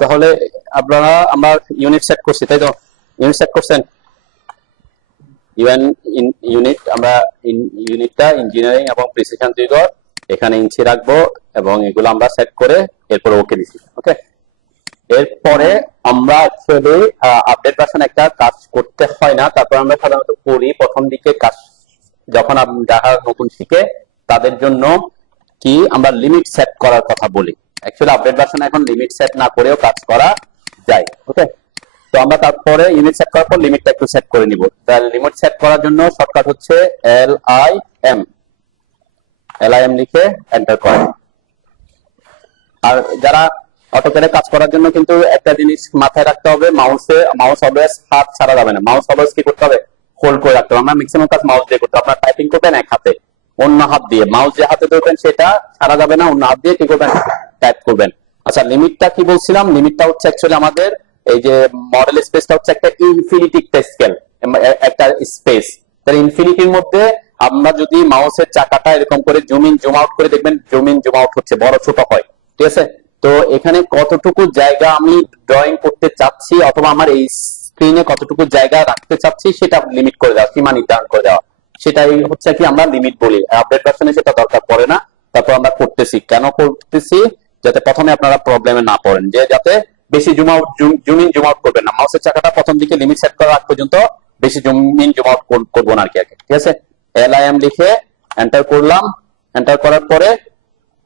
তাহলে আপনারা আমরা ইউনিট সেট করছি, তাই তো? ইউনিট সেট করছেন? ইউনিট আমরা ইউনিটটা ইঞ্জিনিয়ারিং এবং প্রিসিশন দুই ঘর এখানে ইঞ্চি রাখবো এবং এগুলো আমরা সেট করে এরপর ওকে দিছি। ওকে, এরপরে আমরা অ্যাকচুয়ালি আপডেট ভার্সন একটা কাজ করতে হয় না, তারপর আমরা সাধারণত করি প্রথম দিকে কাজ যখন যারা নতুন শিখে তাদের জন্য কি আমরা লিমিট সেট করার কথা বলি। অ্যাকচুয়ালি আপডেট ভার্সনে এখন লিমিট সেট না করেও কাজ করা যায়। ওকে, তো আমরা তারপরে ইউনিট সেট করার পর লিমিটটা একটু সেট করে নিব। তাহলে লিমিট সেট করার জন্য শর্টকাট হচ্ছে LIM লিখে এন্টার করেন। আর যারা অটোক্যাডে কাজ করার জন্য কিন্তু একটা জিনিস মাথায় রাখতে হবে, মাউস অলওয়েজ হাত ছাড়া যাবে না, মাউস অলওয়েজ কি করতে হবে, হোল্ড করে রাখতে হবে। আমরা ম্যাক্সিমাম কাজ মাউস দিয়ে করতে হবে। আপনারা টাইপিং করবেন এক হাতে, অন্য হাত দিয়ে মাউস যে হাতে ধরবেন সেটা ছাড়া যাবে না, অন্য হাত দিয়ে কি করবেন, টাইপ করবেন। আচ্ছা, লিমিটটা কি বলছিলাম? লিমিটটা হচ্ছে অ্যাকচুয়ালি আমাদের এই যে মডেল স্পেসটা হচ্ছে একটা ইনফিনিটি স্কেল, একটা স্পেস। তাহলে ইনফিনিটির মধ্যে আমরা যদি মাউসের চাকাটা এরকম করে জুম ইন জুম আউট করে দেখবেন, জুম ইন জুম আউট হচ্ছে, বড় ছোট হয়, ঠিক আছে? তো এখানে কতটুকু জায়গা আমি ড্রয়িং করতে চাচ্ছি অথবা আমার এই স্ক্রিনে কতটুকু জায়গা রাখতে চাচ্ছি সেটা লিমিট করে দেওয়া, সীমা নির্ধারণ করে দেওয়া, সেটাই হচ্ছে কি আমরা লিমিট বলি। আপডেট ভার্সনে সেটা দরকার পড়ে না। তারপর আমরা করতেছি, কেন করতেছি? যাতে প্রথমে আপনারা প্রবলেমে না পড়েন, যে যাতে বেশি zoom out zoom in zoom out করবেন না। মাউসের চাকাটা প্রথম দিকে লিমিট সেট করার আগ পর্যন্ত বেশি জুম ইন জুম আউট করবো না আর কি আগে, ঠিক আছে? LIM লিখে এন্টার করলাম। এন্টার করার পরে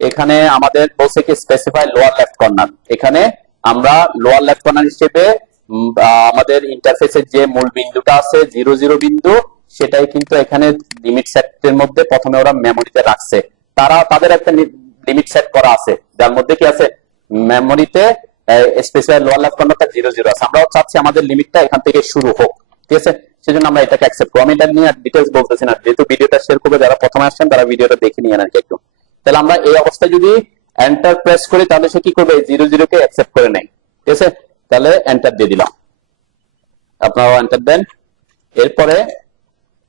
এখানে আমাদের বলছে কি স্পেসিফাই লোয়ার লেফট কর্নার। এখানে আমরা লোয়ার লেফট কর্নার হিসেবে আমাদের ইন্টারফেসের যে মূল বিন্দুটা আছে 00 বিন্দু, সেটাই কিন্তু এখানে লিমিট সেটের মধ্যে প্রথমে ওরা মেমোরিতে রাখছে। তাদের একটা লিমিট সেট করা আছে, যার মধ্যে কি আছে, মেমোরিতে স্পেসিফাই লোয়ার লেফট কর্নারটা 00 আছে। আমরাও চাচ্ছি আমাদের লিমিটটা এখান থেকে শুরু হোক, ঠিক আছে? সেজন্য আমরা এটাকে অ্যাকসেপ্ট করব। আমি এটা নিয়ে ডিটেইলস বলতেছি না, যেহেতু ভিডিওটা শেয়ার করবে যারা প্রথমে আসছেন তারা ভিডিওটা দেখে নিয়ে নেন একটু। তাহলে আমরা এই অবস্থায় যদি এন্টার প্রেস করি তাহলে সে কি করবে, 00 কে অ্যাকসেপ্ট করে নেয়, ঠিক আছে? তাহলে এন্টার দিয়ে দিলাম, আপনারাও এন্টার দেন। এরপরে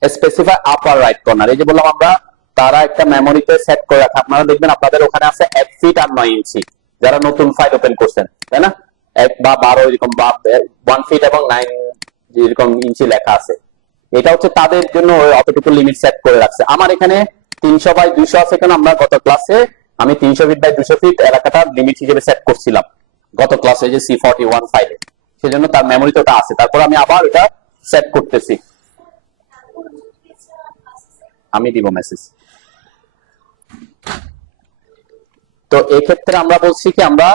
স্পেসিফাই আপার রাইট কর্নার, এই যে বললাম আমরা তারা একটা মেমোরিতে সেট করে রাখা। আপনারা দেখবেন আপনাদের ওখানে আছে 1 ফিট আর 9 ইঞ্চি, যারা নতুন ফাইল ওপেন করছেন, তাই না? 1 বা 12 এরকম, বা 1 ফিট এবং 9 এরকম ইঞ্চি লেখা আছে। এটা হচ্ছে তাদের জন্য অতটুকু লিমিট সেট করে রাখছে। আমার এখানে 300 বাই 200 আছে, কেন আমরা গত ক্লাসে আমি 300 ফিট বাই 200 ফিট এলাকাটা লিমিট হিসেবে সেট করছিলাম গত ক্লাসে, যে C41 ফাইলে, সেজন্য তার মেমোরিতে ওটা আছে। তারপর আমি আবার এটা সেট করতেছি, আমি দিব মেসেজ। তো এই ক্ষেত্রে আমরা বলছি কি আমরা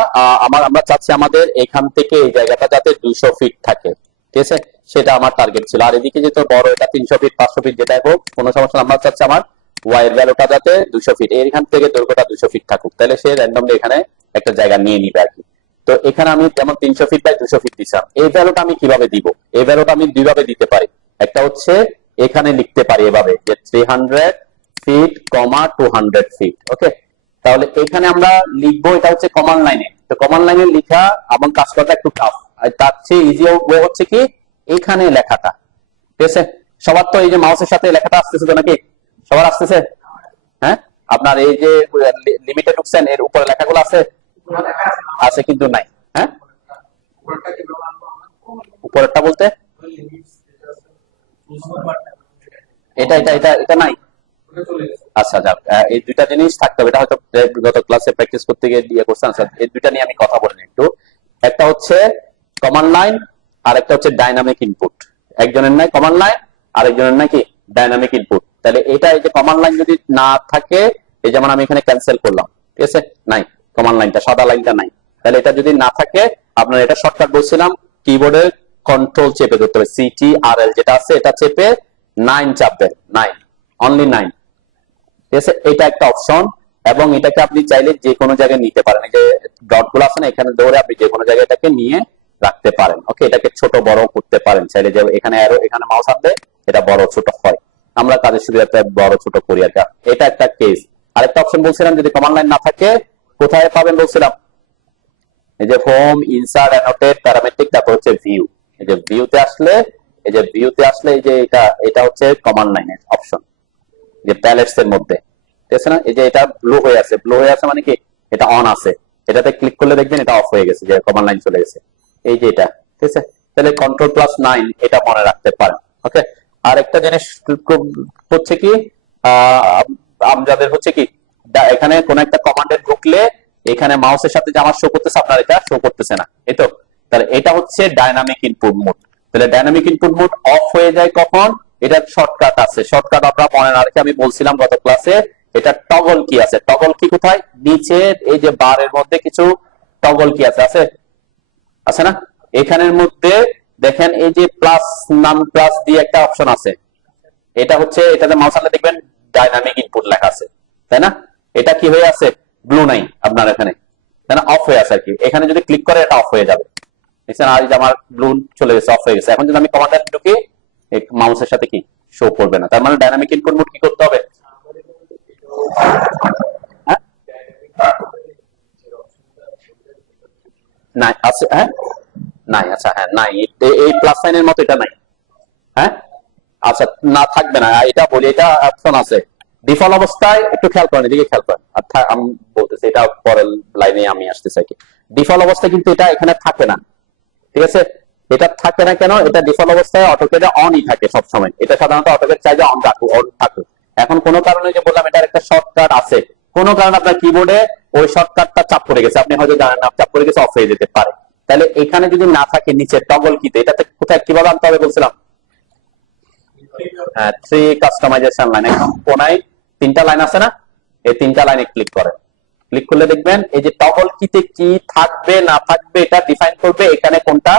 চাচ্ছি আমাদের এখান থেকে এই জায়গাটা যাতে 200 ফিট থাকে, ঠিক আছে? সেটা আমার টার্গেট ছিল। আর এদিকে যেহেতু বড়, এটা 300 ফিট 500 ফিট যেটাই হোক কোনো সমস্যা না, আমরা চাচ্ছি আমার ওয়াই এর ভ্যালুটা যাতে 200 ফিট, এখান থেকে দৈর্ঘ্যটা 200 ফিট থাকুক, তাহলে সে র্যান্ডমলি এখানে একটা জায়গা নিয়ে নিবে আর কি। তো এখানে আমি যেমন 300 ফিট বাই 200 ফিট দিলাম, এই ভ্যালুটা আমি কিভাবে দিব? এই ভ্যালুটা আমি দুইভাবে দিতে পারি। একটা হচ্ছে এখানে লিখতে পারি এভাবে যে 300 ফিট, 200 ফিট। ওকে, তাহলে এখানে আমরা লিখবো, এটা হচ্ছে কমান্ড লাইনে। তো কমান্ড লাইনে লেখা এবং কাজ করাটা একটু টাফ, আর তার চেয়ে ইজি ওয়ে হচ্ছে কি এখানে লেখাটা, ঠিক আছে? সবার তো এই যে মাউসের সাথে লেখাটা আসতেছে তো নাকি? সবার আসতেছে? হ্যাঁ, আপনার এই যে লিমিটে ঢুকছেন, এর উপরে লেখাগুলো আছে আছে কিন্তু নাই। হ্যাঁ, উপরেরটা বলতে এটা এটা এটা এটা নাই। আচ্ছা যাক, এই দুইটা জিনিস থাকতে হবে, এটা হয়তো গত ক্লাসে প্র্যাকটিস করতে গিয়ে দিয়ে করছেন। আচ্ছা, এই দুইটা নিয়ে আমি কথা বলি একটু। একটা হচ্ছে কমান্ড লাইন আর একটা হচ্ছে ডাইনামিক ইনপুট। একজনের নাই কমান্ড লাইন, আরেকজনের নাকি ডাইনামিক ইনপুট। তাহলে এটা এই যে কমান্ড লাইন যদি না থাকে, এই যেমন আমি এখানে ক্যান্সেল করলাম, ঠিক আছে, নাই কমান্ড লাইনটা, সাদা লাইনটা নাই। তাহলে এটা যদি না থাকে, আপনার এটা শর্টকাট বলছিলাম, কিবোর্ডের কন্ট্রোল চেপে ধরতে হবে, CTRL যেটা আছে এটা চেপে 9 চাপবেন, 9 অনলি 9, ঠিক আছে? এটা একটা অপশন, এবং এটাকে আপনি চাইলে যে কোনো জায়গায় নিতে পারেন। এই যে ডট গুলো আছে না, এখানে ধরে আপনি যে কোনো জায়গায় এটাকে নিয়ে রাখতে পারেন। ওকে, এটাকে ছোট বড় করতে পারেন চাইলে, যে এখানে অ্যারো, এখানে মাউস আনলে এটা বড় ছোট হয়। আমরা কাজের সুবিধাতে বড় ছোট করি আর কি। এটা একটা কেস। আরেকটা অপশন বলছিলাম, যদি কমান্ড লাইন না থাকে কোথায় পাবেন বলছিলাম, এই যে হোম, ইনসার্ট, অ্যানোটেট, প্যারামেট্রিক, তারপর হচ্ছে ভিউ। এই যে ভিউতে আসলে, এই যে ভিউতে আসলে এই যে এটা হচ্ছে কমান্ড লাইনের অপশন, যে প্যালেটস এর মধ্যে, ঠিক আছে না? এই যে এটা ব্লু হয়ে আছে, ব্লু হয়ে আছে মানে কি এটা অন আছে, এটাতে ক্লিক করলে দেখবেন এটা অফ হয়ে গেছে, যে কমান্ড লাইন চলে গেছে, এই যে এটা। ঠিক আছে, তাহলে Ctrl+9 এটা মনে রাখতে পারেন। ওকে, আর একটা জিনিস হচ্ছে কি, আমাদের হচ্ছে কি, এখানে কোন একটা কমান্ডে ঢুকলে এখানে মাউসের সাথে যে আমার শো করতেছে, আপনার এটা শো করতেছে না, এই তো। তাহলে এটা হচ্ছে ডাইনামিক ইনপুট মোড। তাহলে ডাইনামিক ইনপুট মোড অফ হয়ে যায় কখন? এটা শর্টকাট আছে, শর্টকাট আমরা মনে না রেখে, আমি বলছিলাম গত ক্লাসে, এটা টগল কি আছে। টগল কি কোথায়? নিচে এই যে বারের মধ্যে কিছু টগল কি আছে, আছে আছে না? এখানের মধ্যে দেখেন এই যে প্লাস, নাম প্লাস দিয়ে একটা অপশন আছে, এটা হচ্ছে, এটাতে মাউস আনলে দেখবেন ডাইনামিক ইনপুট লেখা আছে, তাই না? এটা কি হয়ে আছে? ব্লু নাই আপনার এখানে, তাই না? অফ হয়ে আছে আর কি। এখানে যদি ক্লিক করে এটা অফ হয়ে যাবে, দেখছেন? আর আমার ব্লু চলে গেছে, অফ হয়ে গেছে। এখন যদি আমি কমান্ডে ঢুকি, মাউসের সাথে কি শো করবে না। তার মানে ডাইনামিক ইনপুট মোড কি করতে হবে? হ্যাঁ, নাই আছে, হ্যাঁ নাই, আচ্ছা হ্যাঁ নাই, এই প্লাস সাইনের মতো এটা নাই। হ্যাঁ, আচ্ছা, না থাকবে না, এটা বলি, এটা অপশন আছে ডিফল্ট অবস্থায়, একটু খেয়াল করেন, এদিকে খেয়াল করেন। আমি বলতেছি, এটা পরের লাইনে আমি আসতে চাই। ডিফল্ট অবস্থায় কিন্তু এটা এখানে থাকে না, ঠিক আছে? এটা থাকে না কেন? এটা ডিফল্ট অবস্থায় অটোকেডে অনই থাকে সব সময়। এটা সাধারণত অটোকেড চাই যে অন থাকুক। এখন কোন কারণে, যে বললাম এটার একটা শর্টকাট আছে, কোন কারণে আপনার কিবোর্ডে ওই শর্টকাটটা চাপ পড়ে গেছে, আপনি হয়তো জানেন না, চাপ পড়ে গেছে, অফ হয়ে যেতে পারে। তাহলে এখানে যদি না থাকে, নিচে টগল কিতে, এটাতে কোথায় কিভাবে আনতে হবে বলছিলাম? হ্যাঁ, 3 কাস্টমাইজেশন লাইন, একদম কোনায় 3টা লাইন আছে না, এই 3টা লাইনে ক্লিক করেন। ক্লিক করলে দেখবেন এই যে টগল কিতে কি থাকবে না থাকবে এটা ডিফাইন করবে। এখানে কোনটা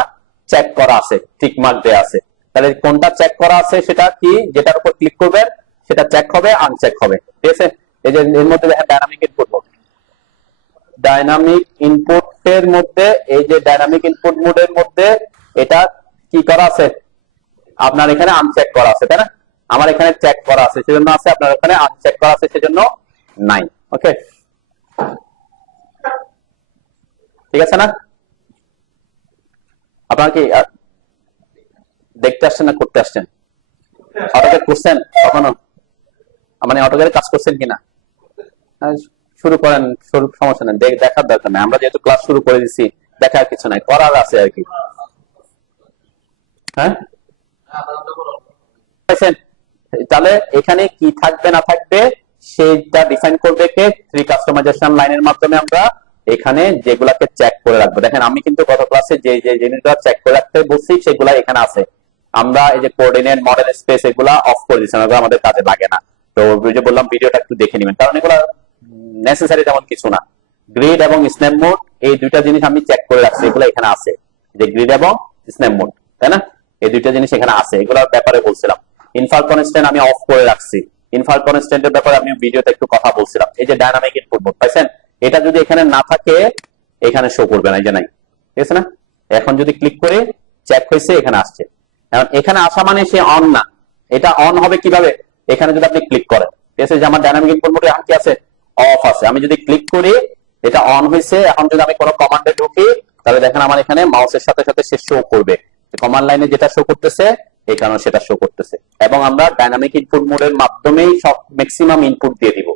চেক করা আছে, টিক মার্ক দেয়া আছে। তাহলে কোনটা চেক করা আছে সেটা কি, যেটার উপর ক্লিক করবেন সেটা চেক হবে, আনচেক হবে। ঠিক আছে, এই যে এর মধ্যে দেখেন ডাইনামিক ইনপুট মোড, ডাইনামিক ইনপুটের মধ্যে, এই যে ডাইনামিক ইনপুট মোডের মধ্যে এটা কি করা আছে? আপনার এখানে আনচেক করা আছে, তাই না? আমার এখানে চেক করা আছে সেজন্য আছে, আপনার এখানে আনচেক করা আছে সেজন্য নাই। ওকে, ঠিক আছে না? আপনার কি দেখতে আসছেন না করতে আসছেন? অটোকেড করছেন কখনো? মানে অটোকেডে কাজ করছেন কিনা? শুরু করেন, সমস্যা নেই, দেখার দরকার নেই। আমরা যেহেতু ক্লাস শুরু করে দিচ্ছি, দেখার কিছু নাই, করার আছে আর কি। হ্যাঁ, তাহলে এখানে কি থাকবে না থাকবে সেটা ডিফাইন করবে কে? 3 কাস্টমাইজেশন লাইনের মাধ্যমে আমরা এখানে যেগুলাকে চেক করে রাখবো। দেখেন আমি কিন্তু গত ক্লাসে যে যে জিনিসগুলো চেক করে রাখতে বলছি সেগুলা এখানে আছে। আমরা এই যে কোঅর্ডিনেট, মডেল স্পেস এগুলা অফ করে দিচ্ছি, এগুলো আমাদের কাজে লাগে না। তো ওই যে বললাম ভিডিওটা একটু দেখে নেবেন, কারণ এগুলা নেসেসারি তেমন কিছু না। গ্রিড এবং স্ন্যাপ মোড, এই দুইটা জিনিস আমি চেক করে রাখছি, এগুলো এখানে আছে, যে গ্রিড এবং স্ন্যাপ মোড, তাই না? এই দুইটা জিনিস এখানে আছে, এগুলোর ব্যাপারে বলছিলাম। ইনফার কনস্ট্যান্ট আমি অফ করে রাখছি, ইনফার কনস্ট্যান্টের ব্যাপারে আমি ভিডিওতে একটু কথা বলছিলাম। এই যে ডাইনামিক ইনপুট মোড পাইছেন, এটা যদি এখানে না থাকে এখানে শো করবে না, এই যে নাই, ঠিক আছে না? এখন যদি ক্লিক করে চেক হয়েছে, এখানে আসছে। এখন এখানে আসা মানে সে অন না, এটা অন হবে কিভাবে? এখানে যদি আপনি ক্লিক করেন, ঠিক আছে, যে আমার ডাইনামিক ইনপুট মোড এখন কি আছে? অফ আছে। আমি যদি ক্লিক করি এটা অন হয়েছে। এখন যদি আমি কোনো কমান্ডে ঢুকি, তাহলে দেখেন আমার এখানে মাউসের সাথে সাথে সে শো করবে, কমান্ড লাইনে যেটা শো করতেছে এখানেও সেটা শো করতেছে। এবং আমরা ডাইনামিক ইনপুট মোডের মাধ্যমেই সব ম্যাক্সিমাম ইনপুট দিয়ে দিব,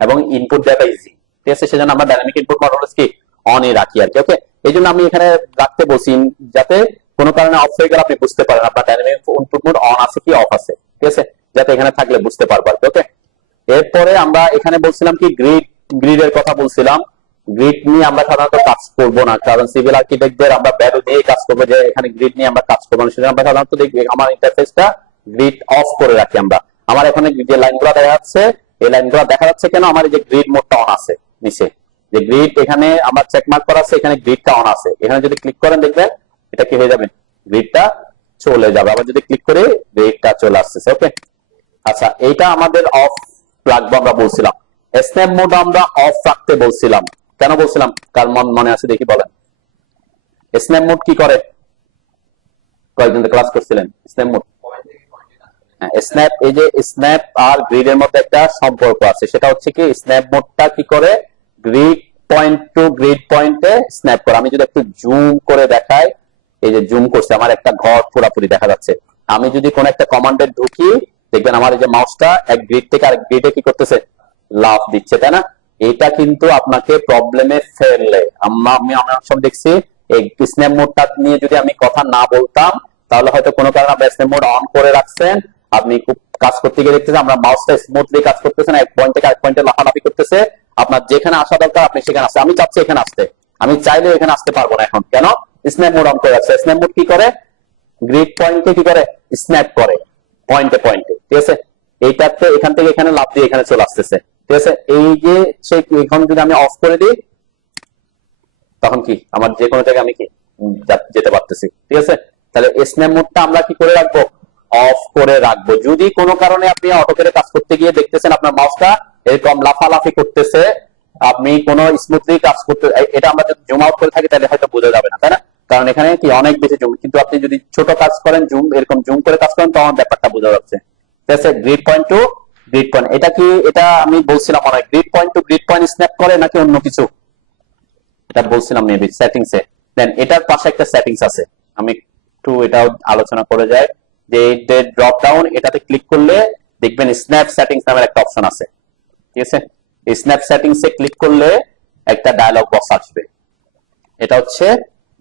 এবং ইনপুট দেওয়াটা ইজি। ঠিক আছে, সেজন্য আমরা ডাইনামিক ইনপুট মোড হলো কি অনই রাখি আর কি। ওকে, এই জন্য আমি এখানে রাখতে বলছি, যাতে কোনো কারণে অফ হয়ে গেলে আপনি বুঝতে পারেন আপনার ডাইনামিক ইনপুট মোড অন আছে কি অফ আছে। ঠিক আছে, যাতে এখানে থাকলে বুঝতে পারবো আর কি। ওকে, এরপরে আমরা এখানে বলছিলাম কি গ্রিডের কথা বলছিলাম। গ্রিড নিয়ে আমরা সাধারণত কাজ করব না, কারণ সিভিল আর্কিটেক্টদের আমরা ভ্যালু দিয়ে কাজ করবো, যে এখানে গ্রিড নিয়ে আমরা কাজ করবো না। সেজন্য আমরা সাধারণত দেখি আমার ইন্টারফেসটা গ্রিড অফ করে রাখি আমরা। আমার এখানে যে লাইনগুলো দেখা যাচ্ছে, এই লাইনগুলো দেখা যাচ্ছে কেন? আমার এই যে গ্রিড মোডটা অন আছে নিচে, যে গ্রিড এখানে আমার চেকমার্ক করা আছে, এখানে গ্রিডটা অন আছে। এখানে যদি ক্লিক করেন দেখবেন এটা কি হয়ে যাবে, গ্রিডটা চলে যাবে। আবার যদি ক্লিক করে গ্রিডটা চলে আসছে। ওকে, আচ্ছা, এইটা আমাদের অফ রাখবো আমরা বলছিলাম। স্ন্যাপ মোড আমরা অফ রাখতে বলছিলাম, কেন বলছিলাম? কার মনে আছে দেখি বলেন। স্ন্যাপ মোড কি করে? কয়েকজন ক্লাস করছিলেন স্ন্যাপ মোড। স্ন্যাপ, এই যে স্ন্যাপ আর গ্রিডের মধ্যে একটা সম্পর্ক আছে, সেটা হচ্ছে কি স্ন্যাপ মোডটা কি করে? গ্রিড পয়েন্ট টু গ্রিড পয়েন্টে স্ন্যাপ করে। আমি যদি একটু জুম করে দেখাই, এই যে জুম করছে, আমার একটা ঘর পুরোপুরি দেখা যাচ্ছে। আমি যদি কোন একটা কমান্ডে ঢুকি, দেখবেন আমার এই যে মাউসটা এক গ্রিড থেকে আরেক গ্রিডে কি করতেছে? লাফ দিচ্ছে, তাই না? এটা কিন্তু আপনাকে প্রবলেমে ফেললে আমরা সব দেখছি এই স্ন্যাপ মোডটা নিয়ে যদি আমি কথা না বলতাম তাহলে হয়তো কোনো কারণে আপনি স্ন্যাপ মোড অন করে রাখছেন, আপনি খুব কাজ করতে গিয়ে দেখতেছেন আমরা মাউসটা স্মুথলি কাজ করতেছেন, এক পয়েন্ট থেকে আরেক পয়েন্টে লাফালাফি করতেছে, আপনার যেখানে আসা দরকার আপনি সেখানে আসছে, আমি চাচ্ছি এখানে আসতে, আমি চাইলে এখানে আসতে পারবো না এখন, কেন? স্ন্যাপ মোড অন করে রাখছে। স্ন্যাপ মোড কি করে? গ্রিড পয়েন্টকে কি করে? স্ন্যাপ করে পয়েন্টে পয়েন্টে, ঠিক আছে? এইটাতে এখান থেকে এখানে লাফ দিয়ে এখানে চলে আসতেছে, ঠিক আছে? এই যে সে এখন যদি আমি অফ করে দিই তখন কি আমার যে কোনো জায়গায় আমি কি যেতে পারতেছি, ঠিক আছে? তাহলে স্ন্যাপ মোডটা আমরা কি করে রাখবো? অফ করে রাখবো। যদি কোনো কারণে আপনি অটোকেটে কাজ করতে গিয়ে দেখতেছেন আপনার মাউসটা এরকম লাফালাফি করতেছে, আপনি কোনো স্মুথলি কাজ করতে, এটা আমরা যদি জুম আউট করে থাকি তাহলে হয়তো বোঝা যাবে না, তাই না? কারণ এখানে কি অনেক বেশি জুম, কিন্তু আপনি যদি ছোট কাজ করেন জুম এরকম জুম করে কাজ করেন তখন ব্যাপারটা বোঝা যাচ্ছে, ঠিক আছে? Grid point to grid point, এটা কি, এটা আমি বলছিলাম অনেক, grid point to grid point snap করে নাকি অন্য কিছু, এটা বলছিলাম মেবি সেটিংস এ। দেন এটার পাশে একটা সেটিংস আছে, আমি একটু এটাও আলোচনা করে যাই, যে ড্রপ ডাউন এটাতে ক্লিক করলে দেখবেন স্ন্যাপ সেটিংস নামের একটা অপশন আছে, ঠিক আছে? এই স্ন্যাপ সেটিংস এ ক্লিক করলে একটা ডায়লগ বক্স আসবে, এটা হচ্ছে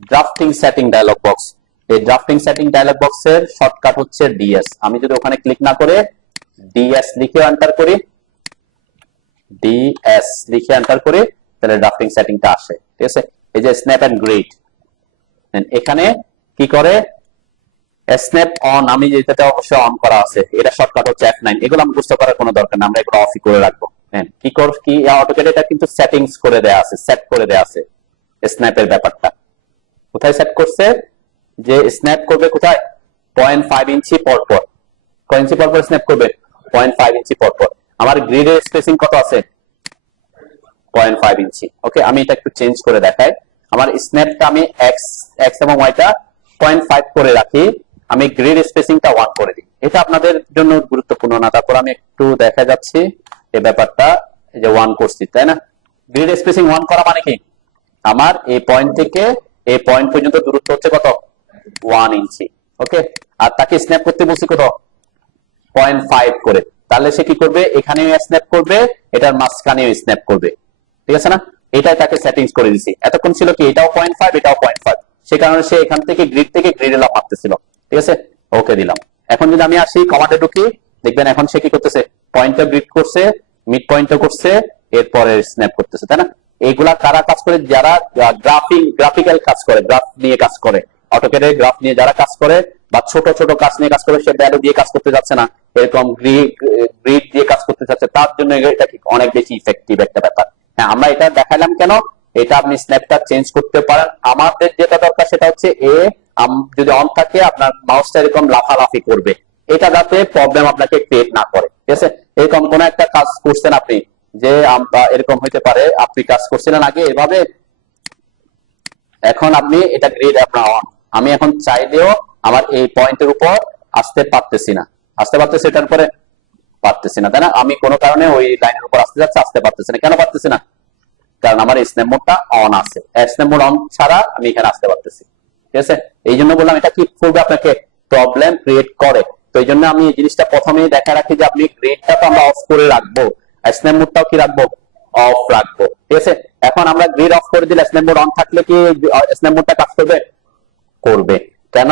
ড্রাফটিং সেটিং ডায়লগ বক্স। এই ড্রাফটিং সেটিং ডায়লগ বক্সের শর্টকাট হচ্ছে ডিএস। আমি যদি ওখানে ক্লিক না করে ডিএস লিখে এন্টার করি, ডিএস লিখে এন্টার করি, তাহলে ড্রাফটিং সেটিংটা আসে, ঠিক আছে? এই যে স্ন্যাপ এন্ড গ্রিড, এখানে কি করে স্ন্যাপ অন, আমি যেটাতে অবশ্যই অন করা আছে, এটা শর্টকাট হচ্ছে F9। এগুলো আমি বুঝতে করার কোনো দরকার না, আমরা এগুলো অফই করে রাখবো। হ্যাঁ, কি অটোক্যাড এটা কিন্তু সেটিংস করে দেয়া আছে, সেট করে দেয়া আছে স্ন্যাপের ব্যাপারটা। কোথায় সেট করছে? যে স্ন্যাপ করবে কোথায়? 0.5 ইঞ্চি পর পর। কয় ইঞ্চি পর পর স্ন্যাপ করবে? 0.5 ইঞ্চি পর পর। আমার গ্রিডের স্পেসিং কত আছে? 0.5 ইঞ্চি। ওকে, আমি এটা একটু চেঞ্জ করে দেখাই। আমার স্ন্যাপটা আমি x এবং y টা 0.5 করে রাখি, আমি গ্রিড স্পেসিংটা 1 করে দিই। এটা আপনাদের জন্য গুরুত্বপূর্ণ না, তারপর আমি একটু দেখা যাচ্ছি এই ব্যাপারটা, এই যে 1 করছি, তাই না? গ্রিড স্পেসিং 1 করা মানে কি, আমার এই পয়েন্ট থেকে এই পয়েন্ট পর্যন্ত দূরত্ব হচ্ছে কত? 1 ইঞ্চি। ওকে, আর তাকে স্ন্যাপ করতে বলছি কত? 0.5 করে। তাহলে সে কি করবে? এখানেও স্ন্যাপ করবে, এটার মাঝখানেও স্ন্যাপ করবে, ঠিক আছে না? এটাই তাকে সেটিংস করে দিছি। এতক্ষণ ছিল কি এটাও 0.5 এটাও 0.5, সে কারণে সে এখান থেকে গ্রিডে লাফ মারতেছিল, ঠিক আছে? ওকে দিলাম। এখন যদি আমি আসি কমান্ডে ঢুকি, দেখবেন এখন সে কি করতেছে? পয়েন্টটা গ্রিড করছে, মিড পয়েন্টও করছে, এরপরে স্ন্যাপ করতেছে, তাই না? এইগুলা কারা কাজ করে? যারা গ্রাফিক্যাল কাজ করে, গ্রাফ নিয়ে কাজ করে, অটোক্যাডে গ্রাফ নিয়ে যারা কাজ করে বা ছোট ছোট কাজ নিয়ে কাজ করে, সে ভ্যালু দিয়ে কাজ করতে যাচ্ছে না, এরকম গ্রিড দিয়ে কাজ করতে যাচ্ছে, তার জন্য এটা কি অনেক বেশি ইফেক্টিভ একটা ব্যাপার। হ্যাঁ, আমরা এটা দেখালাম কেন? এটা আপনি স্ন্যাপটা চেঞ্জ করতে পারেন। আমাদের যেটা দরকার সেটা হচ্ছে যদি অন থাকে আপনার মাউসটা এরকম লাফালাফি করবে, এটা যাতে প্রবলেম আপনাকে ক্রিয়েট না করে, ঠিক আছে? এরকম কোন একটা কাজ করছেন আপনি, যে এরকম হইতে পারে আপনি কাজ করছিলেন আগে এভাবে, এখন আপনি এটা গ্রিড আপনার অন, আমি এখন চাইলেও আমার এই পয়েন্টের উপর আসতে পারতেছি না, এটার উপরে পারতেছি না, তাই না? আমি কোনো কারণে ওই লাইনের উপর আসতে যাচ্ছে, আসতে পারতেছি না। কেন পারতেছি না? কারণ আমার স্ন্যাপ মোডটা অন আছে। স্ন্যাপ মোড অন ছাড়া আমি এখানে আসতে পারতেছি, ঠিক আছে? এই জন্য বললাম এটা কি করবে, আপনাকে প্রবলেম ক্রিয়েট করে। তো এই জন্য আমি এই জিনিসটা প্রথমেই দেখা রাখি যে আপনি গ্রিডটা তো আমরা অফ করে রাখবো, স্ন্যাপ মোডটাও কি রাখবো? অফ রাখবো, ঠিক আছে? এখন আমরা গ্রিড অফ করে দিলে স্ন্যাপ মোড অন থাকলে কি স্ন্যাপ মোডটা কাজ করবে? করবে। কেন?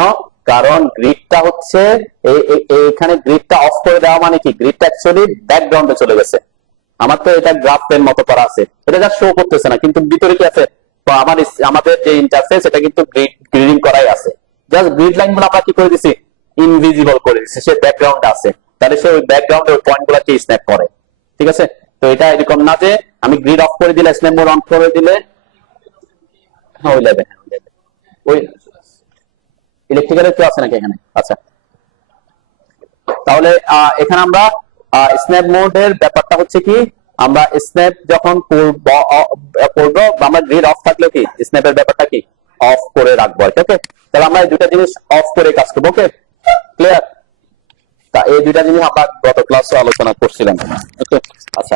কারণ গ্রিডটা হচ্ছে এখানে গ্রিডটা অফ করে দেওয়া মানে কি, গ্রিডটা অ্যাকচুয়ালি ব্যাকগ্রাউন্ডে চলে গেছে। আমার তো এটা গ্রাফ পেন মতো করা আছে, এটা যা শো করতেছে না, কিন্তু ভিতরে কি আছে? তো আমাদের যে ইন্টারফেস এটা কিন্তু গ্রিডিং করাই আছে। জাস্ট গ্রিড লাইন গুলো আমরা কি করে দিছি? ইনভিজিবল করে দিছি, সে ব্যাকগ্রাউন্ডে আছে, তাহলে সে ওই ব্যাকগ্রাউন্ডে ওই পয়েন্ট গুলাকে স্ন্যাপ করে, ঠিক আছে? তো এটা এরকম না যে আমি গ্রিড অফ করে দিলে স্ন্যাপ মোড অন করে দিলে, হ্যাঁ ওই লেভেল, ওই ইলেকট্রিক্যালের কেউ আছে নাকি এখানে? আচ্ছা, তাহলে এখানে আমরা স্ন্যাপ মোডের ব্যাপারটা হচ্ছে কি, আমরা স্ন্যাপ যখন করবো আমরা গ্রিড অফ থাকলে কি স্ন্যাপের ব্যাপারটা কি অফ করে রাখবো, ওকে? তাহলে আমরা এই দুটা জিনিস অফ করে কাজ করবো, ওকে? ক্লিয়ার? তা এই দুইটা জিনিস আমরা গত ক্লাসে আলোচনা করছিলাম, ওকে? আচ্ছা,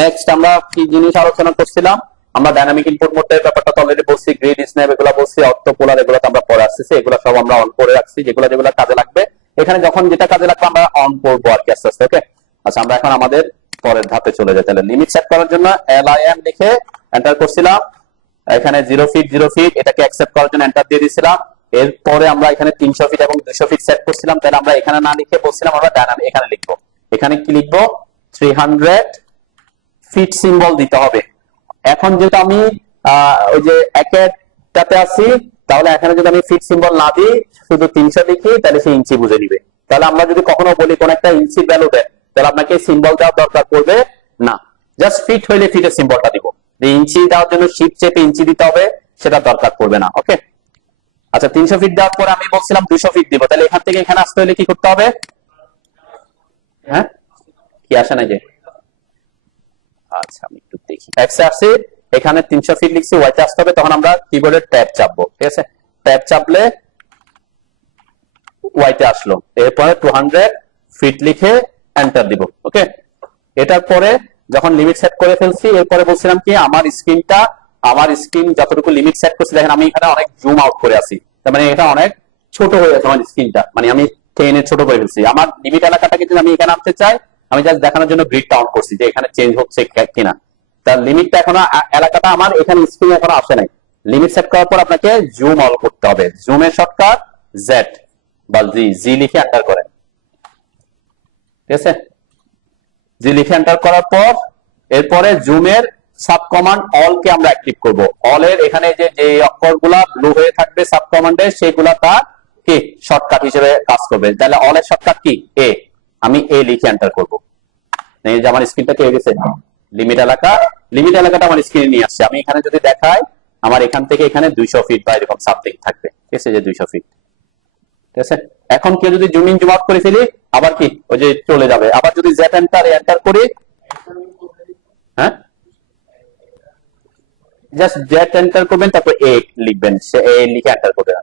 নেক্সট আমরা কি জিনিস আলোচনা করছিলাম? আমরা ডাইনামিক ইনপুট মোডের ব্যাপারটা তো অলরেডি বলছি, গ্রিড স্ন্যাপ এগুলো বলছি, অর্থ পোলার এগুলো তো আমরা পরে আসতেছি, এগুলো সব আমরা অন করে রাখছি, যেগুলো কাজে লাগবে এখানে, যখন যেটা কাজে লাগবে আমরা অন করবো আর কি আস্তে আস্তে, ওকে? আচ্ছা, আমরা এখন আমাদের পরের ধাপে চলে যায়। তাহলে লিমিট সেট করার জন্য LIM লিখে এন্টার করছিলাম, এখানে 0 ফিট 0 ফিট এটাকে অ্যাকসেপ্ট করার জন্য এন্টার দিয়ে দিয়েছিলাম। এরপরে আমরা এখানে 300 ফিট এবং 200 ফিট সেট করছিলাম, তাহলে আমরা এখানে না লিখে বলছিলাম আমরা ডায়নামিক এখানে লিখবো। এখানে কি লিখবো? 300 ফিট সিম্বল দিতে হবে। এখন যেটা আমি ওই যে একটাতে আছি, তাহলে এখানে যদি আমি ফিট সিম্বল না দিই, শুধু 300 লিখি, তাহলে সে ইঞ্চি বুঝে নিবে। তাহলে আমরা যদি কখনো বলি কোন একটা ইঞ্চি ভ্যালু দেয়, তাহলে আপনাকে সিম্বল দেওয়ার দরকার পড়বে না, জাস্ট ফিট হইলে ফিটের সিম্বলটা দিব। যে ইঞ্চি দেওয়ার জন্য শিফট চেপে ইঞ্চি দিতে হবে সেটা দরকার পড়বে না। ওকে, আচ্ছা 300 ফিট দেওয়ার পরে আমি বলছিলাম 200 ফিট দিব, তাহলে এখান থেকে এখানে আসতে হলে কি করতে হবে? হ্যাঁ, কি আসে না যে? আচ্ছা আমি একটু দেখি, এক্সে আসছে, এখানে 300 ফিট লিখছি, ওয়াইতে আসতে হবে, তখন আমরা কিবোর্ডের ট্যাব চাপবো। ঠিক আছে, ট্যাব চাপলে ওয়াইতে আসলো, এরপরে 200 ফিট লিখে এন্টার দিব। ওকে, এটার পরে যখন লিমিট সেট করে ফেলছি, এরপরে বলছিলাম কি আমার স্ক্রিন যতটুকু লিমিট সেট করছি, দেখেন আমি এখানে অনেক জুম আউট করে আছি, তার মানে এটা অনেক ছোট হয়ে গেছে আমার স্ক্রিনটা, মানে আমি 10 ছোট করে ফেলছি। আমার লিমিট এলাকাটাকে যদি আমি এখানে আনতে চাই, আমি জাস্ট দেখানোর জন্য গ্রিডটা অন করছি যে এখানে চেঞ্জ হচ্ছে কিনা। তার লিমিটটা এখনো এলাকাটা আমার এখানে স্ক্রিনে এখনো আসে নাই। লিমিট সেট করার পর আপনাকে জুম অল করতে হবে, জুমের শর্টকাট জেড বা জি লিখে এন্টার করেন। ঠিক আছে, জি লিখে এন্টার করার পর এরপরে জুমের সাব কমান্ড অল কে আমরা অ্যাক্টিভ করব। অল এর এখানে যে অক্ষরগুলা ব্লু হয়ে থাকবে সাব কমান্ডে, সেগুলা তার কি শর্টকাট হিসেবে কাজ করবে। তাহলে অল এর শর্টকাট কি? এ। আমি এ লিখে এন্টার করব। এই যে আমার স্ক্রিনটা কি হয়ে গেছে, লিমিট এলাকাটা আমার স্ক্রিনে নিয়ে আসছে। আমি এখানে যদি দেখাই, আমার এখান থেকে এখানে 200 ফিট বা এরকম সামথিং থাকবে। ঠিক আছে, যে 200 ফিট। ঠিক আছে, এখন কেউ যদি জুম ইন জুম আউট করে ফেলি, আবার কি ওই যে চলে যাবে। আবার যদি জেড এন্টার করি, হ্যাঁ জাস্ট জেড এন্টার করবেন, তারপর এ লিখবেন, সে এ লিখে এন্টার করবেন।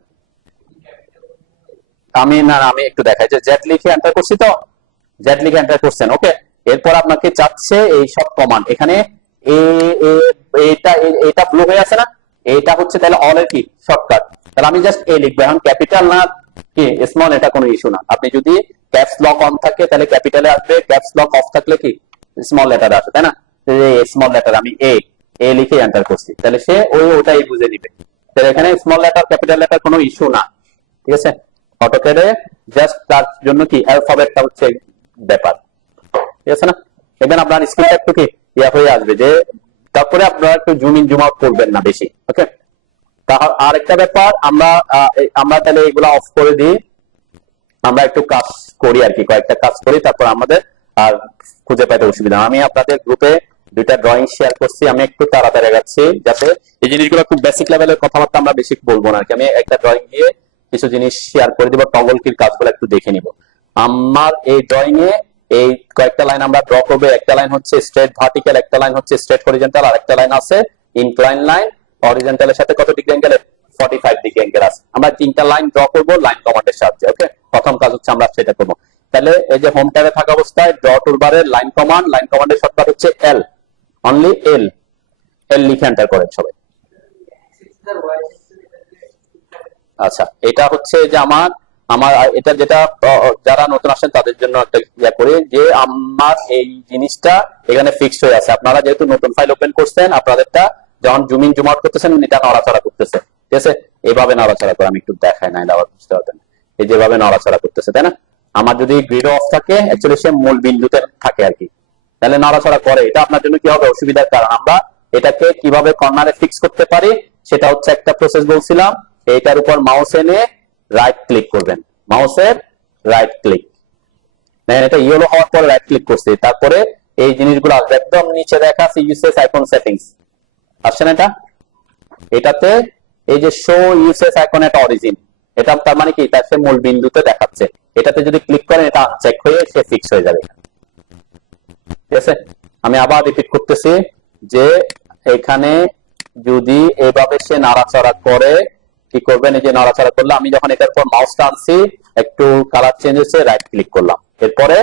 আমি একটু দেখাই যে জেড লিখে এন্টার করছি, তো জেড লিখে এন্টার করছেন। ওকে, এরপর আপনাকে চাচ্ছে এই সব কমান্ড, এখানে এটা ব্লু হয়ে আছে না, এটা হচ্ছে তাহলে অল এর কি শর্টকাট। তাহলে আমি জাস্ট এ লিখবো। এখন ক্যাপিটাল না কি স্মল, এটা কোনো ইস্যু না। আপনি যদি ক্যাপস লক অন থাকে তাহলে ক্যাপিটালে আসবে, ক্যাপস লক অফ থাকলে কি স্মল লেটার আসবে, তাই না? স্মল লেটার আমি এ লিখে এন্টার করছি, তাহলে সে ওটাই বুঝে নিবে। তাহলে এখানে স্মল লেটার ক্যাপিটাল লেটার কোনো ইস্যু না। ঠিক আছে, অটোক্যাডে জাস্ট তার জন্য কি অ্যালফাবেটটা হচ্ছে ব্যাপার। ঠিক আছে না? এখানে আপনার স্ক্রিনটা একটু কি হয়ে আসবে, যে তারপরে আপনারা একটু জুম ইন জুম আউট করবেন না বেশি। ওকে, তাহলে আর একটা ব্যাপার, আমরা তাহলে এগুলো অফ করে দিই, আমরা একটু কাজ করি আর কি, কয়েকটা কাজ করি, তারপর আমাদের আর খুঁজে পাইতে অসুবিধা। আমি আপনাদের গ্রুপে 2টা ড্রয়িং শেয়ার করছি, আমি একটু তাড়াতাড়ি যাচ্ছি, যাতে এই জিনিসগুলো খুব বেসিক লেভেলের কথাবার্তা আমরা বেশি বলবো না আর কি। আমি একটা ড্রয়িং দিয়ে কিছু জিনিস শেয়ার করে দিব, টগল কির কাজগুলো একটু দেখে নিব। আমার এই ড্রয়িং এ এই কয়েকটা লাইন আমরা ড্র করবো। একটা লাইন হচ্ছে স্ট্রেট ভার্টিক্যাল, একটা লাইন হচ্ছে স্ট্রেট হরিজন্টাল, আর একটা লাইন আছে ইনক্লাইন লাইন। হরিজন্টালের সাথে কত ডিগ্রি অ্যাঙ্গেল? 45 ডিগ্রি অ্যাঙ্গেল আছে। আমরা 3টা লাইন ড্র করব লাইন কমান্ডের সাহায্যে। ওকে, প্রথম কাজ হচ্ছে আমরা সেটা করব। তাহলে এই যে হোম ট্যাবে থাকা অবস্থায় ড্র টুলবারে লাইন কমান্ডের শর্টকাট হচ্ছে এল, অনলি এল লিখে এন্টার করেন সবাই। আচ্ছা, এটা হচ্ছে যে আমার এটা যেটা যারা নতুন আসেন তাদের জন্য একটা ইয়া করে, যে আমার এই জিনিসটা এখানে ফিক্সড হয়ে আছে। আপনারা যেহেতু নতুন ফাইল ওপেন করছেন, আপনাদেরটা যখন জুম ইন জুম আউট করতেছেন, এটা নড়াচড়া করতেছে। ঠিক আছে, এইভাবে নড়াচড়া করে, আমি একটু দেখাই না, আবার বুঝতে পারবেন। এই যেভাবে নড়াচড়া করতেছে, তাই না? আমার যদি গ্রিড অফ থাকে, অ্যাকচুয়ালি সে মূল বিন্দুতে থাকে আর কি, তাহলে নড়াচড়া করে। এটা আপনার জন্য কি হবে? অসুবিধার কারণ। আমরা এটাকে কিভাবে কর্নারে ফিক্স করতে পারি সেটা হচ্ছে একটা প্রসেস বলছিলাম। এইটার উপর মাউস এনে রাইট ক্লিক করবেন, মাউসের রাইট ক্লিক, দেখেন এটা ইয়েলো হওয়ার পরে রাইট ক্লিক করছি, তারপরে এই জিনিসগুলো আসবে একদম নিচে দেখা আছে ইউসেজ আইকন সেটিংস, আসছে না? এটাতে এই যে শো ইউসেজ আইকন এট অরিজিন, এটা তার মানে কি তার সে মূল বিন্দুতে দেখাচ্ছে। এটাতে যদি ক্লিক করেন, এটা আনচেক হয়ে সে ফিক্স হয়ে যাবে। ঠিক আছে, আমি আবার রিপিট করতেছি যে এখানে যদি এভাবে সে নাড়াচাড়া করে, কি করবেন? এই যে নাড়াচাড়া করলে, আমি যখন এটার পর মাউস টানছি, একটু কালার চেঞ্জ হয়েছে, রাইট ক্লিক করলাম, এরপরে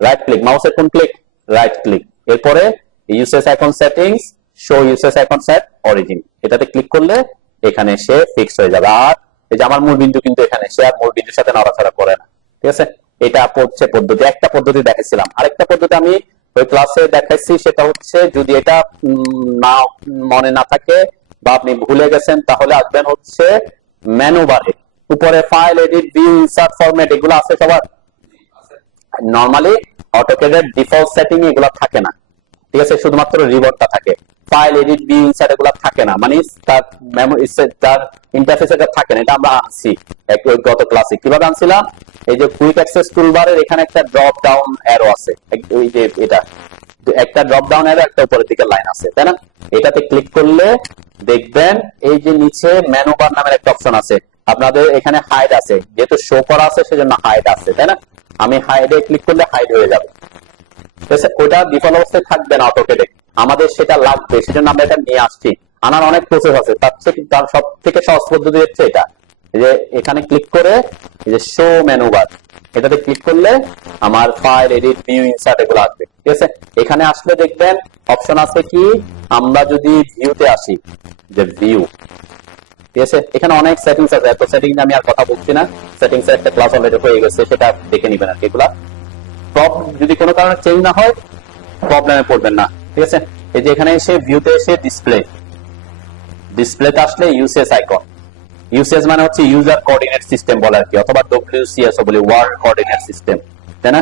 রাইট ক্লিক, মাউসের কোন ক্লিক? রাইট ক্লিক, এরপরে usage icon settings, show usage icon set origin, এটাতে ক্লিক করলে এখানে সে ফিক্স হয়ে যাবে। আর এই যে আমার মূল বিন্দু কিন্তু এখানে, সে আর মূল বিন্দুর সাথে নড়াচড়া করে না। ঠিক আছে, এটা হচ্ছে পদ্ধতি, একটা পদ্ধতি দেখেছিলাম। আরেকটা পদ্ধতি আমি ওই ক্লাসে দেখাইছি, সেটা হচ্ছে যদি এটা না মনে না থাকে বা আপনি ভুলে গেছেন, তাহলে আসবেন হচ্ছে মেনু বারে, উপরে file, edit, view, insert, format এগুলো আছে সবার। নরমালি অটোক্যাডের ডিফল্ট সেটিং এগুলো থাকে না, ঠিক আছে, শুধুমাত্র রিবর্ডটা থাকে। ফাইল, এডিট, ভিউ, ইনসার্ট এগুলো থাকে না, মানে তার মেমোরি তার ইন্টারফেস এটা থাকে না। এটা আমরা আনছি গত ক্লাসে। কিভাবে আনছিলাম? এই যে কুইক অ্যাক্সেস টুলবারের এখানে একটা ড্রপ ডাউন অ্যারো আছে, এই যে এটা একটা ড্রপ ডাউন অ্যারো, একটা উপরের দিকে লাইন আছে, তাই না? এটাতে ক্লিক করলে দেখবেন এই যে নিচে মেনু বার নামের একটা অপশন আছে। আপনাদের এখানে হাইড আছে, যেহেতু শো করা আছে সেজন্য হাইড আছে, তাই না? আমি হাইডে ক্লিক করলে হাইড হয়ে যাবে, ঠিক আছে? ওটা ডিফল্ট অবস্থায় থাকবে না অটোক্যাডে, আমাদের সেটা লাগবে, সেজন্য আমরা এটা নিয়ে আসছি। আনার অনেক প্রসেস আছে, তার সব থেকে সহজ পদ্ধতি হচ্ছে এটা। এই যে এখানে ক্লিক করে এই যে শো মেনু বার, এটাতে ক্লিক করলে আমার ফাইল, এডিট, ভিউ, ইনসার্ট এগুলো আসবে, ঠিক আছে? এখানে আসলে দেখবেন অপশন আছে কি, আমরা যদি ভিউতে আসি, যে ভিউ, ঠিক আছে, এখানে অনেক সেটিংস আছে, এত সেটিং আমি আর কথা বলছি না, সেটিংস এর একটা ক্লাস অলরেডি হয়ে গেছে, সেটা দেখে নিবেন আর কি। এগুলা যদি কোনো কারণে চেঞ্জ না হয় প্রবলেমে পড়বেন না, ঠিক আছে? এই যে এখানে এসে ভিউতে এসে ডিসপ্লেতে আসলে ইউসেজ আইকন, ইউসেজ মানে হচ্ছে ইউজার কোঅর্ডিনেট সিস্টেম বলে আর কি, অথবা ডব্লিউসিএস বলি, ওয়ার্ল্ড কোঅর্ডিনেট সিস্টেম, তাই না?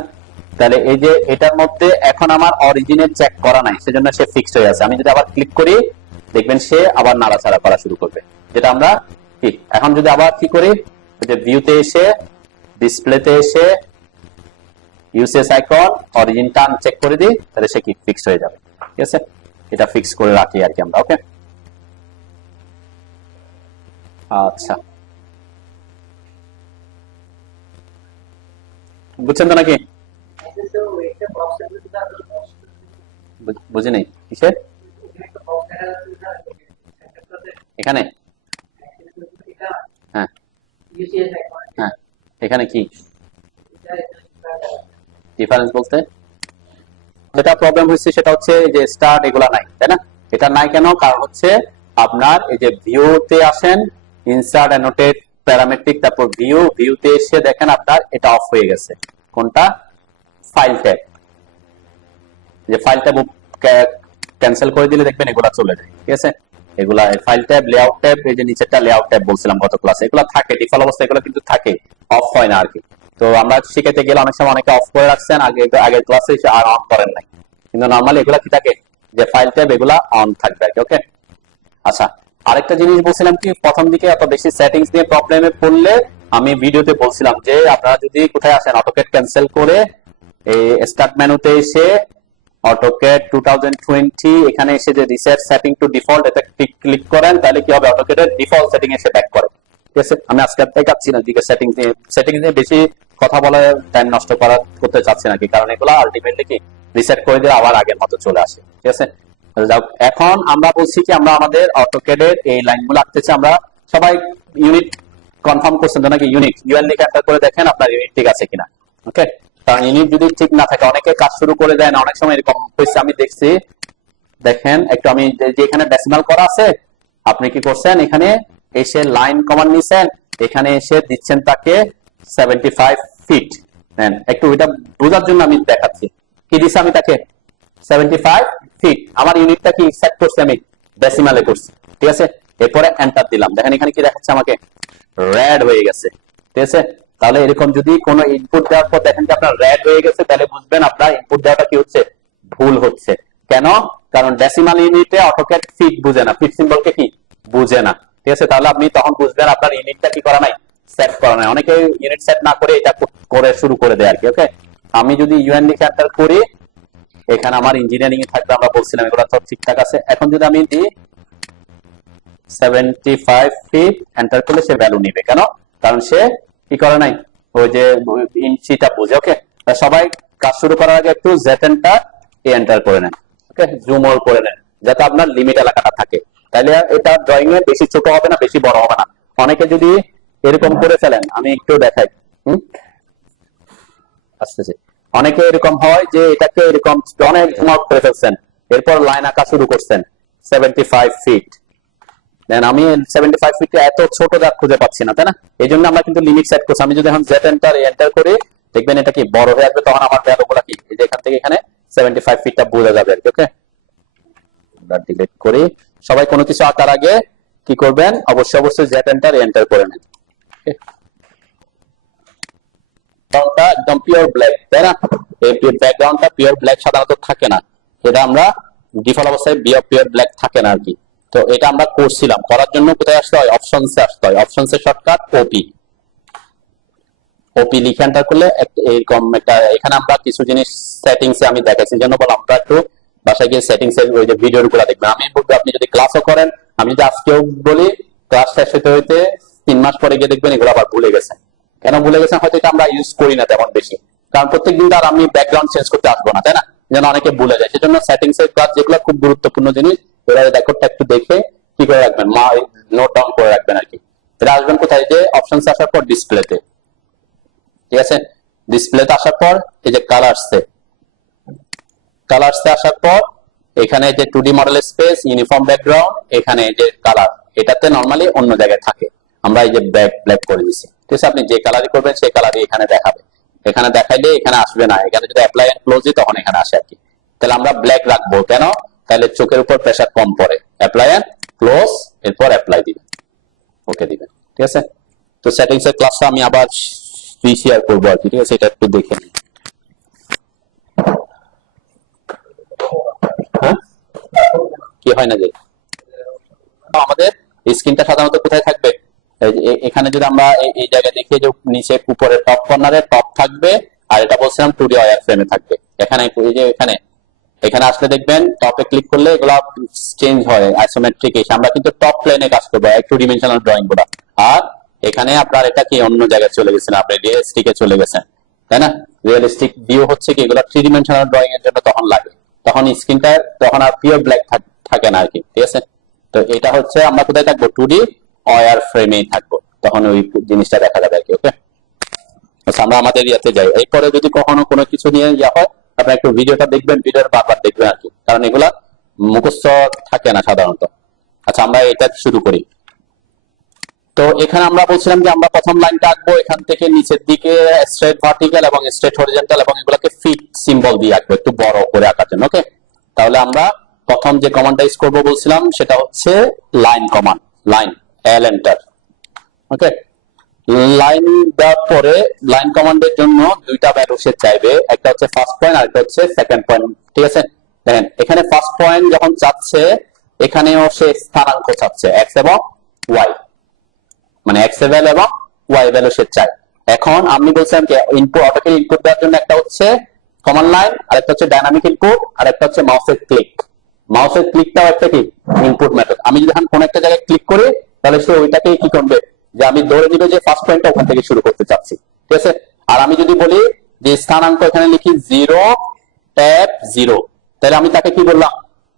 তাহলে এই যে এটার মধ্যে এখন আমার অরিজিনের চেক করা নাই, সেজন্য সে ফিক্সড হয়ে আছে। আমি যদি আবার ক্লিক করি দেখবেন সে আবার নাড়াচাড়া করা শুরু করবে, যেটা আমরা ঠিক। এখন যদি আবার কি করি, যে ভিউতে এসে ডিসপ্লেতে এসে ইউসেজ আইকন অরিজিনটা চেক করে দিই, তাহলে সে কি ফিক্সড হয়ে যাবে, ঠিক আছে? এটা ফিক্স করে রাখি আর কি আমরা, ওকে? আচ্ছা, বুঝছেন তো নাকি? বুঝি নাই কিসে এখানে? হ্যাঁ হ্যাঁ, এখানে কি ডিফারেন্স বলতে যেটা প্রবলেম হচ্ছে সেটা হচ্ছে যে স্টার্ট এগুলা নাই, তাই না? এটা নাই কেন? কারণ হচ্ছে আপনার এই যে ভিউতে আসেন, ইনসার্ট, অ্যানোটেট, প্যারামেট্রিক, তারপর ভিউতে এসে দেখেন আপনার এটা অফ হয়ে গেছে। কোনটা? File tab. যে ফাইল ট্যাব ক্যান্সেল করে দিলে দেখবেন এগুলা চলে যায়, ঠিক আছে? এগুলা ফাইল ট্যাব, লেআউট ট্যাব, এই যে নিচেরটা লেআউট ট্যাব বলছিলাম গত ক্লাসে, এগুলো থাকে ডিফল্ট অবস্থায়, এগুলো কিন্তু থাকে, অফ হয় না আর কি। তো আমরা শিখাইতে গেলে অনেক সময় অনেকে অফ করে রাখছেন আগের ক্লাসে, আর অন করেন নাই, কিন্তু নরমালি এগুলা কি থাকে, যে ফাইল ট্যাব এগুলা অন থাকবে আর কি, ওকে? আচ্ছা, আরেকটা জিনিস বলছিলাম কি, প্রথম দিকে এত বেশি সেটিংস নিয়ে প্রবলেমে পড়লে আমি ভিডিওতে বলছিলাম যে আপনারা যদি কোথায় আসেন, অটোক্যাড ক্যান্সেল করে এই স্টার্ট মেনুতে এসে অটোক্যাড 2020 এখানে এসে যে রিসেট সেটিং টু ডিফল্ট, এটা ক্লিক করেন, তাহলে কি হবে, অটোক্যাডের ডিফল্ট সেটিং এসে ব্যাক করে, ঠিক আছে? আমি আজকে দেখাচ্ছি না দিকে সেটিং নিয়ে বেশি কথা বলে টাইম নষ্ট করতে চাচ্ছি নাকি, কারণ এগুলো আলটিমেটলি কি রিসেট করে দিলে আবার আগের মতো চলে আসে, ঠিক আছে? এখন আমরা বলছি কি আমরা আমাদের অটোক্যাডের এই লাইনগুলো আঁকতেছি, আমরা সবাই ইউনিট কনফার্ম করছেন তো নাকি? ইউনিট ইউএন লিখে এন্টার করে দেখেন আপনার ইউনিট ঠিক আছে কিনা, ওকে? কারণ ইউনিট যদি ঠিক না থাকে অনেকে কাজ শুরু করে দেয় না, অনেক সময় এরকম হয়েছে আমি দেখছি। দেখেন একটু, আমি যে এখানে ডেসিমাল করা আছে, আপনি কি করছেন, এখানে এসে লাইন কমান্ড নিছেন, এখানে এসে দিচ্ছেন তাকে 75 ফিট। নেন একটু, এটা বোঝার জন্য আমি দেখাচ্ছি কি দিছি আমি তাকে 75 ফিট। আমার ইউনিটটা কি সেট করছি আমি ডেসিমালে করছি, ঠিক আছে? এরপরে এন্টার দিলাম, দেখেন এখানে কি দেখাচ্ছে আমাকে, রেড হয়ে গেছে, ঠিক আছে? তাহলে এরকম যদি কোনো ইনপুট দেওয়ার পর দেখেন যে আপনার রেড হয়ে গেছে, তাহলে বুঝবেন আপনার ইনপুট দেওয়াটা কি হচ্ছে, ভুল হচ্ছে। কেন? কারণ ডেসিমাল ইউনিটে অটোক্যাড ফিট বুঝে না, ফিট সিম্বলকে কি বুঝে না, ঠিক আছে? তাহলে আপনি তখন বুঝবেন আপনার ইউনিটটা কি করা নাই, সেট করা নাই। অনেকে ইউনিট সেট না করে এটা করে শুরু করে দেয় আর কি, ওকে? আমি যদি ইউএন লিখে এন্টার করি, এখানে আমার ইঞ্জিনিয়ারিং এ থাকবে, আমরা বলছিলাম এগুলো সব ঠিকঠাক আছে। এখন যদি আমি দিই 75 ফিট এন্টার করলে সে ভ্যালু নিবে, কেন? কারণ সে কি করে নাই, ওই যে ইঞ্চিটা বুঝে, ওকে? সবাই কাজ শুরু করার আগে একটু জেটেনটা এন্টার করে নেন, ওকে? জুম অল করে নেন, যাতে আপনার লিমিট এলাকাটা থাকে, তাহলে এটা ড্রয়িং এ বেশি ছোট হবে না, বেশি বড় হবে না। অনেকে যদি এরকম করে ফেলেন, আমি একটু দেখাই, আসতেছে, অনেকে এরকম হয় যে এটাকে এরকম অনেক জুম করে ফেলছেন, এরপর লাইন আঁকা শুরু করছেন 75 ফিট। দেন আমি 75 ফিটে এত ছোট দাগ খুঁজে পাচ্ছি না, তাই না? এই জন্য আমরা কিন্তু লিমিট সেট করছি। আমি যদি এখন জেড এন্টার করি, দেখবেন এটা কি বড় হয়ে আসবে, তখন আমার ভ্যালুগুলো কি এই যে এখান থেকে এখানে 75 ফিটটা বোঝা যাবে আর কি। ওকে, আমরা ডিলিট করি। সবাই কোনো কিছু আঁকার আগে কি করবেন, অবশ্যই জেড এন্টার করে নেন। একদম পিওর ব্ল্যাক, তাই না? এই ব্যাকগ্রাউন্ডটা পিওর ব্ল্যাক সাধারণত থাকে না, এটা আমরা ডিফল্ট অবস্থায় পিওর ব্ল্যাক থাকে না আর কি। তো এটা আমরা করছিলাম, করার জন্য কোথায় আসতে হয়, অপশনসে আসতে হয়। অপশনসে শর্টকাট ওপি লিখে এন্টার করলে এরকম একটা, এখানে আমরা কিছু জিনিস সেটিংসে আমি দেখাচ্ছি, জন্য বললাম আমরা একটু বাসায় গিয়ে সেটিংস এর ওই যে ভিডিওগুলো দেখবেন। আমি বলবো আপনি যদি ক্লাসও করেন, আমি যদি আজকেও বলি, ক্লাস শেষ হইতে 3 মাস পরে গিয়ে দেখবেন এগুলো আবার ভুলে গেছেন। কেন ভুলে গেছেন? হয়তো এটা আমরা ইউজ করি না তেমন বেশি, কারণ প্রত্যেকদিন আর আমি ব্যাকগ্রাউন্ড চেঞ্জ করতে আসবো না, তাই না? যেন অনেকে ভুলে যায়। সেজন্য সেটিংস এর কাজ যেগুলো খুব গুরুত্বপূর্ণ জিনিস, এরা রেকর্ডটা একটু দেখে কি করে রাখবেন, নোট ডাউন করে রাখবেন আর কি। এটা আসবেন কোথায়, যে অপশনস আসার পর ডিসপ্লেতে, ঠিক আছে? ডিসপ্লেতে আসার পর এই যে কালারসে আসার পর এখানে যে 2D model space, uniform background, এখানে যে কালার, এটাতে নরমালি অন্য জায়গায় থাকে, আমরা এই যে ব্ল্যাক করে দিছি, ঠিক আছে? আপনি যে কালারই করবেন সেই কালারই এখানে দেখাবে। এখানে দেখাইলে এখানে আসবে না, এখানে যদি অ্যাপ্লাই এন্ড ক্লোজ দিই তখন এখানে আসে আর কি। তাহলে আমরা ব্ল্যাক রাখবো কেন? তাহলে চোখের উপর প্রেসার কম পড়ে। অ্যাপ্লাই এন্ড ক্লোজ, এরপর অ্যাপ্লাই দিবেন, ওকে দিবেন, ঠিক আছে? তো সেটিংস এর ক্লাসটা আমি আবার শেয়ার করবো আর কি, ঠিক আছে? এটা একটু দেখে নিন। হ্যাঁ, কি হয় না যে আমাদের স্ক্রিনটা সাধারণত কোথায় থাকবে, এখানে যদি আমরা এই জায়গায় দেখি যে নিচে উপরে টপ কর্নারে টপ থাকবে, আর এটা বলছিলাম 2D ওয়্যার ফ্রেমে থাকবে। এখানে এই যে এখানে আসলে দেখবেন টপে ক্লিক করলে এগুলা চেঞ্জ হয়, আইসোমেট্রিক এসে আমরা কিন্তু টপ প্লেনে কাজ করবো, একটু ডিমেনশনাল ড্রয়িং গুলা। আর এখানে আপনার এটা কি অন্য জায়গায় চলে গেছেন, আপনি রিয়েলিস্টিকে চলে গেছেন, তাই না? রিয়েলিস্টিক ভিউ হচ্ছে কি, এগুলো 3 ডিমেনশনাল ড্রয়িং এর জন্য তখন লাগে, তখন স্ক্রিনটা তখন আর পিওর ব্ল্যাক থাকে না আর কি, ঠিক আছে? তো এটা হচ্ছে আমরা কোথায় থাকবো, 2D ওয়্যার ফ্রেমেই থাকবো, তখন ওই জিনিসটা দেখা যাবে আর কি। ওকে, আমরা আমাদের ইয়াতে যাই। এরপরে যদি কখনো কোনো কিছু নিয়ে ইয়া হয়, আপনারা একটু ভিডিওটা দেখবেন, ভিডিওর বারবার দেখবেন আর কি, কারণ এগুলা মুখস্থ থাকে না সাধারণত। আচ্ছা, আমরা এটা শুরু করি। তো এখানে আমরা বলছিলাম যে আমরা প্রথম লাইনটা আঁকবো এখান থেকে নিচের দিকে স্ট্রেট ভার্টিক্যাল এবং স্ট্রেট হরিজন্টাল, এবং এগুলোকে ফিট সিম্বল দিয়ে আঁকবো একটু বড় করে আঁকার জন্য। ওকে, তাহলে আমরা প্রথম যে কমান্ডটা ইউজ করবো বলছিলাম সেটা হচ্ছে line command, line L enter. Okay, line দেওয়ার পরে লাইন কমান্ডের জন্য দুইটা ভ্যালু সে চাইবে, একটা হচ্ছে ফার্স্ট পয়েন্ট আর একটা হচ্ছে সেকেন্ড পয়েন্ট, ঠিক আছে? দেখেন এখানে ফার্স্ট পয়েন্ট যখন চাচ্ছে, এখানেও সে স্থানাঙ্ক চাচ্ছে এক্স এবং ওয়াই, মানে এক্স এর ভ্যালু এবং ওয়াই ভ্যালু সে চায়। এখন আমি বলছিলাম যে ইনপুট, অটোকে ইনপুট দেওয়ার জন্য একটা হচ্ছে কমান্ড লাইন, আর একটা হচ্ছে ডাইনামিক ইনপুট, আর একটা হচ্ছে মাউসের ক্লিক। মাউসের ক্লিকটাও একটা কি ইনপুট মেথড। আমি যদি এখন কোন একটা জায়গায় ক্লিক করি, তাহলে সে ওইটাকে কি করবে, যে আমি ধরে নিবে যে ফার্স্ট পয়েন্টটা ওখান থেকে শুরু করতে চাচ্ছি, ঠিক আছে? আর আমি যদি বলি যে স্থানাঙ্ক এখানে লিখি 0 ট্যাব 0, তাহলে আমি তাকে কি বললাম,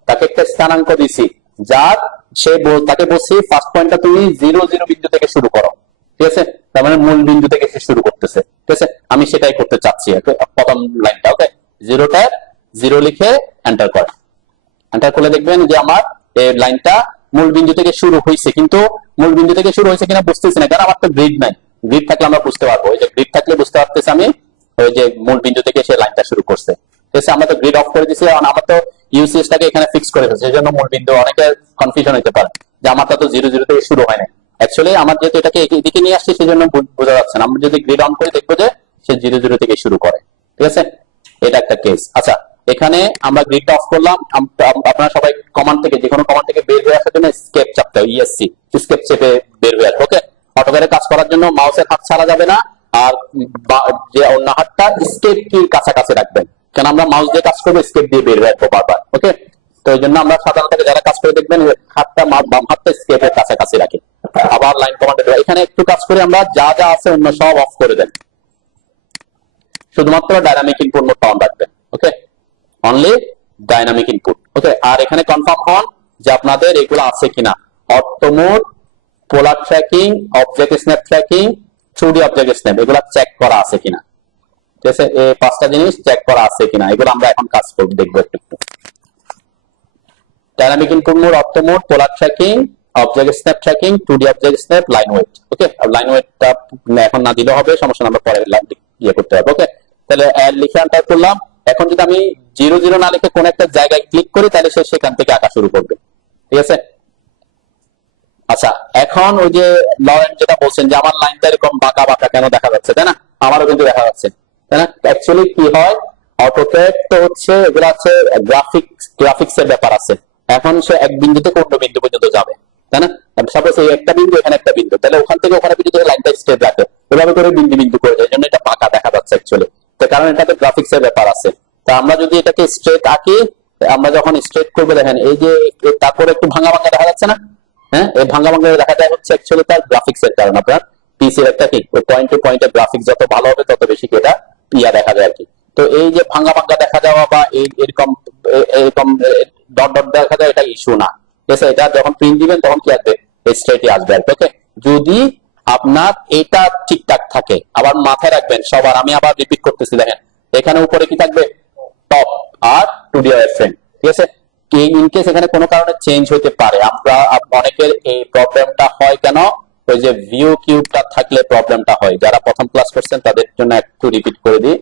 তাকে একটা স্থানাঙ্ক দিছি, যার সে তাকে বলছি ফার্স্ট পয়েন্টটা তুমি 0 0 বিন্দু থেকে শুরু করো, ঠিক আছে? তার মানে মূল বিন্দু থেকে সে শুরু করতেছে, ঠিক আছে? আমি সেটাই করতে চাচ্ছি প্রথম লাইনটা। ওকে, 0 ট্যাব 0 লিখে এন্টার করেন। এন্টার করলে দেখবেন যে আমার এই লাইনটা মূল বিন্দু থেকে শুরু হয়েছে, কিন্তু মূল বিন্দু থেকে শুরু হয়েছে কিনা বুঝতেছি না, কারণ আমার তো গ্রিড নাই। গ্রিড থাকলে আমরা বুঝতে পারবো, ওই যে গ্রিড থাকলে বুঝতে পারতেছি আমি ওই যে মূল বিন্দু থেকে সে লাইনটা শুরু করছে, ঠিক আছে? আমরা তো গ্রিড অফ করে দিছি, কারণ আমার তো ইউসিএসটাকে এখানে ফিক্স করে ফেলছে, সেজন্য মূল বিন্দু অনেকে কনফিউশন হতে পারে যে আমারটা তো 0 0 থেকে শুরু হয় না। অ্যাকচুয়ালি আমার যেহেতু এটাকে এদিকে নিয়ে আসছে সেজন্য বোঝা যাচ্ছে না। আমরা যদি গ্রিড অন করে দেখবো যে সে 0 0 থেকে শুরু করে, ঠিক আছে? এটা একটা কেস। আচ্ছা, এখানে আমরা গ্রিডটা অফ করলাম। আপনারা সবাই কমান্ড থেকে, যে কোনো কমান্ড থেকে বের হয়ে আসার জন্য এসকেপ চাপতে হয়, ইএসসি এসকেপ চেপে বের হয়ে আসবে। ওকে, অটোক্যাডে কাজ করার জন্য মাউসের হাত ছাড়া যাবে না, আর যে অন্য হাতটা এসকেপ কির কাছাকাছি রাখবেন, কারণ আমরা মাউস দিয়ে কাজ করবো, এসকেপ দিয়ে বের হয়ে আসবো বারবার। ওকে, তো এই জন্য আমরা সাধারণত যারা কাজ করে দেখবেন হাতটা বাম হাতটা এসকেপের কাছাকাছি রাখি। আবার লাইন কমান্ডে এখানে একটু কাজ করে আমরা যা যা আছে অন্য সব অফ করে দেন, শুধুমাত্র ডাইনামিক ইনপুট মোডটা অন রাখবেন। Okay, only dynamic input. Okay, আর এখানে কনফার্ম হন যে আপনাদের এগুলো আছে কিনা, auto mode, polar tracking, object snap tracking, 2D object snap, এগুলো চেক করা আছে কিনা, ঠিক আছে? এই 5টা জিনিস চেক করা আছে কিনা, এগুলো আমরা এখন কাজ করব, দেখবো একটু। Dynamic input mode, auto mode, polar tracking, object snap tracking, 2D object snap, line weight. Okay, line ওয়েটটা এখন না দিলেও হবে, সমস্যা না, আমরা পরে ইয়ে করতে হবে। ওকে, তাহলে লিখে এন্টার করলাম। এখন যদি আমি 0 0 না লিখে কোন একটা জায়গায় ক্লিক করি তাহলে সে সেখান থেকে আঁকা শুরু করবে, ঠিক আছে। আচ্ছা, এখন ওই যে লরেন্ট যেটা বলছেন যে আমার লাইনটা এরকম বাঁকা বাঁকা কেন দেখা যাচ্ছে, তাই না? আমারও কিন্তু দেখা যাচ্ছে, তাই না? অ্যাকচুয়ালি কি হয়, অটোক্যাড তো হচ্ছে এগুলো আছে গ্রাফিক্স এর ব্যাপার আছে। এখন সে এক বিন্দু থেকে অন্য বিন্দু পর্যন্ত যাবে, তাই না? সাপোজ এই একটা বিন্দু, এখানে একটা বিন্দু, তাহলে ওখান থেকে ওখানে পর্যন্ত লাইনটা স্ট্রেট রাখে, এভাবে করে বিন্দু বিন্দু করে যায়, এই জন্য এটা বাঁকা দেখা যাচ্ছে অ্যাকচুয়ালি। তো কারণ এটাতে গ্রাফিক্স এর ব্যাপার আছে। তা আমরা যদি এটাকে স্ট্রেট আঁকি, আমরা যখন স্ট্রেট করবো, দেখেন এই যে তারপরে একটু ভাঙা ভাঙা দেখা যাচ্ছে না? হ্যাঁ, এই ভাঙা ভাঙা দেখা যায় হচ্ছে অ্যাকচুয়ালি তার গ্রাফিক্স এর কারণ। আপনার পিসির একটা কি পয়েন্ট টু পয়েন্টের গ্রাফিক্স যত ভালো হবে তত বেশি এটা ইয়া দেখা যায় আর কি। তো এই যে ভাঙা ভাঙা দেখা যাওয়া বা এরকম এরকম ডট ডট দেখা যায়, এটা ইস্যু না, ঠিক আছে। এটা যখন প্রিন্ট দিবেন তখন কি আসবে, স্ট্রেটই আসবে আর কি, ওকে। যদি আপনার এটা ঠিকঠাক থাকে, আবার মাথায় রাখবেন সবার, আমি আবার রিপিট করতেছি, দেখেন এখানে উপরে কি থাকবে, টপ আর 2D ওয়্যারফ্রেম, ঠিক আছে। ইনকেস এখানে কোনো কারণে চেঞ্জ হতে পারে, আমরা অনেকের এই প্রবলেমটা হয় কেন, ওই যে ভিউ কিউবটা থাকলে প্রবলেমটা হয়। যারা প্রথম ক্লাস করছেন তাদের জন্য একটু রিপিট করে দিই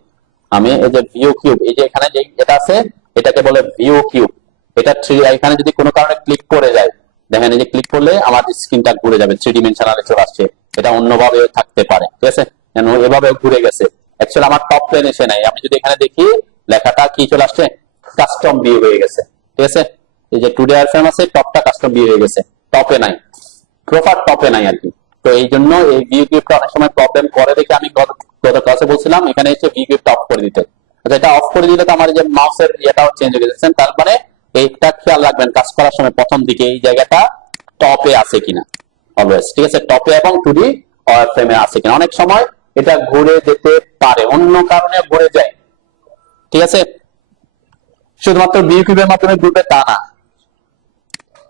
আমি। এই যে ভিউ কিউব, এই যে এখানে যে এটা আছে এটাকে বলে ভিউ কিউব। এটা এখানে যদি কোনো কারণে ক্লিক করে যায়, দেখেন এই যে ক্লিক করলে আমার স্ক্রিনটা ঘুরে যাবে, 3 ডিমেনশনালে চলে আসছে। এটা অন্যভাবে থাকতে পারে, ঠিক আছে, এভাবে ঘুরে গেছে। অ্যাকচুয়ালি আমার টপ প্লেন এসে নাই, আমি যদি এখানে দেখি লেখাটা কি চলে আসছে, কাস্টম ভিউ হয়ে গেছে, ঠিক আছে। এই যে 2D ওয়্যারফ্রেম আছে, টপটা কাস্টম ভিউ হয়ে গেছে, টপে নাই, প্রপার টপে নাই আর কি। তো এই জন্য এই ভিউ কিউবটা অনেক সময় প্রবলেম করে দেখে আমি গত ক্লাসে বলছিলাম এখানে এসে ভিউ কিউবটা অফ করে দিতে। আচ্ছা, এটা অফ করে দিলে তো আমার যে মাউসের ইয়েটাও চেঞ্জ হয়ে গেছে। তার মানে এইটা খেয়াল রাখবেন কাজ করার সময় প্রথম দিকে এই জায়গাটা টপে আছে কিনা অলওয়েজ, ঠিক আছে, টপে এবং 2D ওয়্যারফ্রেমে আছে কিনা। অনেক সময় এটা ঘুরে যেতে পারে, অন্য কারণে ঘুরে যায়, ঠিক আছে। শুধুমাত্র ভিউ কিউবের মাধ্যমে ঘুরবে তা না,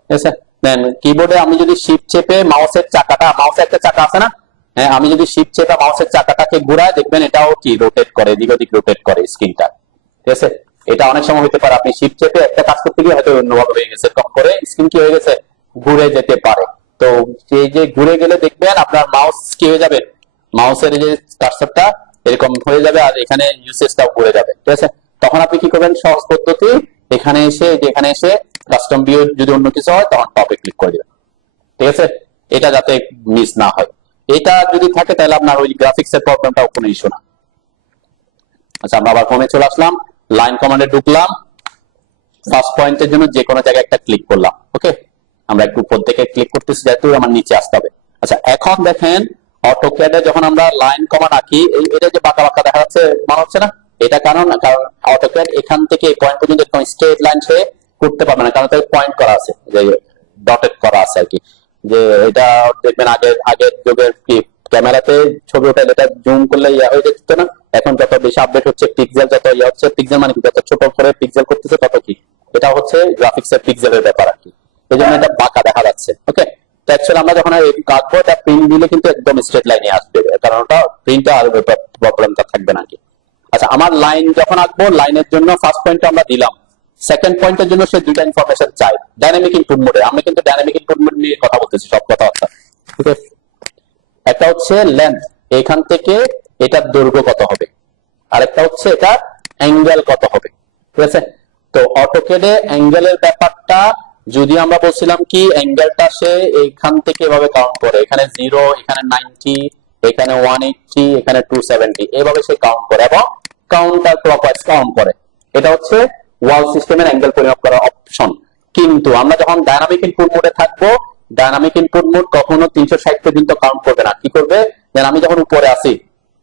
ঠিক আছে। দেন কিবোর্ডে আমি যদি শিফট চেপে মাউসের চাকাটা, মাউসের একটা চাকা আছে না, হ্যাঁ, আমি যদি শিফট চেপে মাউসের চাকাটাকে ঘুরাই, দেখবেন এটাও কি রোটেট করে, এদিক ওদিক রোটেট করে স্ক্রিনটা, ঠিক আছে। এটা অনেক সময় হতে পারে আপনি শিফট চেপে একটা কাজ করতে গিয়ে হয়তো অন্যভাবে হয়ে গেছে, কম করে স্ক্রিন কি হয়ে গেছে, ঘুরে যেতে পারে। তো এই যে ঘুরে গেলে দেখবেন আপনার মাউস কি হয়ে যাবে, মাউসের এই যে কার্সরটা এরকম হয়ে যাবে আর এখানে ইউসেজটাও ঘুরে যাবে, ঠিক আছে। তখন আপনি কি করবেন, সহজ পদ্ধতি, এখানে এসে যেখানে এসে কাস্টম ভিউ যদি অন্য কিছু হয় তখন টপে ক্লিক করে দিবেন, ঠিক আছে। এটা যাতে মিস না হয়, এটা যদি থাকে তাহলে আপনার ওই গ্রাফিক্স এর প্রবলেমটাও কোনো ইস্যু না। আচ্ছা, আমরা আবার হোমে চলে আসলাম, লাইন কমান্ডে ঢুকলাম, ফার্স্ট পয়েন্টের জন্য যে কোনো জায়গায় একটা ক্লিক করলাম, ওকে। আমরা একটু উপর থেকে ক্লিক করতেছি যেহেতু আমার নিচে আসতে হবে। আচ্ছা, এখন দেখেন অটোক্যাডে যখন আমরা লাইন কমান্ড আঁকি, এটা যে বাঁকা বাঁকা দেখা যাচ্ছে মনে হচ্ছে না, এটা কারণ অটোক্যাড এখান থেকে এই পয়েন্ট পর্যন্ত একদম স্ট্রেট লাইন সে করতে পারবে না, কারণ তাই পয়েন্ট করা আছে, যে ডটেড করা আছে আর কি। যে এটা দেখবেন আগের যুগের কি ক্যামেরাতে ছবি ওঠালে এটা জুম করলে ইয়া হয়ে যেত না, এখন যত বেশি আপডেট হচ্ছে পিক্সেল যত ইয়া হচ্ছে, পিক্সেল মানে কি যত ছোট করে পিক্সেল করতেছে তত কি, এটা হচ্ছে গ্রাফিক্স এর পিক্সেলের ব্যাপার আর কি, এই জন্য এটা বাঁকা দেখা যাচ্ছে, ওকে। তো অ্যাকচুয়ালি আমরা যখন কাটবো এটা প্রিন্ট দিলে কিন্তু একদম স্ট্রেট লাইনে আসবে, কারণ ওটা প্রিন্টটা আর প্রবলেমটা থাকবে না কি। আচ্ছা, আমার লাইন যখন আঁকবো, লাইনের জন্য ফার্স্ট পয়েন্ট আমরা দিলাম, সেকেন্ড পয়েন্টের জন্য সে দুইটা ইনফরমেশন চাই ডাইনামিক ইনপুট মোডে। আমি কিন্তু ডাইনামিক ইনপুট মোড নিয়ে কথা বলতেছি, সব কথাবার্তা, ঠিক আছে। একটা হচ্ছে লেন্থ, এখান থেকে এটার দৈর্ঘ্য কত হবে, আরেকটা হচ্ছে এটা অ্যাঙ্গেল কত হবে, ঠিক আছে। তো অটোক্যাডে অ্যাঙ্গেলের ব্যাপারটা যদি আমরা বলছিলাম কি অ্যাঙ্গেলটা সে এইখান থেকে এভাবে কাউন্ট করে, এখানে 0, এখানে 90, এখানে 180, এখানে 270, এভাবে সে কাউন্ট করে এবং কাউন্টার ক্লকওয়াইজ কাউন্ট করে। এটা হচ্ছে ওয়াল সিস্টেমের অ্যাঙ্গেল পরিমাপ করার অপশন। কিন্তু আমরা যখন ডায়নামিক ইনপুট মোডে থাকবো, ডায়নামিক ইনপুট মোড কখনো 360 পর্যন্ত কাউন্ট করবে না। কি করবে, যেন আমি যখন উপরে আসি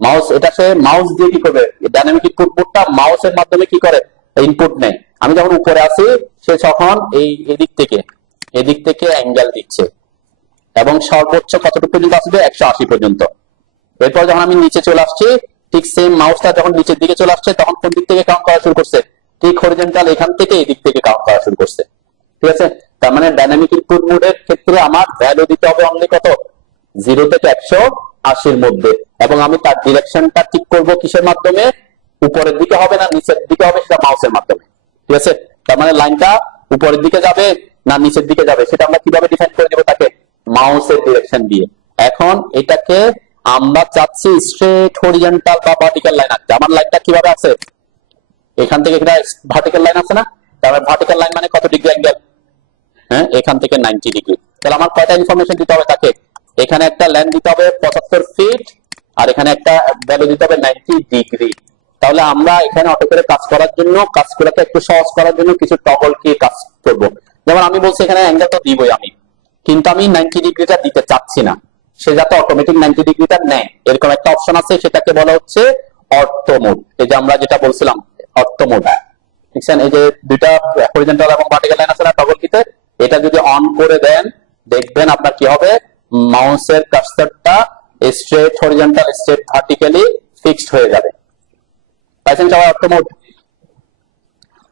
মাউস, এটা সে মাউস দিয়ে কি করবে, ডায়নামিক ইনপুট মোডটা মাউসের মাধ্যমে কি করে ইনপুট নেয়। আমি যখন উপরে আসি সে তখন এই এদিক থেকে অ্যাঙ্গেল দিচ্ছে এবং সর্বোচ্চ কতটুকু পর্যন্ত আসবে, 180 পর্যন্ত। এরপর যখন আমি নিচে চলে আসছি, ঠিক সেম মাউসটা যখন নিচের দিকে চলে আসছে তখন কোন দিক থেকে কাউন্ট করা শুরু করছে, ঠিক হরিজন্টাল এখান থেকে এই দিক থেকে কাউন্ট করা শুরু করছে, ঠিক আছে। তার মানে ডাইনামিক ইনপুট মোডের ক্ষেত্রে আমার ভ্যালু দিতে হবে অনলি কত, 0 থেকে 180 মধ্যে, এবং আমি তার ডিরেকশনটা ঠিক করব কিসের মাধ্যমে, উপরের দিকে হবে না নিচের দিকে হবে, সেটা মাউসের মাধ্যমে, ঠিক আছে। তার মানে লাইনটা উপরের দিকে যাবে না নিচের দিকে যাবে সেটা আমরা কিভাবে ডিফাইন করে দেব, তাকে মাউসের ডিরেকশন দিয়ে। এখন এটাকে আমরা চাচ্ছি স্ট্রেট হরিজন্টাল বা ভার্টিক্যাল লাইন আঁকতে। আমার লাইনটা কিভাবে আছে, এখান থেকে এটা ভার্টিক্যাল লাইন আছে না, তাহলে ভার্টিক্যাল লাইন মানে কত ডিগ্রি অ্যাঙ্গেল? হ্যাঁ, এখান থেকে 90 ডিগ্রি। তাহলে আমার কয়টা ইনফরমেশন দিতে হবে তাকে? এখানে একটা লাইন দিতে হবে 75 ফিট, আর এখানে একটা ভ্যালু দিতে হবে 90 ডিগ্রি। তাহলে আমরা এখানে অটো করে কাজ করার জন্য, কাজগুলোকে একটু সহজ করার জন্য কিছু টগল কি কাজ করব। যেমন আমি বলছি এখানে অ্যাঙ্গেল তো দিবই আমি, কিন্তু আমি 90 ডিগ্রিটা দিতে চাচ্ছি না, সে যাতে অটোমেটিক 90 ডিগ্রিটা নেয় এরকম একটা অপশন আছে, সেটাকে বলা হচ্ছে অর্থ মোড। এই যে আমরা যেটা বলছিলাম অর্থ মোড, দেখছেন এই যে দুইটা হরিজন্টাল এবং ভার্টিক্যাল লাইন আছে না টগল কিতে, এটা যদি অন করে দেন দেখবেন আপনার কি হবে, মাউসের কার্সারটা straight horizontal straight vertically fixed হয়ে যাবে। পাইছেন সবাই অর্থ মোড?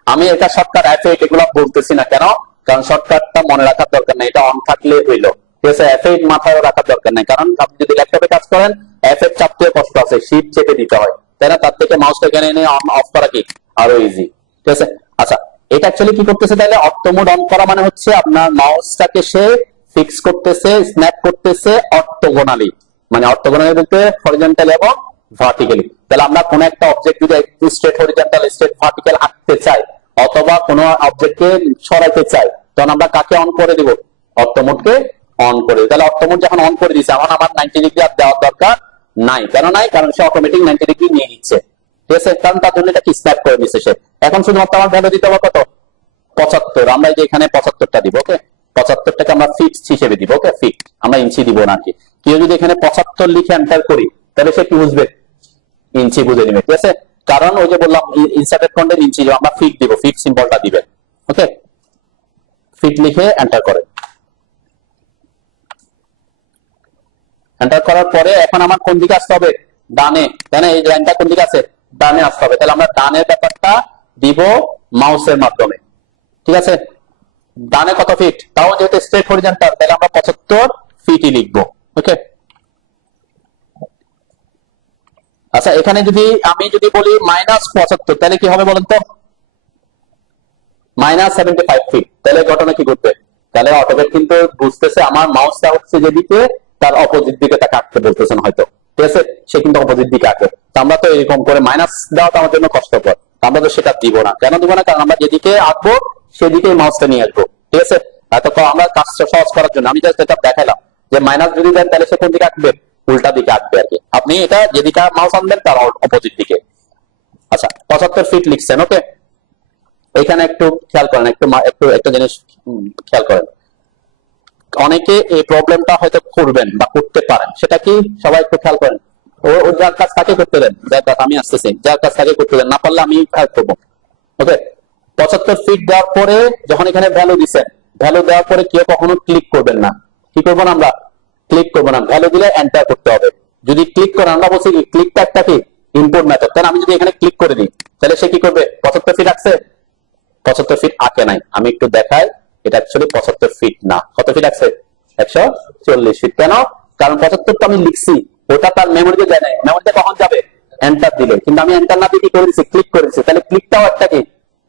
আমি এটা শর্টকাট F8 এগুলো বলতেছি না কেন, কারণ শর্টকাটটা মনে রাখার দরকার নেই, এটা অন থাকলে হইলো, ঠিক আছে? F8 মাথায় রাখার দরকার নেই, কারণ আপনি যদি ল্যাপটপে কাজ করেন F8 চাপতে কষ্ট আছে, শিফট চেপে দিতে হয়, তাই না? তার থেকে মাউসটা এখানে এনে অন অফ করা কি আরো ইজি, ঠিক আছে? আচ্ছা, এটা অ্যাকচুয়ালি কি করতেছে তাহলে? অর্থ মোড অন করা মানে হচ্ছে আপনার মাউসটাকে সে ফিক্স করতেছে, স্ন্যাপ করতেছে অর্থোগোনালি, মানে অর্থোগোনালি বলতে হরিজন্টাল এবং ভার্টিক্যালি। তাহলে আমরা কোন একটা অবজেক্ট যদি স্ট্রেট হরিজন্টাল স্ট্রেট ভার্টিক্যাল আঁকতে চাই অথবা কোন অবজেক্টকে সরাইতে চাই, তখন আমরা কাকে অন করে দিব? অর্থ মোডকে অন করে। তাহলে অর্থ মোড যখন অন করে দিয়েছে, এখন আমার 90 ডিগ্রি আর দেওয়ার দরকার নাই। কেন নাই? কারণ সে অটোমেটিক 90 ডিগ্রি নিয়ে নিচ্ছে, ঠিক আছে? কারণ তার জন্য এটা কি স্ন্যাপ করে নিচ্ছে সে। এখন শুধুমাত্র আমার ভ্যালু দিতে হবে কত? 75। আমরা এই যে এখানে 75টা দিব, ওকে? 75টাকে আমরা ফিট হিসেবে দিব, ওকে? ফিট, আমরা ইঞ্চি দিব না কি। কেউ যদি এখানে 75 লিখে এন্টার করি তাহলে সে কি বুঝবে? ইঞ্চি বুঝে নিবে, ঠিক আছে? কারণ ওই যে বললাম ইনসার্টেড কন্টেন্ট ইঞ্চি, আমরা ফিট দিব, ফিট সিম্বলটা দিবে, ওকে? ফিট লিখে এন্টার করে, এন্টার করার পরে এখন আমার কোন দিকে আসতে হবে? ডানে, তাই না? এই লাইনটা কোন দিকে আছে? ডানে আসতে হবে। তাহলে আমরা ডানের ব্যাপারটা দিব মাউসের মাধ্যমে, ঠিক আছে? ডানে কত ফিট? তাও যেহেতু স্ট্রেট হরিজন্টাল তাহলে আমরা 75 ফিটই লিখবো, ওকে? আচ্ছা, এখানে যদি আমি যদি বলি -75 তাহলে কি হবে বলেন তো? -75 ফিট, তাহলে ঘটনা কি ঘটবে? তাহলে অটোমেটিক কিন্তু বুঝতেছে আমার মাউসটা হচ্ছে যেদিকে, তার অপোজিট দিকে তাকে আঁকতে বলতেছেন হয়তো, ঠিক আছে? সে কিন্তু অপোজিট দিকে আঁকে। আমরা তো এরকম করে মাইনাস দেওয়াটা আমার জন্য কষ্টকর, আমরা তো সেটা দিব না। কেন দিব না? কারণ আমরা যেদিকে আঁকবো সেদিকে মাউসটা নিয়ে আসবো, ঠিক আছে? তো আমরা কাজটা সহজ করার জন্য আমি জাস্ট এটা দেখালাম যে মাইনাস যদি দেন তাহলে সে কোন দিকে আঁকবে? উল্টা দিকে আঁকবে আর কি। আপনি এটা যেদিকে মাউস আনবেন তার অপোজিট দিকে। আচ্ছা, 75 ফিট লিখছেন, ওকে? এখানে একটু খেয়াল করেন, একটু একটা জিনিস খেয়াল করেন। অনেকে এই প্রবলেমটা হয়তো করবেন বা করতে পারেন, সেটা কি সবাই একটু খেয়াল করেন। ও যার কাজ তাকে করতে দেন, যার কাজ আমি আসতেছি, যার কাজ তাকে করতে দেন, না পারলে আমি হেল্প করবো, ওকে? 75 ফিট দেওয়ার পরে যখন এখানে ভ্যালু দিচ্ছেন, ভ্যালু দেওয়ার পরে কেউ কখনো ক্লিক করবেন না। কি করবো না আমরা? ক্লিক করবো না, ভ্যালু দিলে এন্টার করতে হবে। যদি ক্লিক করেন, আমরা বলছি কি ক্লিকটা একটা কি ইনপুট মেথড, তাহলে আমি যদি এখানে ক্লিক করে দিই তাহলে সে কি করবে? 75 ফিট আঁকছে? 75 ফিট আঁকে নাই। আমি একটু দেখাই, এটা অ্যাকচুয়ালি 75 ফিট না। কত ফিট আঁকছে? 140 ফিট। কেন? কারণ 75 তো আমি লিখছি, ওটা তার মেমোরিতে যায় নাই। মেমোরিতে কখন যাবে? এন্টার দিলে। কিন্তু আমি এন্টার না দিয়ে কি করে দিচ্ছি? ক্লিক করে দিচ্ছি। তাহলে ক্লিকটাও একটা কি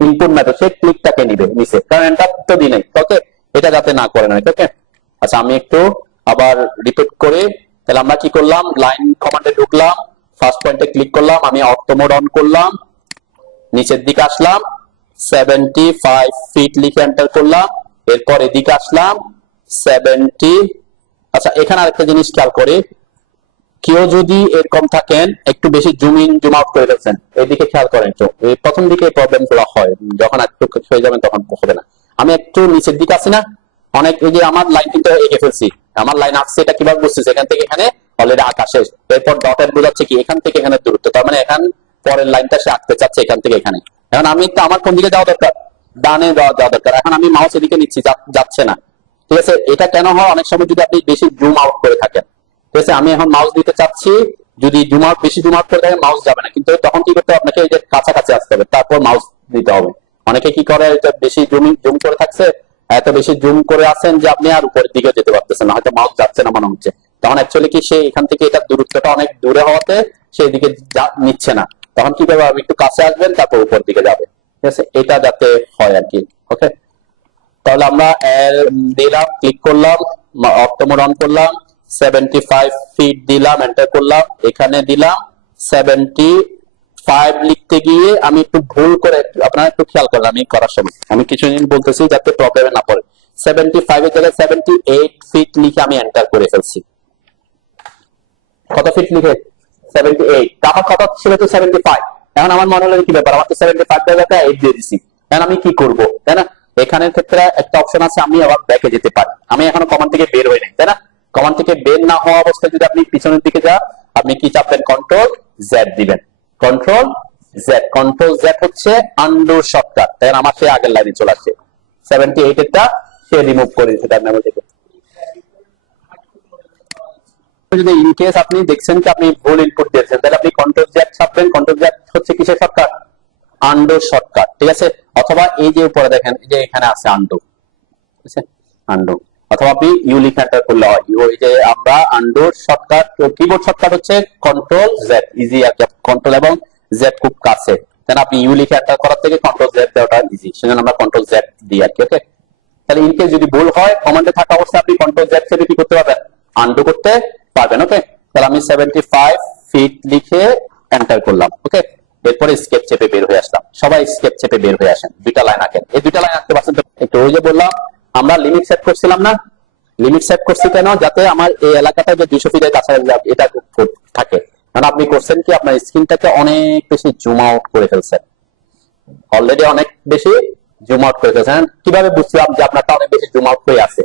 ইনপুট মেথড, সে ক্লিকটাকে নিবে নিচে, কারণ এন্টার তো দিই নাই, ওকে? এটা যাতে না করে না, ওকে? আচ্ছা, আমি একটু আবার রিপিট করি। তাহলে আমরা কি করলাম? লাইন কমান্ডে ঢুকলাম, ফার্স্ট পয়েন্টে ক্লিক করলাম, আমি অর্থ মোড অন করলাম, নিচের দিকে আসলাম, 75 ফিট লিখে এন্টার করলাম, এরপর এদিকে আসলাম 70। আচ্ছা, এখানে আরেকটা জিনিস খেয়াল করি, কেউ যদি এরকম থাকেন একটু বেশি জুম ইন জুম আউট করে ফেলছেন, এদিকে খেয়াল করেন তো, এই প্রথম দিকে এই প্রবলেম গুলো হয়, যখন একটু হয়ে যাবেন তখন হবে না। আমি একটু নিচের দিকে আসি না, অনেক এই যে আমার লাইন কিন্তু এঁকে ফেলছি, আমার লাইন আসছে, এটা কিভাবে বুঝতেছি? এখান থেকে এখানে অলরেডি আঁকা শেষ, এরপর ডটের বোঝাচ্ছে কি এখান থেকে এখানে দূরত্ব, তার মানে এখান পরের লাইনটা সে আঁকতে চাচ্ছে এখান থেকে এখানে। এখন আমি তো আমার কোন দিকে যাওয়া দরকার? ডানে যাওয়া দরকার। এখন আমি মাউস এদিকে নিচ্ছি, যাচ্ছে না, ঠিক আছে? এটা কেন হয়? অনেক সময় যদি আপনি বেশি জুম আউট করে থাকেন, ঠিক আছে? আমি এখন মাউস দিতে চাচ্ছি, যদি জুম আউট বেশি জুম আউট করে থাকেন মাউস যাবে না, কিন্তু তখন কি করতে হবে? আপনাকে এই যে কাছাকাছি আসতে হবে, তারপর মাউস দিতে হবে। অনেকে কি করে, বেশি জুম করে থাকছে, এত বেশি জুম করে আছেন যে আপনি আর উপরের দিকে যেতে পারতেছেন না, হয়তো মাউস যাচ্ছে না মনে হচ্ছে, তখন অ্যাকচুয়ালি কি সে এখান থেকে এটা দূরত্বটা অনেক দূরে হওয়াতে সেই দিকে নিচ্ছে না, তখন কি করবে? আপনি একটু কাছে আসবেন, তারপর উপর দিকে যাবে, ঠিক আছে? এটা যাতে হয় আর কি, ওকে? তাহলে আমরা দিলাম, ক্লিক করলাম, অর্থ মোড অন করলাম, 75 ফিট দিলাম, এন্টার করলাম, এখানে দিলাম 70 5 লিখতে গিয়ে আমি একটু ভুল করে, আপনারা একটু খেয়াল করলাম আমি করার সময় আমি কিছু জিনিস বলতেছি যাতে প্রবলেমে না পড়ে। 75 এর জায়গায় 78 ফিট লিখে আমি এন্টার করে ফেলছি। কত ফিট লিখে? 78। আমার কথা ছিল তো 75। এখন আমার মনে হলো কি ব্যাপার, আমার তো 75 জায়গাটা 8 দিয়ে দিছি, এখন আমি কি করব, তাই না? এখানের ক্ষেত্রে একটা অপশন আছে, আমি আবার ব্যাকে যেতে পারি। আমি এখনো কমান্ড থেকে বের হই নাই, তাই না? কমান্ড থেকে বের না হওয়া অবস্থায় যদি আপনি পিছনের দিকে যান, আপনি কি চাপবেন? কন্ট্রোল জেড দিবেন। কন্ট্রোল জেড, কন্ট্রোল জেড হচ্ছে আন্ডু শর্টকাট। তাই আমার সে আগের লাইনে চলে আসছে। 78 এরটা সে রিমুভ করে দিয়েছে তার মেমো থেকে। যদি ইন কেস আপনি দেখছেন কি আপনি ভুল ইনপুট দিয়েছেন, তাহলে আপনি কন্ট্রোল জেড ছাপবেন। কন্ট্রোল জেড হচ্ছে কিসের শর্টকাট? আন্ডু শর্টকাট, ঠিক আছে? অথবা এই যে উপরে দেখেন, এই যে এখানে আছে আন্ডু, ঠিক আছে? আন্ডু, অথবা আপনি ইউ লিখে এন্টার করলে হয়। ইউ, এই যে আমরা আন্ডুর শর্টকাট, কিবোর্ড শর্টকাট হচ্ছে কন্ট্রোল জেড, ইজি আর কি। কন্ট্রোল এবং জেড খুব কাছে, তাই আপনি ইউ লিখে এন্টার করার থেকে কন্ট্রোল জেড দেওয়াটা ইজি, সেজন্য আমরা কন্ট্রোল জেড দিই আর কি। ওকে, তাহলে ইন কেস যদি ভুল হয় কমান্ডে থাকা অবস্থায় আপনি কন্ট্রোল জেড থেকে কি করতে পারবেন? আন্ডু করতে পারবেন। ওকে, তাহলে আমি 75 ফিট লিখে এন্টার করলাম। ওকে, এরপরে স্কেপ চেপে বের হয়ে আসলাম। সবাই স্কেপ চেপে বের হয়ে আসেন, দুইটা লাইন আঁকেন। এই দুইটা লাইন আঁকতে পারছেন তো? একটু ওই যে বললাম আমরা লিমিট সেট করছিলাম না, লিমিট সেট করছি কেন? যাতে আমার এই এলাকাটা যে 200 ফিটের কাছাকাছি এটা থাকে। কারণ আপনি করছেন কি, আপনার স্ক্রিনটাকে অনেক বেশি জুম আউট করে ফেলছেন, অলরেডি অনেক বেশি জুম আউট করে ফেলছেন। কিভাবে বুঝছিলাম যে আপনারটা অনেক বেশি জুম আউট হয়ে আছে?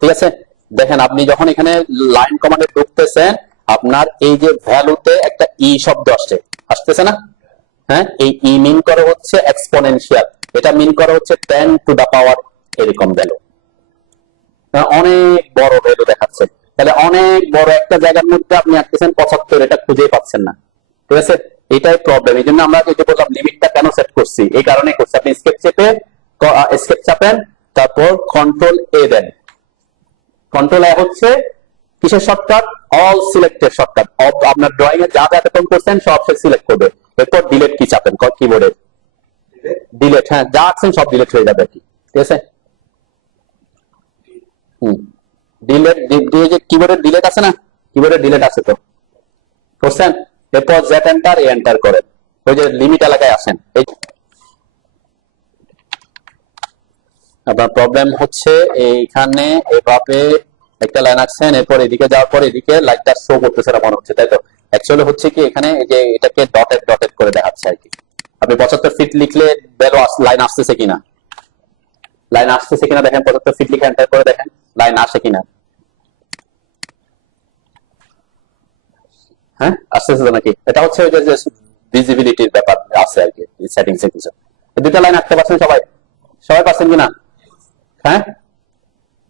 ঠিক আছে, দেখেন আপনি যখন এখানে লাইন কমান্ডে ঢুকতেছেন, আপনার এই যে ভ্যালুতে একটা ই শব্দ আসতেছে না? হ্যাঁ, এই ই মিন করে হচ্ছে এক্সপোনেনশিয়াল, এটা মিন করে হচ্ছে 10 টু দা পাওয়ার এরকম ভ্যালু, অনেক বড় ভ্যালু দেখাচ্ছে। তাহলে অনেক বড় একটা জায়গার মধ্যে আপনি আসতেছেন 75, এটা খুঁজেই পাচ্ছেন না। ঠিক আছে, এটাই প্রবলেম। এই জন্য আমরা যেটা বললাম লিমিটটা কেন সেট করছি, এই কারণে করছি। আপনি স্কেপ চাপেন, তারপর কন্ট্রোল এ দেন। কন্ট্রোল এ হচ্ছে কিসের শর্টকাট? All selected shortcut. আপনার ড্রয়িং এ যা যা এতক্ষণ করছেন সব সে সিলেক্ট করবে। এরপর ডিলিট কি চাপেন কিবোর্ডে, ডিলিট, হ্যাঁ যা আছেন সব ডিলিট হয়ে যাবে কি। ঠিক আছে, ডিলিট, যে কিবোর্ডে ডিলিট আছে না, কিবোর্ডে ডিলিট আছে তো, করছেন? এরপর জেড এন্টার, এন্টার করেন, ওই যে লিমিট এলাকায় আসেন। আপনার প্রবলেম হচ্ছে এইখানে এভাবে একটা লাইন আসছেন, এরপর এদিকে যাওয়ার পর এদিকে লাইনটা শো করতেছে না মনে হচ্ছে, তাই তো? অ্যাকচুয়ালি হচ্ছে কি এখানে যে এটাকে ডটেড ডটেড করে দেখাচ্ছে আর কি। আপনি 75 ফিট লিখলে লাইন আসতেছে কিনা, লাইন আসতেছে কিনা দেখেন। 75 ফিট লিখে এন্টার করে দেখেন লাইন আসে কিনা। হ্যাঁ, আসতেছে তো নাকি? এটা হচ্ছে ওই যে ভিজিবিলিটির ব্যাপার আছে আর কি সেটিংস এ কিছু। দুইটা লাইন আঁকতে পারছেন সবাই? সবাই পারছেন কিনা? হ্যাঁ,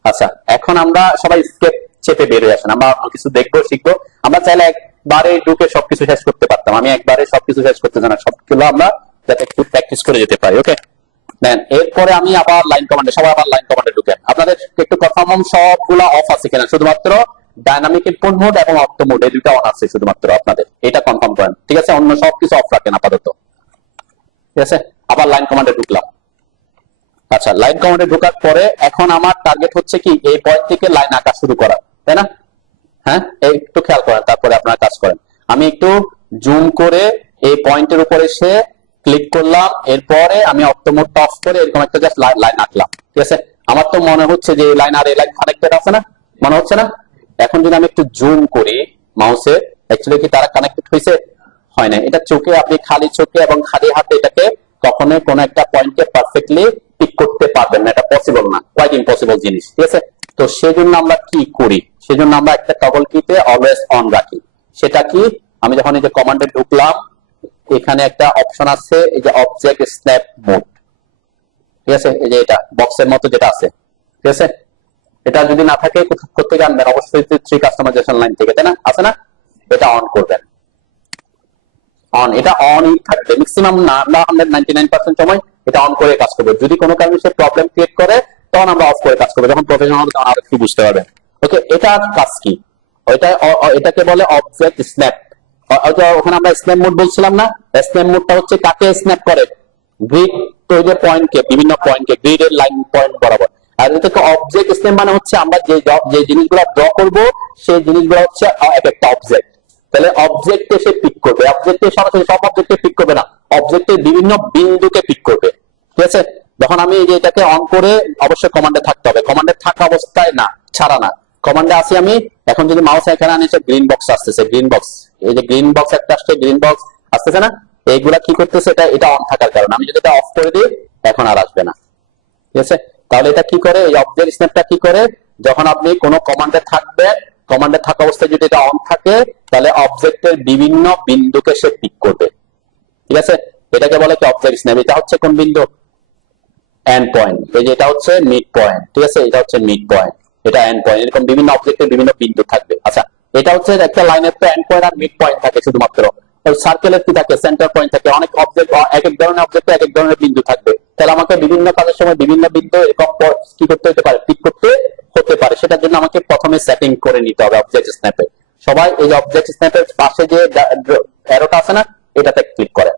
আচ্ছা, এখন আমরা সবাই স্কেপ চেপে বের হয়ে আসেন, আমরা কিছু দেখবো, শিখবো। আমরা চাইলে একবারে ঢুকে সবকিছু শেষ করতে পারতাম, আমি একবারে সবকিছু শেষ করতে চাই না, সবগুলো আমরা যাতে একটু প্র্যাকটিস করে যেতে পারি। ওকে, দেন এরপরে আমি আবার লাইন কমান্ডে, সবাই আবার লাইন কমান্ডে ঢুকেন। আপনাদের একটু কনফার্ম সবগুলো অফ আছে কিনা, শুধুমাত্র ডাইনামিক ইনপুট মোড এবং অটো মোড এই দুটো অন আছে শুধুমাত্র আপনাদের, এটা কনফার্ম করেন। ঠিক আছে, অন্য সবকিছু অফ রাখেন আপাতত। ঠিক আছে, আবার লাইন কমান্ডে ঢুকলাম। আচ্ছা, লাইন কমান্ডে ঢোকার পরে এখন আমার টার্গেট হচ্ছে কি এই পয়েন্ট থেকে লাইন আঁকা শুরু করা, তাই না? হ্যাঁ, একটু খেয়াল করেন, তারপরে আপনারা কাজ করেন। আমি একটু জুম করে এই পয়েন্টের উপরে এসে ক্লিক করলাম, এরপরে আমি অটো মোডটা অফ করে এরকম একটা জাস্ট লাইন আঁকলাম। ঠিক আছে, আমার তো মনে হচ্ছে যে এই লাইন আর এই লাইন কানেক্টেড আছে না, মনে হচ্ছে না? এখন যদি আমি একটু জুম করি মাউসে, অ্যাকচুয়ালি কি তারা কানেক্টেড হয়েছে? হয় না। এটা চোখে, আপনি খালি চোখে এবং খালি হাতে এটাকে কখনোই কোনো একটা পয়েন্টকে পারফেক্টলি পিক করতে পারবেন না, এটা পসিবল না, কোয়াইট ইম্পসিবল জিনিস। ঠিক আছে, তো সেজন্য আমরা কি করি, সেজন্য আমরা একটা টগল কিতে অলওয়েজ অন রাখি। সেটা কি, আমি যখন এই যে কমান্ডে ঢুকলাম, এখানে একটা অপশন আছে এই যে অবজেক্ট স্ন্যাপ মোড। ঠিক আছে, এই যে এটা বক্সের মতো যেটা আছে, ঠিক আছে, এটা যদি না থাকে কোথেকে আনবেন? অবশ্যই 3 কাস্টমাইজেশন লাইন থেকে, তাই না? আছে না? এটা অন করবেন। অন, এটা অনই থাকবে ম্যাক্সিমাম না, আমরা 199% সময় এটা অন করে কাজ করবে। যদি কোনো কারণে সে প্রবলেম ক্রিয়েট করে তখন আমরা অফ করে কাজ করবো, যখন প্রফেশনাল হবে তখন আরো একটু বুঝতে পারবেন। ওকে, এটা কাজ কি, এটাকে বলে অবজেক্ট স্ন্যাপ। ওখানে আমরা স্ন্যাপ মোড বলছিলাম না, স্ন্যাপ মোডটা হচ্ছে কাকে স্ন্যাপ করে? গ্রিড, তো যে পয়েন্টকে, বিভিন্ন পয়েন্টকে গ্রিডের লাইন পয়েন্ট বরাবর। আর এটাকে অবজেক্ট স্ন্যাপ মানে হচ্ছে আমরা যে জিনিসগুলো ড্র করব সেই জিনিসগুলো হচ্ছে এক একটা অবজেক্ট। তাহলে অবজেক্টে সে পিক করবে, অবজেক্টে সরাসরি সব অবজেক্টে পিক করবে অবজেক্টের বিভিন্ন বিন্দুকে পিক করবে। ঠিক আছে, যখন আমি এই যে এটাকে অন করে, অবশ্যই কমান্ডে থাকতে হবে, কমান্ডে থাকা অবস্থায় না, ছাড়া না, কমান্ডে আসি আমি। এখন যদি মাউস এখানে আনিছে, গ্রিন বক্স আসতেছে, গ্রিন বক্স, এই যে গ্রিন বক্স একটা আসছে, গ্রিন বক্স আসতেছে না, এইগুলা কি করতেছে, এটা অন থাকার কারণে। আমি যদি এটা অফ করে দিই, এখন আর আসবে না। ঠিক আছে, তাহলে এটা কি করে, এই অবজেক্ট স্ন্যাপটা কি করে, যখন আপনি কোনো কমান্ডে থাকবেন, কমান্ডে থাকা অবস্থায় যদি এটা অন থাকে, তাহলে অবজেক্টের বিভিন্ন বিন্দুকে সে পিক করবে। ঠিক আছে, এটাকে বলে কি অবজেক্ট স্ন্যাপ। এটা হচ্ছে কোন বিন্দু, এন্ড পয়েন্ট। এই যে এটা হচ্ছে মিড পয়েন্ট। ঠিক আছে, এটা হচ্ছে মিড পয়েন্ট, এটা এন্ড পয়েন্ট। এরকম বিভিন্ন অবজেক্টের বিভিন্ন বিন্দু থাকবে। আচ্ছা, এটা হচ্ছে একটা লাইনের তো এন্ড পয়েন্ট আর মিড পয়েন্ট থাকে শুধুমাত্র। সার্কেলের কি থাকে, সেন্টার পয়েন্ট থাকে। অনেক অবজেক্ট, এক এক ধরনের অবজেক্টে এক এক ধরনের বিন্দু থাকবে। তাহলে আমাকে বিভিন্ন কাজের সময় বিভিন্ন বিন্দু এরকম কি করতে হতে পারে, পিক করতে হতে পারে। সেটার জন্য আমাকে প্রথমে সেটিং করে নিতে হবে অবজেক্ট স্ন্যাপে। সবাই এই যে অবজেক্ট স্ন্যাপের পাশে যে অ্যারোটা আছে না, এটাতে ক্লিক করে।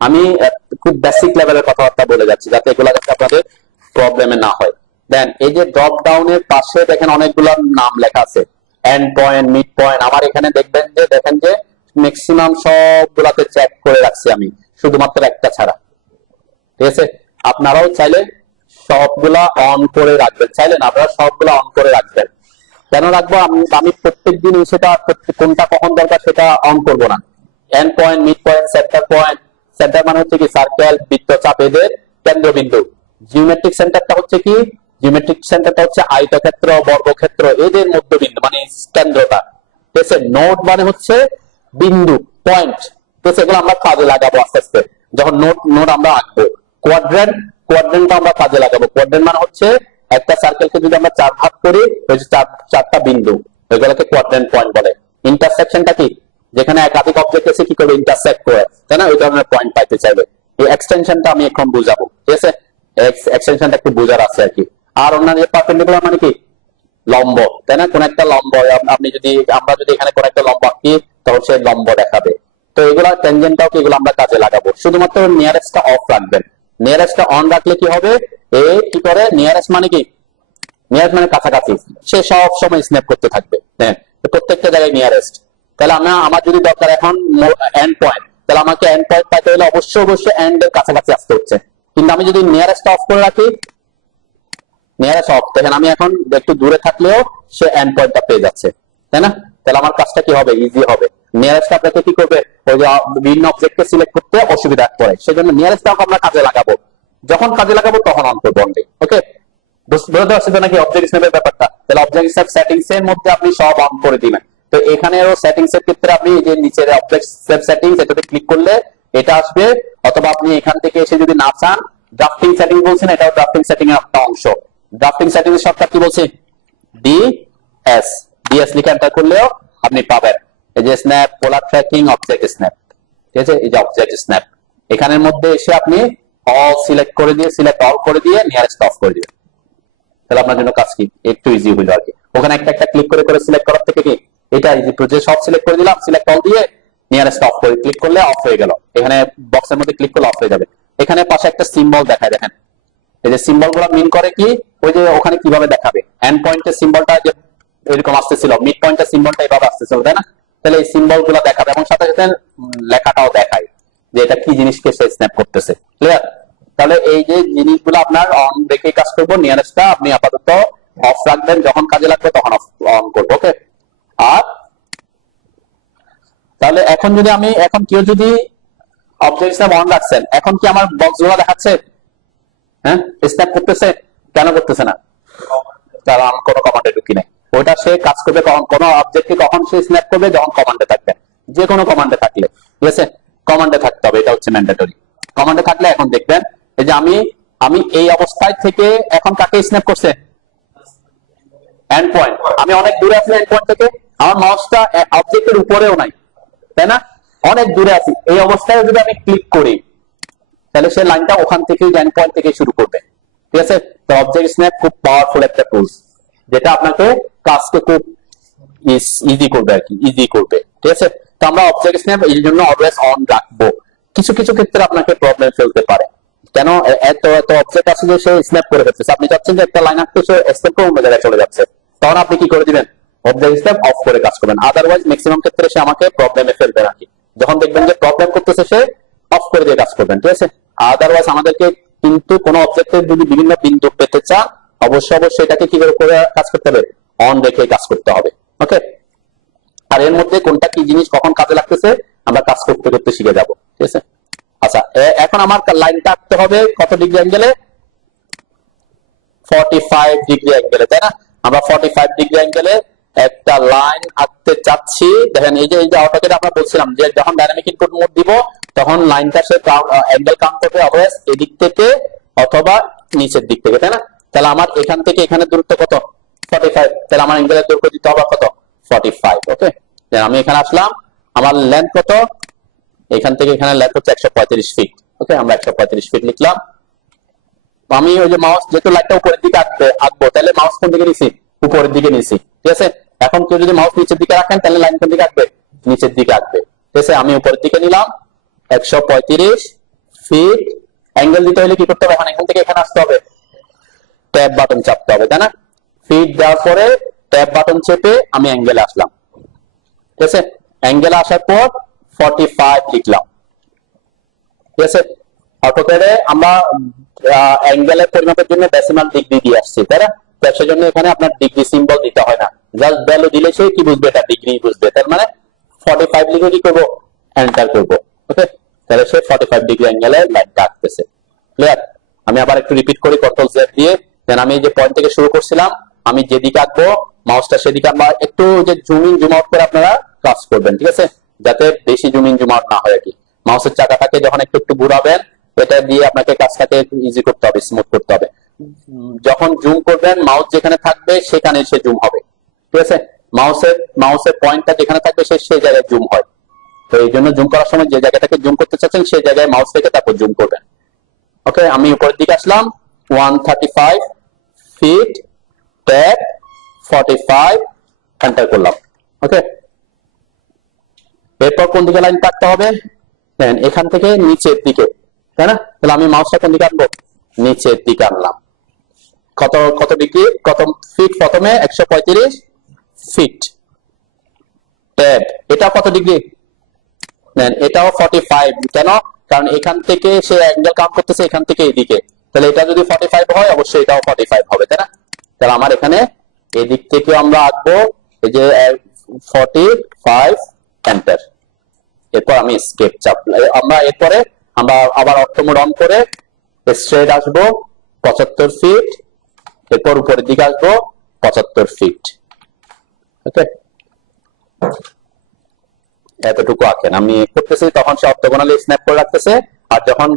আমি খুব বেসিক লেভেলের কথাবার্তা বলে যাচ্ছি, যাতে এগুলো যাতে আপনাদের প্রবলেমে না হয়। দেন এই যে ড্রপ ডাউনের পাশে দেখেন অনেকগুলো নাম লেখা আছে, এন্ড পয়েন্ট, মিড পয়েন্ট। আমার এখানে দেখেন যে ম্যাক্সিমাম সবগুলাতে চেক করে রাখছি আমি, শুধুমাত্র একটা ছাড়া। ঠিক আছে, আপনারাও চাইলে সবগুলা অন করে রাখবেন, চাইলেন আপনারা সবগুলা অন করে রাখবেন। কেন রাখবো, আমি প্রত্যেকদিন সেটা কোনটা কখন দরকার সেটা অন করব না। End point, mid point, centre point. Centre মানে হচ্ছে কি সার্কেল, বৃত্তচাপ, এদের কেন্দ্রবিন্দু। জিওমেট্রিক সেন্টারটা হচ্ছে কি, জিওমেট্রিক সেন্টারটা হচ্ছে আয়তক্ষেত্র, বর্গক্ষেত্র, এদের মধ্যবিন্দু মানে কেন্দ্রটা। ঠিক আছে, নোড মানে হচ্ছে বিন্দু, পয়েন্ট। ঠিক আছে, এগুলো আমরা কাজে লাগাবো আস্তে আস্তে যখন নোড আমরা আঁকবো। কোয়াড্রেন্টটা আমরা কাজে লাগাবো। কোয়াড্রেন্ট মানে হচ্ছে একটা সার্কেলকে যদি আমরা 4 ভাগ করি, ওই যে চারটা বিন্দু, এগুলোকে কোয়াড্রেন্ট পয়েন্ট বলে। ইন্টারসেকশনটা কি, যেখানে একাধিক অবজেক্ট এসে কি করবে, ইন্টারসেক্ট করে, তাই না, ওই ধরনের পয়েন্ট পাইতে চাইবে। এই এক্সটেনশনটা আমি এখন বুঝাবো। ঠিক আছে, এক্সটেনশনটা একটু বোঝার আছে আর কি। আর অন্যান্য পারপেন্ডিকুলার মানে কি, লম্ব, তাই না, কোন একটা লম্ব। আমরা যদি এখানে কোন একটা লম্ব আঁকি, তখন সে লম্ব দেখাবে। তো এগুলা ট্যানজেন্টটাও কি, এগুলো আমরা কাজে লাগাবো। শুধুমাত্র নিয়ারেস্টটা অফ রাখবেন, নিয়ারেস্টটা অন রাখলে কি হবে, এ কি করে, নিয়ারেস্ট মানে কি, নিয়ারেস্ট মানে কাছাকাছি, সে সব সময় স্ন্যাপ করতে থাকবে। হ্যাঁ, প্রত্যেকটা জায়গায় নিয়ারেস্ট। তাহলে আমার যদি দরকার এখন এন্ড পয়েন্ট, তাহলে আমাকে এন্ড পয়েন্ট পাইতে হলে অবশ্যই এন্ড এর কাছাকাছি আসতে হচ্ছে। কিন্তু আমি যদি নিয়ারেস্ট অফ করে রাখি, নিয়ারেস্ট অফ, দেখেন আমি এখন একটু দূরে থাকলেও সে এন্ড পয়েন্টটা পেয়ে যাচ্ছে, তাই না। তাহলে আমার কাজটা কি হবে, ইজি হবে। নিয়ারেস্ট আপনাকে কি করবে, ওই যে বিভিন্ন অবজেক্টকে সিলেক্ট করতে অসুবিধা পড়ে, সেজন্য নিয়ারেস্টটাও আমরা কাজে লাগাবো। যখন কাজে লাগাবো তখন অন করবো অনলি। ওকে, বুঝতে পারছেন তো নাকি অবজেক্ট স্ন্যাপের ব্যাপারটা। তাহলে অবজেক্ট স্ন্যাপ সেটিংস এর মধ্যে আপনি সব অন করে দিবেন। তো এখানেও সেটিংস এর ক্ষেত্রে আপনি যে নিচের অবজেক্ট স্ন্যাপ সেটিংস, এটাতে ক্লিক করলে এটা আসবে। অথবা আপনি এখান থেকে এসে যদি না চান, ড্রাফটিং সেটিং বলছেন, এটাও ড্রাফটিং সেটিং এর একটা অংশ। ড্রাফটিং সেটিং এর শর্টকাট কি বলছি, ডিএস লিখে এন্টার করলেও আপনি পাবেন। এই যে স্ন্যাপ, পোলার ট্র্যাকিং, অবজেক্ট স্ন্যাপ। ঠিক আছে, এই যে অবজেক্ট স্ন্যাপ, এখানের মধ্যে এসে আপনি অল সিলেক্ট করে দিয়ে, সিলেক্ট অল করে দিয়ে নিয়ারেস্ট অফ করে দিবেন। তাহলে আপনার জন্য কাজ কি একটু ইজি হইলো আর কি। ওখানে একটা একটা ক্লিক করে করে সিলেক্ট করার থেকে কি এটা ইজি। যে সব সিলেক্ট করে দিলাম, সিলেক্ট অল দিয়ে নিয়ারেস্ট অফ করে ক্লিক করলে অফ হয়ে গেল। এখানে বক্সের মধ্যে ক্লিক করলে অফ হয়ে যাবে। এখানে পাশে একটা সিম্বল দেখায়, দেখেন এই যে সিম্বল গুলো মিন করে কি, ওই যে ওখানে কিভাবে দেখাবে, এন্ড পয়েন্টের সিম্বলটা যে এরকম আসতেছিল, মিড পয়েন্টের সিম্বলটা এইভাবে আসতেছিল, তাই না। তাহলে এই সিম্বল গুলো দেখাবে এবং সাথে সাথে লেখাটাও দেখায় যে এটা কি জিনিসকে সে স্ন্যাপ করতেছে। ক্লিয়ার। তাহলে এই যে জিনিসগুলো আপনার অন রেখে কাজ করবো। নিয়ারেস্টটা আপনি আপাতত অফ রাখবেন, যখন কাজে লাগবে তখন অন করবো। ওকে। আর তাহলে এখন যদি এখন কেউ যদি অবজেক্ট স্ন্যাপ অন রাখছেন, এখন কি আমার বক্স গুলো দেখাচ্ছে, হ্যাঁ, স্ন্যাপ করতেছে, কেন করতেছে না, কারণ কোনো কমান্ডে ঢুকি নাই। ওটা সে কাজ করবে কখন, কোন অবজেক্টকে কখন সে স্ন্যাপ করবে, যখন কমান্ডে থাকবে। যে কোনো কমান্ডে থাকলে, ঠিক আছে, কমান্ডে থাকতে হবে, এটা হচ্ছে ম্যান্ডেটরি। কমান্ডে থাকলে এখন দেখবেন এই যে আমি এই অবস্থায় থেকে এখন কাকে স্ন্যাপ করছে, এন্ড পয়েন্ট। আমি অনেক দূরে আছি এন্ড পয়েন্ট থেকে, আমার মাউসটা অবজেক্টের উপরেও নাই, তাই না, অনেক দূরে আছি। এই অবস্থায় যদি আমি ক্লিক করি, তাহলে সে লাইনটা ওখান থেকে এন্ড পয়েন্ট থেকে শুরু করবে। ঠিক আছে, তো অবজেক্ট স্ন্যাপ খুব পাওয়ারফুল একটা টুলস, যেটা আপনাকে কাজকে খুব ইজি করবে আর কি, ইজি করবে। ঠিক আছে, তো আমরা অবজেক্ট স্ন্যাপ এই জন্য অলওয়েজ অন রাখবো। কিছু কিছু ক্ষেত্রে আপনাকে প্রবলেম ফেলতে পারে, কেন এত এত অবজেক্ট আছে যে সে স্ন্যাপ করে ফেলছে, আপনি চাচ্ছেন যে একটা লাইন আঁকতে, সে স্ন্যাপ করে অন্য জায়গায় চলে যাচ্ছে, তখন আপনি কি করে দিবেন, অবজেক্ট স্ন্যাপ অফ করে কাজ করবেন। আদারওয়াইজ ম্যাক্সিমাম ক্ষেত্রে সে আমাকে প্রবলেমে ফেলবে নাকি। যখন দেখবেন যে প্রবলেম করতেছে সে, অফ করে দিয়ে কাজ করবেন, ঠিক আছে। আদারওয়াইজ আমাদেরকে কিন্তু কোনো অবজেক্টের যদি বিভিন্ন বিন্দু পেতে চান অবশ্যই এটাকে কি করে কাজ করতে হবে, অন রেখে কাজ করতে হবে। ওকে, আর এর মধ্যে কোনটা কি জিনিস কখন কাজে লাগতেছে আমরা কাজ করতে করতে শিখে যাব, ঠিক আছে। আচ্ছা, এখন আমার লাইনটা আঁকতে হবে কত ডিগ্রি অ্যাঙ্গেলে, 45 ডিগ্রি অ্যাঙ্গেলে, তাই না। আমরা 45 ডিগ্রি অ্যাঙ্গেলে একটা লাইন আঁকতে চাচ্ছি। দেখেন এই যে অটোক্যাড আমরা বলছিলাম যে যখন ডাইনামিক ইনপুট মোড দিব তখন লাইনটা সে অ্যাঙ্গেল কাউন্ট করবে অলওয়েজ এদিক থেকে অথবা নিচের দিক থেকে, তাই না। তাহলে আমার এখান থেকে এখানে দূরত্ব কত, 45, তাহলে আমার অ্যাঙ্গেলের দৈর্ঘ্য দিতে হবে কত, 45। ওকে, আমি এখানে আসলাম, আমার লেন্থ কত, এখান থেকে এখানে লেন্থ হচ্ছে 135 ফিট। ওকে, আমরা 135 ফিট লিখলাম। আমি ওই যে মাউস যেহেতু লাইনটা উপরের দিকে আঁকবো তাহলে মাউস কোন দিকে নিছি, উপরের দিকে নিছি, ঠিক আছে। এখন কেউ যদি মাউস নিচের দিকে রাখেন তাহলে লাইন কোন দিকে আঁকবে, নিচের দিকে আঁকবে, ঠিক আছে। আমি উপরের দিকে নিলাম 135 ফিট। অ্যাঙ্গেল দিতে হলে কি করতে হবে, এখন এখান থেকে এখানে আসতে হবে, ট্যাব বাটন চাপতে হবে, তাই না। ফিট দেওয়ার পরে ট্যাব বাটন চেপে আমি অ্যাঙ্গেলে আসলাম, ঠিক আছে। অ্যাঙ্গেলে আসার পর 45 লিখলাম, ঠিক আছে। অটোক্যাডে আমরা অ্যাঙ্গেলের পরিমাপের জন্য ডেসিমাল ডিগ্রি দিয়ে আসছি, তাই না। সেজন্য এখানে আপনার ডিগ্রি সিম্বল দিতে হয় না, জাস্ট ভ্যালু দিলে সে কি বুঝবে, এটা ডিগ্রি বুঝবে। তার মানে 45 লিখে কি করবো, এন্টার করবো। ওকে, তাহলে সে 45 ডিগ্রি অ্যাঙ্গেলে লাইনটা আঁকতেছে, ক্লিয়ার। আমি আবার একটু রিপিট করি কন্ট্রোল জেড দিয়ে। দেন আমি যে পয়েন্ট থেকে শুরু করছিলাম আমি যেদিকে আঁকবো মাউসটা সেদিকে আমরা একটু যে জুম ইন জুম আউট করে আপনারা কাজ করবেন, ঠিক আছে, যাতে বেশি জুম ইন জুম আউট না হয় আর কি। মাউসের চাকাটাকে যখন একটু একটু ঘুরাবেন এটা দিয়ে আপনাকে কাজটাকে ইজি করতে হবে, স্মুথ করতে হবে। যখন জুম করবেন মাউস যেখানে থাকবে সেখানে সে জুম হবে, ঠিক আছে। মাউসের পয়েন্টটা যেখানে থাকবে সেই জায়গায় জুম হয়। তো এই জন্য জুম করার সময় যে জায়গাটাকে জুম করতে চাচ্ছেন সেই জায়গায় মাউস রেখে তারপর জুম করবেন। ওকে, আমি উপরের দিকে আসলাম 135 ফিট, ট্যাব 45, এন্টার করলাম। ওকে, এরপর কোন দিকে লাইন কাটতে হবে, দেখেন এখান থেকে নিচের দিকে, তাই না। তাহলে আমি মাউসটা কোন দিকে আনবো, নিচের দিকে আনলাম। কত কত ডিগ্রি, কত ফিট, প্রথমে 135 ফিট। ট্যাব এটা কত ডিগ্রি, দেন এটাও 45, কেন, কারণ এখান থেকে সে অ্যাঙ্গেল কাউন্ট করতেছে এখান থেকে এদিকে, তাহলে এটা যদি 45 হয় অবশ্যই এটাও 45 হবে, তাই না। তাহলে আমার এখানে এদিক থেকে আমরা আঁকবো এই যে 45, এন্টার। এরপর আমি স্কেপ চাপলাম, আমরা এরপরে আমরা আবার অর্থ মোড অন করে স্ট্রেট আসবো 75 ফিট, এরপর উপরের দিকে আসবো 75 ফিট। ওকে, এতটুকু আঁকেন, আমি করতেছি তখন সে অর্থোগোনালি স্ন্যাপ করে রাখতেছে। আর যখন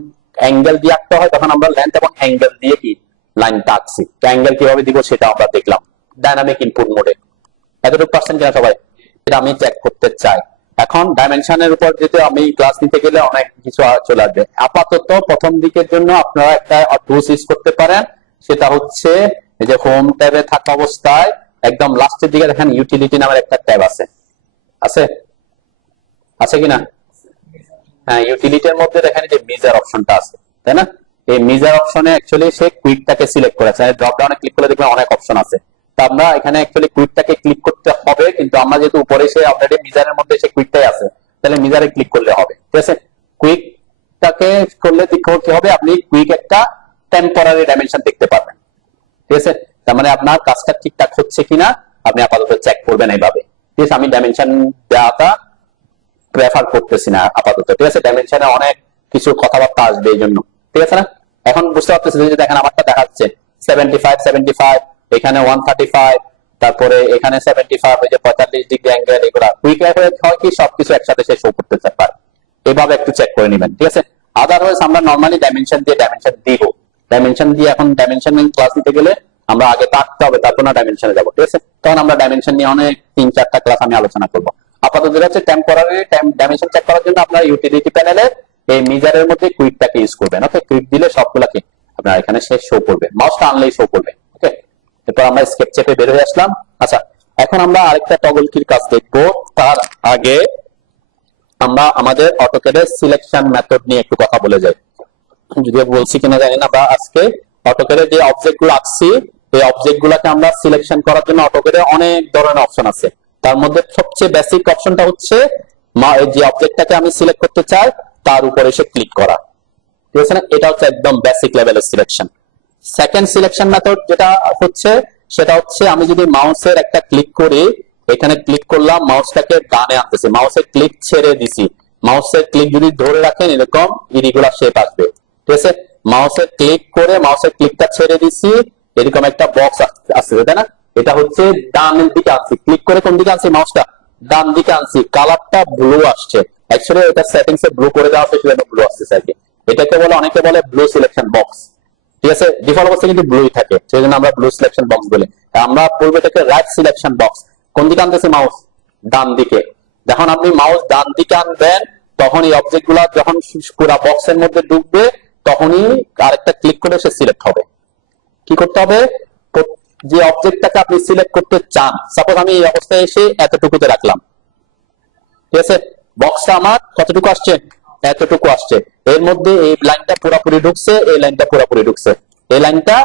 অ্যাঙ্গেল দিয়ে আঁকতে হয় তখন আমরা লেন্থ এবং অ্যাঙ্গেল দিয়ে কি লাইনটা আঁকছি। অ্যাঙ্গেল কিভাবে দিব সেটা আমরা দেখলাম ডাইনামিক ইনপুট মোডে। এতটুকু পারছেন কিনা সবাই, এটা আমি চেক করতে চাই। এখন ডাইমেনশনের উপর যেতে আমি ক্লাস নিতে গেলে অনেক কিছু চলে আসবে। আপাতত প্রথম দিকের জন্য আপনারা একটা টুলস ইউজ করতে পারেন, সেটা হচ্ছে এই যে হোম ট্যাবে থাকা অবস্থায় একদম লাস্টের দিকে দেখেন ইউটিলিটি নামের একটা ট্যাব আছে, আছে আছে কিনা, হ্যাঁ, ইউটিলিটির মধ্যে দেখেন যে মিজার অপশনটা আছে, তাই না। এই মিজার অপশনে অ্যাকচুয়ালি সে কুইকটাকে সিলেক্ট করেছে, ড্রপ ডাউনে ক্লিক করে দেখবেন অনেক অপশন আছে। তো আমরা এখানে অ্যাকচুয়ালি কুইকটাকে ক্লিক করতে হবে, কিন্তু আমরা যেহেতু উপরে সে অলরেডি মিজারের মধ্যে সে কুইকটাই আছে তাহলে মিজারে ক্লিক করলে হবে, ঠিক আছে। কুইকটাকে করলে কি হবে, আপনি কুইক একটা টেম্পোরারি ডাইমেনশন দেখতে পারবেন, ঠিক আছে। তার মানে আপনার কাজটা ঠিকঠাক হচ্ছে কিনা আপনি আপাতত চেক করবেন এইভাবে, ঠিক আছে। আমি ডাইমেনশন দেওয়াটা প্রেফার করতেছি না আপাতত, ঠিক আছে। ডাইমেনশনে অনেক কিছু কথাবার্তা আসবে এই জন্য, ঠিক আছে না। এখন বুঝতে পারতেছি যে দেখেন আমারটা দেখাচ্ছে 75, এখানে 135, তারপরে এখানে 75, ওই যে 45 ডিগ্রি অ্যাঙ্গেল, এগুলা কুইক হয় কি সবকিছু একসাথে সে শো করতে পারে। এভাবে একটু চেক করে নেবেন, ঠিক আছে। আদারওয়াইজ আমরা নর্মালি ডাইমেনশন দিব, ডাইমেনশন দিয়ে এখন ডাইমেনশন ক্লাস নিতে গেলে আমরা আগে কাটতে হবে, তারপর না ডাইমেনশনে যাবো, ঠিক আছে। তখন আমরা ডাইমেনশন নিয়ে অনেক 3-4টা ক্লাস আমি আলোচনা করবো। আপাতত যেটা হচ্ছে টেম্পোরারি ডাইমেনশন চেক করার জন্য আপনার ইউটিলিটি প্যানেলে এই মিজারের মধ্যে কুইকটাকে ইউজ করবেন। ওকে, কুইক দিলে সবগুলাকে আপনার এখানে সে শো করবে, মাউসটা আনলেই শো করবে। ওকে, এরপর আমরা স্কেপ চেপে বের হয়ে আসলাম। আচ্ছা, এখন আমরা আরেকটা টগল কির কাজ দেখবো। তার আগে আমরা আমাদের অটোক্যাডের সিলেকশন মেথড নিয়ে একটু কথা বলে যাই। যদিও বলছি কিনা জানি না, বা আজকে অটোক্যাডে যে অবজেক্ট গুলো আঁকছি এই অবজেক্ট গুলাকে আমরা সিলেকশন করার জন্য অটোক্যাডে অনেক ধরনের অপশন আছে। তার মধ্যে সবচেয়ে বেসিক অপশনটা হচ্ছে যে অবজেক্টটাকে আমি সিলেক্ট করতে চাই তার উপরে এসে ক্লিক করা, ঠিক আছে না? এটা হচ্ছে একদম বেসিক লেভেলের সিলেকশন। সেকেন্ড সিলেকশন মেথড যেটা হচ্ছে, সেটা হচ্ছে আমি যদি মাউসের একটা ক্লিক করি, এখানে ক্লিক করলাম, মাউসটাকে ডানে আনতেছি, মাউসের ক্লিক ছেড়ে দিছি, মাউসের ক্লিক যদি ধরে রাখেন এরকম ইরেগুলার শেপ আসবে, ঠিক আছে? মাউসের ক্লিক করে মাউসের ক্লিকটা ছেড়ে দিছি, এরকম একটা বক্স আসছে, তাই না? এটা হচ্ছে ডানের দিকে আনছি, ক্লিক করে কোন দিকে আনছি, মাউসটা ডান দিকে আনছি, কালারটা ব্লু আসছে, অ্যাকচুয়ালি এটা সেটিংসে ব্লু করে দেওয়া আছে, সেজন্য ব্লু আসছে আর কি। এটাকে বলে, অনেকে বলে ব্লু সিলেকশন বক্স, ঠিক আছে? ডিফল্ট অবস্থায় কিন্তু ব্লুই থাকে, সেই জন্য আমরা ব্লু সিলেকশন বক্স বলি। আমরা বলবো এটাকে রাইট সিলেকশন বক্স। কোন দিকে আনতেছে মাউস? ডান দিকে। যখন আপনি মাউস ডান দিকে আনবেন, তখন এই অবজেক্ট গুলা যখন পুরো বক্সের মধ্যে ঢুকবে, তখনই আরেকটা ক্লিক করে সে সিলেক্ট হবে। কি করতে হবে? যে অবজেক্টটাকে আপনি সিলেক্ট করতে চান, সাপোজ আমি এই অবস্থায় এসে এতটুকুতে রাখলাম, ঠিক আছে? বক্সটা আমার কতটুকু আসছে? এতটুকু আসছে। এর মধ্যে এই লাইনটা পুরোপুরি ঢুকছে, এই লাইনটা পুরোপুরি ঢুকছে, এই লাইনটা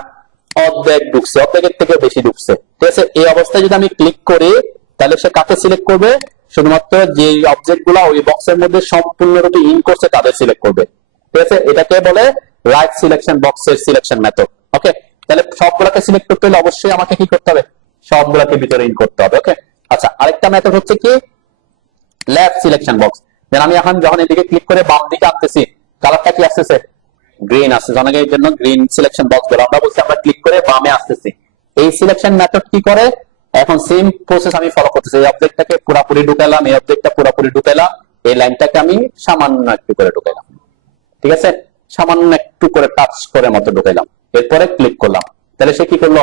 অর্ধেক ঢুকছে, অর্ধেকের থেকে বেশি ঢুকছে, ঠিক আছে? এই অবস্থায় যদি আমি ক্লিক করি, তাহলে সে কাকে সিলেক্ট করবে? শুধুমাত্র যে অবজেক্ট গুলা ওই বক্সের মধ্যে সম্পূর্ণরূপে ইন করছে তাদের সিলেক্ট করবে, ঠিক আছে? এটাকে বলে রাইট সিলেকশন বক্সের সিলেকশন মেথড। ওকে, তাহলে সবগুলাকে সিলেক্ট করতে হলে অবশ্যই আমাকে কি করতে হবে? সবগুলাকে ভিতরে ইন করতে হবে। ওকে, আচ্ছা, আরেকটা মেথড হচ্ছে কি লেফট সিলেকশন বক্স। দেন আমি এখন যখন এদিকে ক্লিক করে বাম দিকে আনতেছি, কালারটা কি আসতেছে? গ্রিন আসছে, অনেকে এর জন্য গ্রিন সিলেকশন বক্স বলে। আমরা বলছি আমরা ক্লিক করে বামে আসতেছি। এই সিলেকশন মেথড কি করে? এখন সেম প্রসেস আমি ফলো করতেছি, এই অবজেক্টটাকে পুরোপুরি ঢুকাইলাম, এই অবজেক্টটা পুরোপুরি ঢুকাইলাম, এই লাইনটাকে আমি সামান্য একটু করে ঢুকাইলাম, ঠিক আছে? সামান্য একটু করে টাচ করে মতো ঢুকাইলাম, এরপরে ক্লিক করলাম। তাহলে সে কি করলো?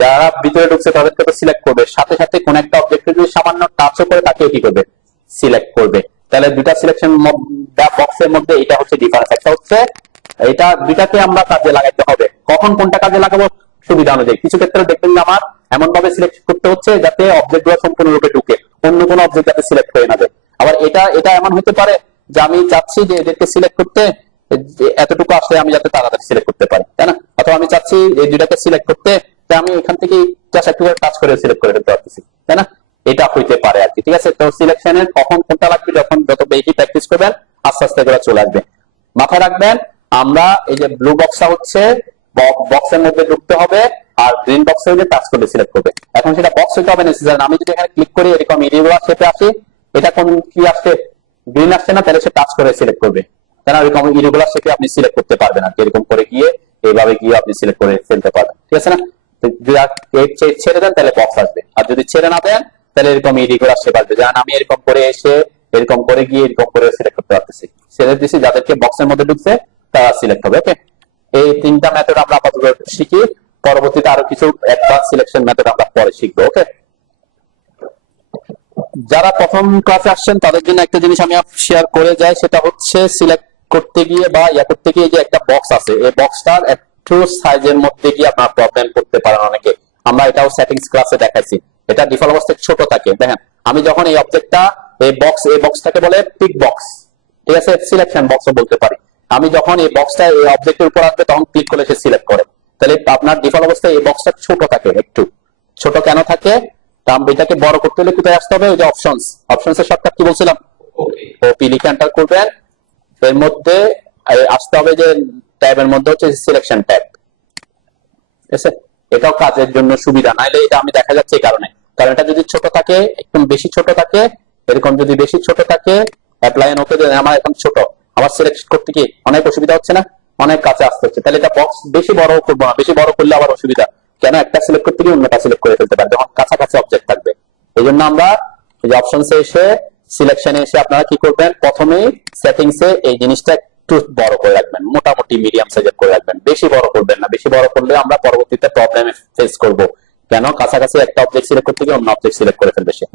যারা ভিতরে ঢুকছে তাদেরকে তো সিলেক্ট করবে, সাথে সাথে কোন একটা অবজেক্টে যদি সামান্য টাচও করে তাকেও কি করবে? সিলেক্ট করবে। তাহলে দুটা সিলেকশন বক্সের মধ্যে এটা হচ্ছে ডিফারেন্স। একটা হচ্ছে এটা দুটাকে আমরা কাজে লাগাইতে হবে। কখন কোনটা কাজে লাগাবো? সুবিধা অনুযায়ী। কিছু ক্ষেত্রে দেখবেন যে আমার এমন ভাবে সিলেক্ট করতে হচ্ছে যাতে অবজেক্ট গুলো সম্পূর্ণরূপে ঢুকে, অন্য কোনো অবজেক্ট যাতে সিলেক্ট হয়ে না যায়। আবার এটা এমন হতে পারে যে আমি চাচ্ছি যে এদেরকে সিলেক্ট করতে, এতটুকু আসলে আমি যাতে তাড়াতাড়ি সিলেক্ট করতে পারি, তাই না? অথবা আমি চাচ্ছি এই দুটাকে সিলেক্ট করতে, তাই আমি এখান থেকে জাস্ট একটু টাচ করে সিলেক্ট করে ফেলতে পারতেছি, তাই না? এটা হইতে পারে আর কি, ঠিক আছে? তো সিলেকশনের কখন কোনটা লাগবে, যখন যত বেশি প্র্যাকটিস করবেন আস্তে আস্তে এগুলো চলে আসবে। মাথায় রাখবেন, আমরা এই যে ব্লু বক্সটা হচ্ছে বক্সের মধ্যে ঢুকতে হবে, আর গ্রিন বক্সে হলে টাচ করে সিলেক্ট করবে। এখন সেটা বক্স হইতে হবে নেসেসারি। আমি যদি এখানে ক্লিক করি এরকম ইরেগুলার শেপে আসি, এটা কোন কি আসছে? গ্রিন আসছে না, তাহলে সে টাচ করে সিলেক্ট করবে, তাই না? এরকম ইরেগুলার শেপে আপনি সিলেক্ট করতে পারবেন আর এরকম করে গিয়ে এইভাবে গিয়ে আপনি সিলেক্ট করে ফেলতে পারবেন, ঠিক আছে না? যদি ছেড়ে দেন তাহলে বক্স আসবে, আর যদি ছেড়ে না দেন তাহলে এরকম ইরেগুলার শেপ আসবে। যেমন আমি এরকম করে এসে এরকম করে গিয়ে এরকম করে সিলেক্ট করতে পারতেছি, ছেড়ে দিচ্ছি, যাদেরকে বক্সের মধ্যে ঢুকছে তারা সিলেক্ট হবে। ওকে, এই তিনটা মেথড আমরা আপাতত শিখি, পরবর্তীতে আরো কিছু অ্যাডভান্স সিলেকশন মেথড আমরা পরে শিখবো। ওকে, যারা প্রথম ক্লাসে আসছেন তাদের জন্য একটা জিনিস আমি শেয়ার করে যাই, সেটা হচ্ছে সিলেক্ট করতে গিয়ে বা ইয়া করতে গিয়ে যে একটা বক্স আছে, এই বক্সটার একটু সাইজের মধ্যে গিয়ে আপনার প্রবলেম করতে পারেন অনেকে। আমরা এটাও সেটিংস ক্লাসে দেখাইছি, এটা ডিফল্ট অবস্থায় ছোট থাকে। দেখেন আমি যখন এই অবজেক্টটা এই বক্সটাকে বলে পিক বক্স, ঠিক আছে? সিলেকশন বক্সও বলতে পারি। আমি যখন এই বক্সটা এই অবজেক্টের উপর আসবে তখন ক্লিক করলে সে সিলেক্ট করে। তাহলে আপনার ডিফল্ট অবস্থায় এই বক্সটা ছোট থাকে, একটু ছোট কেন থাকে? এটাকে বড় করতে হলে কোথায় আসতে হবে? ওই যে অপশনস, অপশনসের শর্টকাট কি বলছিলাম? ওপি লিখে এন্টার করবেন। এর মধ্যে আসতে হবে যে ট্যাবের মধ্যে হচ্ছে সিলেকশন ট্যাব, ঠিক আছে? এটাও কাজের জন্য সুবিধা, নাইলে এটা আমি দেখা যাচ্ছে এই কারণে, কারণ এটা যদি ছোট থাকে, একদম বেশি ছোট থাকে, এরকম যদি বেশি ছোট থাকে, অ্যাপ্লাই এন্ড ওকে দেন, আমার এখন ছোট, আমার সিলেক্ট করতে কি অনেক অসুবিধা হচ্ছে না? অনেক কাছে আসতে হচ্ছে। তাহলে এটা বক্স বেশি বড় করবো না, বেশি বড় করলে আবার অসুবিধা। কেন? একটা সিলেক্ট করতে গিয়ে অন্যটা সিলেক্ট করে ফেলতে পারে যখন কাছাকাছি অবজেক্ট থাকবে। এই জন্য আমরা এই যে অপশনসে এসে সিলেকশনে এসে আপনারা কি করবেন? প্রথমেই সেটিংসে এই জিনিসটা একটু বড় করে রাখবেন, মোটামুটি মিডিয়াম সাইজের করে রাখবেন, বেশি বড় করবেন না। বেশি বড় করলে আমরা পরবর্তীতে প্রবলেমে ফেস করব। কেন? কাছাকাছি একটা অবজেক্ট সিলেক্ট করতে গিয়ে অন্য অবজেক্ট সিলেক্ট করে ফেলবে সে,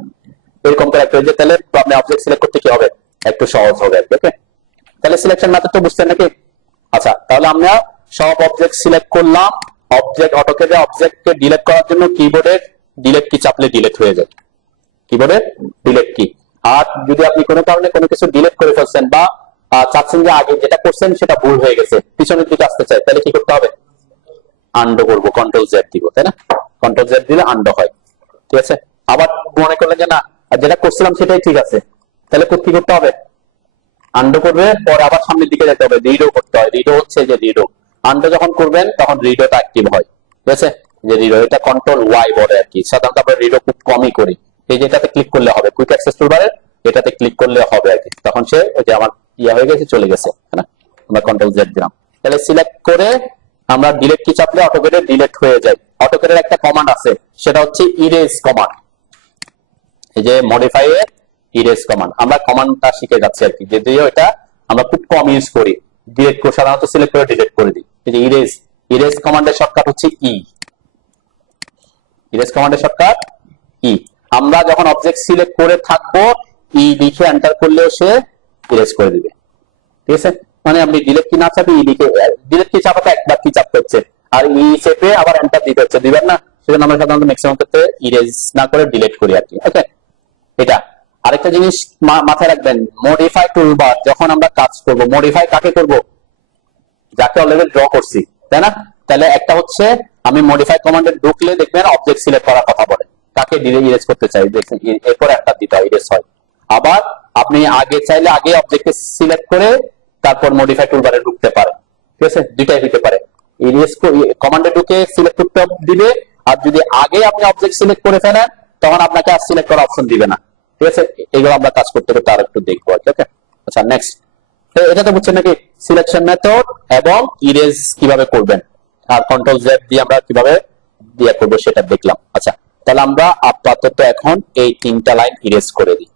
এরকম করে একটা। তাহলে আপনি অবজেক্ট সিলেক্ট করতে কি হবে? একটু সহজ হবে। ওকে, তাহলে সিলেকশন মেথড তো বুঝছেন নাকি? আচ্ছা, তাহলে আমরা সব অবজেক্ট সিলেক্ট করলাম। অবজেক্ট অটোক্যাডে অবজেক্টকে ডিলিট করার জন্য কিবোর্ডের ডিলিট কি চাপলে ডিলিট হয়ে যায়, কিবোর্ডের ডিলিট কি। আর যদি আপনি কোনো কারণে কোনো কিছু ডিলিট করে ফেলছেন বা চাচ্ছেন যে আগে যেটা করছেন সেটা ভুল হয়ে গেছে, পিছনের দিকে আসতে চাই, তাহলে কি করতে হবে? আন্ডো করবো, কন্ট্রোল জেড দিব, তাই না? কন্ট্রোল জেড দিলে আন্ডো হয়, ঠিক আছে? আবার মনে করলেন যে না যেটা করছিলাম সেটাই ঠিক আছে, তাহলে কি করতে হবে? আন্ডু করবে, পরে আবার সামনের দিকে যেতে হবে, রিডো করতে হয়। রিডো হচ্ছে যে রিডো, আন্ডু যখন করবেন তখন রিডোটা অ্যাক্টিভ হয়, ঠিক আছে? যে রিডো, এটা কন্ট্রোল ওয়াই বলে আর কি। সাধারণত আমরা রিডো খুব কমই করি। এই যেটাতে ক্লিক করলে হবে, কুইক অ্যাক্সেস টুলবারে এটাতে ক্লিক করলে হবে আর কি। তখন সে ওই যে আমার হয়ে গেছে, চলে গেছে, হ্যাঁ না? আমরা কন্ট্রোল জেড দিলাম। তাহলে সিলেক্ট করে আমরা ডিলিট কি চাপলে অটোকেটে ডিলিট হয়ে যায়। অটোকেটের একটা কমান্ড আছে, সেটা হচ্ছে ইরেজ কমান্ড। এই যে মডিফাই এর ইরেজ কমান্ড, আমরা কমান্ডটা শিখে যাচ্ছি আর কি, যদিও এটা আমরা খুব কম ইউজ করি। ডিলিট করে সাধারণত সিলেক্ট করে ডিলিট করে দিই। এই যে ইরেজ, ইরেজ কমান্ডের শর্টকাট হচ্ছে ই। ইরেজ কমান্ডের শর্টকাট ই। আমরা যখন অবজেক্ট সিলেক্ট করে থাকবো, ই লিখে এন্টার করলেও সে ইরেজ করে দিবে, ঠিক আছে? মানে আপনি ডিলিট কি না চাপে ই লিখে, ডিলিট কি চাপাতে একবার কি চাপতে হচ্ছে, আর ই চেপে আবার এন্টার দিতে হচ্ছে, দিবেন না? সেজন্য আমরা সাধারণত ম্যাক্সিমাম ক্ষেত্রে ইরেজ না করে ডিলিট করি আর কি। ওকে, এটা আরেকটা জিনিস মাথায় রাখবেন, মডিফাই টুলবার যখন আমরা কাজ করব, মডিফাই কাকে করব? যাকে অলরেডি ড্র করছি, তাই না? তাহলে একটা হচ্ছে আমি মডিফাই কমান্ডে ঢুকলে দেখবেন অবজেক্ট সিলেক্ট করার কথা বলে, কাকে ইরেজ করতে চাই দেখছেন, এরপর একটা দিতে হয়, ইরেজ হয়। আবার আপনি আগে চাইলে আগে অবজেক্টকে সিলেক্ট করে তারপর মডিফাই টুলবারে ঢুকতে পারেন, ঠিক আছে? দুইটাই হতে পারে। ইরেজ কমান্ডে ঢুকে সিলেক্ট করতে দিবে, আর যদি আগে আপনি অবজেক্ট সিলেক্ট করে ফেলেন তখন আপনাকে আর সিলেক্ট করার অপশন দিবে না, ঠিক আছে? এগুলো আমরা কাজ করতে করতে আর একটু দেখবো। ওকে, আচ্ছা নেক্সট। এটা তো বুঝছেন নাকি সিলেকশন মেথড এবং ইরেজ কিভাবে করবেন, আর কন্ট্রোল জেড দিয়ে আমরা কিভাবে দিয়ে করবো সেটা দেখলাম। আচ্ছা, তাহলে আমরা আপাতত এখন এই তিনটা লাইন ইরেজ করে দিই।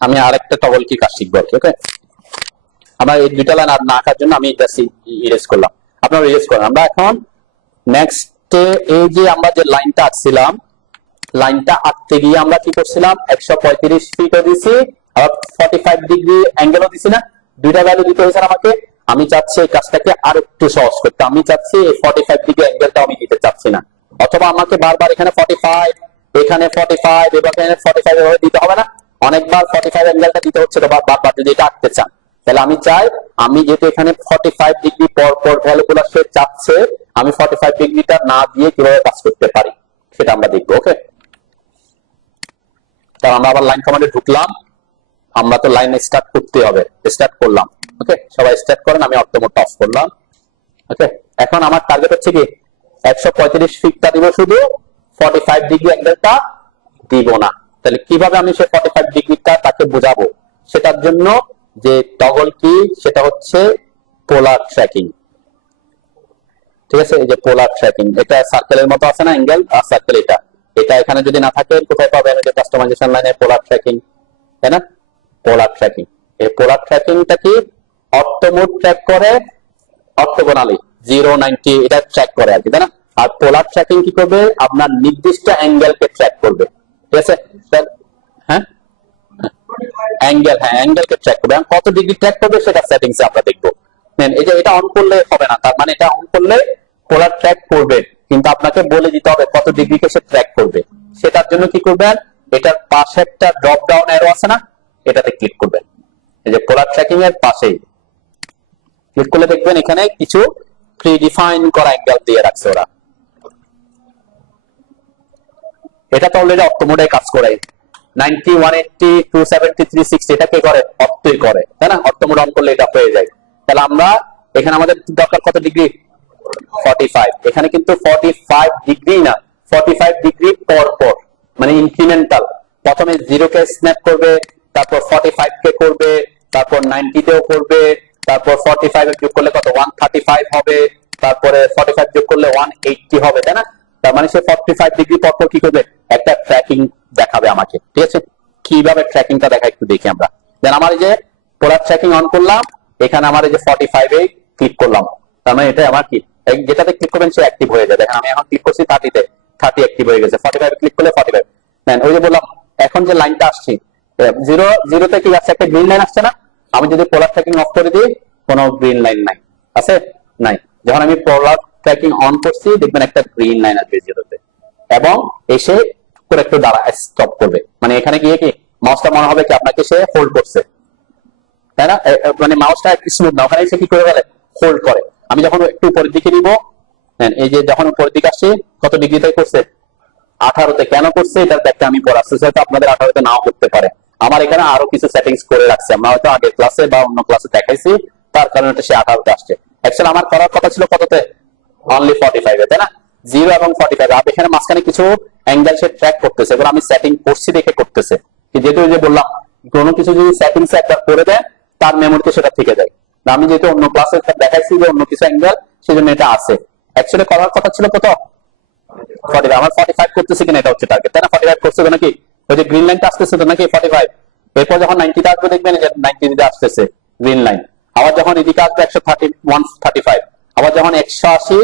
আমি আরেকটা টগল কি কাজ শিখবো। ওকে, আমরা এই দুইটা লাইন আর না আঁকার জন্য আমি এটা ইরেজ করলাম, আপনারা ইরেজ করেন। আমরা এখন নেক্সট এই যে আমরা যে লাইনটা আঁকছিলাম, লাইনটা আঁকতে গিয়ে আমরা কি করছিলাম, 135 ফিটও দিছি, আবার 45 ডিগ্রি অ্যাঙ্গেলও দিছি না? দুইটা ভ্যালু দিতে হয়েছে আমাকে। আমি চাচ্ছি এই কাজটাকে আর একটু সহজ করতে, আমি চাচ্ছি এই 45 ডিগ্রি অ্যাঙ্গেলটা আমি দিতে চাচ্ছি না, অথবা আমাকে বারবার এখানে 45, এখানে 45, এখানে 45 এভাবে দিতে হবে না, অনেকবার 45 অ্যাঙ্গেলটা দিতে হচ্ছে তো বারবার, যদি এটা আঁকতে চান। তাহলে আমি চাই, আমি যেহেতু এখানে 45 ডিগ্রি পর পর ভ্যালুগুলো সে চাচ্ছে, আমি 45 ডিগ্রিটা না দিয়ে কিভাবে কাজ করতে পারি সেটা আমরা দেখবো। ওকে, তাহলে আমরা আবার লাইন কমান্ডে ঢুকলাম, আমরা তো লাইন স্টার্ট করতে হবে, স্টার্ট করলাম। ওকে, সবাই স্টার্ট করেন, আমি অটো মোড অফ করলাম। ওকে, এখন আমার টার্গেট হচ্ছে কি 135 ফিটটা দিব শুধু, 45 ডিগ্রি অ্যাঙ্গেলটা দিব না। তাহলে কিভাবে আমি সেই 45 ডিগ্রিটা তাকে বোঝাবো, সেটার জন্য যে টগল কি, সেটা হচ্ছে পোলার ট্র্যাকিং, ঠিক আছে? এই যে পোলার ট্র্যাকিং, এটা সার্কেলের মতো আছে না অ্যাঙ্গেল, আর সার্কেল এটা, এটা এখানে যদি না থাকে কোথায় পাবেন? এই যে কাস্টমাইজেশন লাইনে পোলার ট্র্যাকিং, তাই না? পোলার ট্র্যাকিং, এই পোলার ট্র্যাকিংটা কি অর্থো মোড ট্র্যাক করে, অর্থোগোনালি 0, 90 এটা ট্র্যাক করে আর কি, তাই না? আর পোলার ট্র্যাকিং কি করবে, আপনার নির্দিষ্ট অ্যাঙ্গেলকে ট্র্যাক করবে, ঠিক আছে? হ্যাঁ, অ্যাঙ্গেল, হ্যাঁ অ্যাঙ্গেলকে ট্র্যাক করবে, কত ডিগ্রি ট্র্যাক করবে সেটা সেটিংসে আমরা দেখবো। এই যে এটা অন করলে হবে না, তার মানে এটা অন করলে পোলার ট্র্যাক করবে, কিন্তু আপনাকে বলে দিতে হবে কত ডিগ্রিকে সে ট্র্যাক করবে। সেটার জন্য কি করবেন, এটার পাশে একটা ড্রপ ডাউন অ্যারো আছে না, এটাতে ক্লিক করবেন। এই যে পোলার ট্র্যাকিং এর পাশেই ক্লিক করলে দেখবেন এখানে কিছু প্রি ডিফাইন করা অ্যাঙ্গেল দিয়ে রাখছে ওরা। এটা তো অলরেডি অর্থ মোডে কাজ করে, 90, 180, 270, 360 এটা কে করে, অর্থই করে, তাই না? অর্থ মোড অন করলে এটা হয়ে যায়। তাহলে আমরা এখানে আমাদের দরকার কত ডিগ্রি, 45। এখানে কিন্তু 45 ডিগ্রি না, 45 ডিগ্রি পর পর, মানে ইনক্রিমেন্টাল। প্রথমে 0 কে স্ন্যাপ করবে, তারপর 45 কে করবে, তারপর 90 তেও করবে, তারপর 45 যোগ করলে কত, 135 হবে, তারপরে 45 যোগ করলে 180 হবে, তাই না? তার মানে সে 45 ডিগ্রি পর পর কি করবে, একটা ট্র্যাকিং দেখাবে আমাকে, ঠিক আছে? কিভাবে ট্র্যাকিংটা দেখা একটু দেখি আমরা। দেন আমার এই যে পোলার ট্র্যাকিং অন করলাম, এখানে আমার এই যে 45 এ ক্লিক করলাম, তার মানে এটা আমার কি, যেটাতে ক্লিক করবেন সে অ্যাক্টিভ হয়ে যায়। দেখেন আমি এখন ক্লিক করছি 30 তে, 30 অ্যাক্টিভ হয়ে গেছে। 45 এ ক্লিক করলে 45। দেন ওই যে বললাম এখন যে লাইনটা আসছে 0 তে কি আসছে, একটা গ্রিন লাইন আসছে না? আমি যদি পোলার ট্র্যাকিং অফ করে দিই, কোনো গ্রিন লাইন নাই, আছে নাই। যখন আমি পোলার ট্র্যাকিং অন করছি দেখবেন একটা গ্রিন লাইন আসবে 0 তে, এবং এসে করে একটু দাঁড়া স্টপ করবে, মানে এখানে গিয়ে কি মাউসটা মনে হবে কি আপনাকে সে হোল্ড করছে, তাই না? মানে মাউসটা স্মুথ না, ওখানে এসে কি করে বলে, হোল্ড করে। আমি যখন একটু উপরের দিকে নিব, এই যে যখন উপরের দিকে আসছে কত ডিগ্রি থেকে করছে, 18তে কেন করছে এটার ব্যাখ্যা আমি পরে আসতেছি, হয়তো আপনাদের 18তে নাও করতে পারে। আমার এখানে আরো কিছু সেটিংস করে রাখছি, আমরা হয়তো আগের ক্লাসে বা অন্য ক্লাসে দেখাইছি, তার কারণে এটা সে 18তে আসছে। অ্যাকচুয়ালি আমার করার কথা ছিল কততে, অনলি 45 এ, তাই না? 0 এবং 45 আর এখানে মাঝখানে কিছু অ্যাঙ্গেল সে ট্র্যাক করতেছে, এবার আমি সেটিং করছি দেখে করতেছে। যেহেতু যে বললাম কোনো কিছু যদি সেটিংস একবার করে দেয় তার মেমোরিতে সেটা থেকে যায়। আমি যেহেতু অন্য ক্লাসে দেখাইছি যে অন্য কিছু অ্যাঙ্গেল, সেজন্য এটা আছে। অ্যাকচুয়ালি করার কথা ছিল কত, 45, আমার 45 করতেছে কিনা এটা হচ্ছে টার্গেট, তাই না? 45 করছে তো নাকি, ওই যে গ্রিন লাইনটা আসতেছে তো নাকি 45, এরপর যখন 90টা আসবে দেখবেন যে 90 দিকে আসতেছে গ্রিন লাইন, আবার যখন এদিকে আসবে 135, আবার যখন 180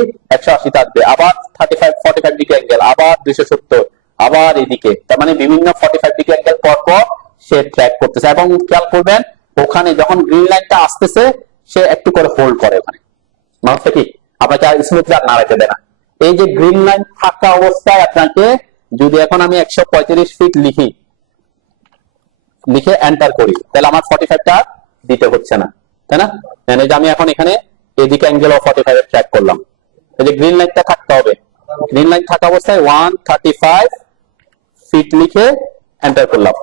আসবে, আবার 45 ডিগ্রি অ্যাঙ্গেল, আবার 270, আবার এদিকে, তার মানে বিভিন্ন 45 ডিগ্রি অ্যাঙ্গেল পর পর সে ট্র্যাক করতেছে। এবং খেয়াল করবেন ওখানে যখন গ্রিন লাইনটা আসতেছে সে একটু করে হোল্ড করে ওখানে, মাউসটা কি আপনাকে স্মুথ না রেখে দেয় না। এই যে গ্রিন লাইন থাকা অবস্থায় আপনাকে যদি এখন আমি 135 ফিট লিখে এন্টার করি, তাহলে আমার 45টা দিতে হচ্ছে না, তাই না? এই যে আমি এখন এখানে এদিকে অ্যাঙ্গেল অফ 45 এর ট্র্যাক করলাম, এই যে গ্রিন লাইনটা থাকতে হবে, গ্রিন লাইন থাকা অবস্থায় 135 ফিট লিখে এন্টার করলাম,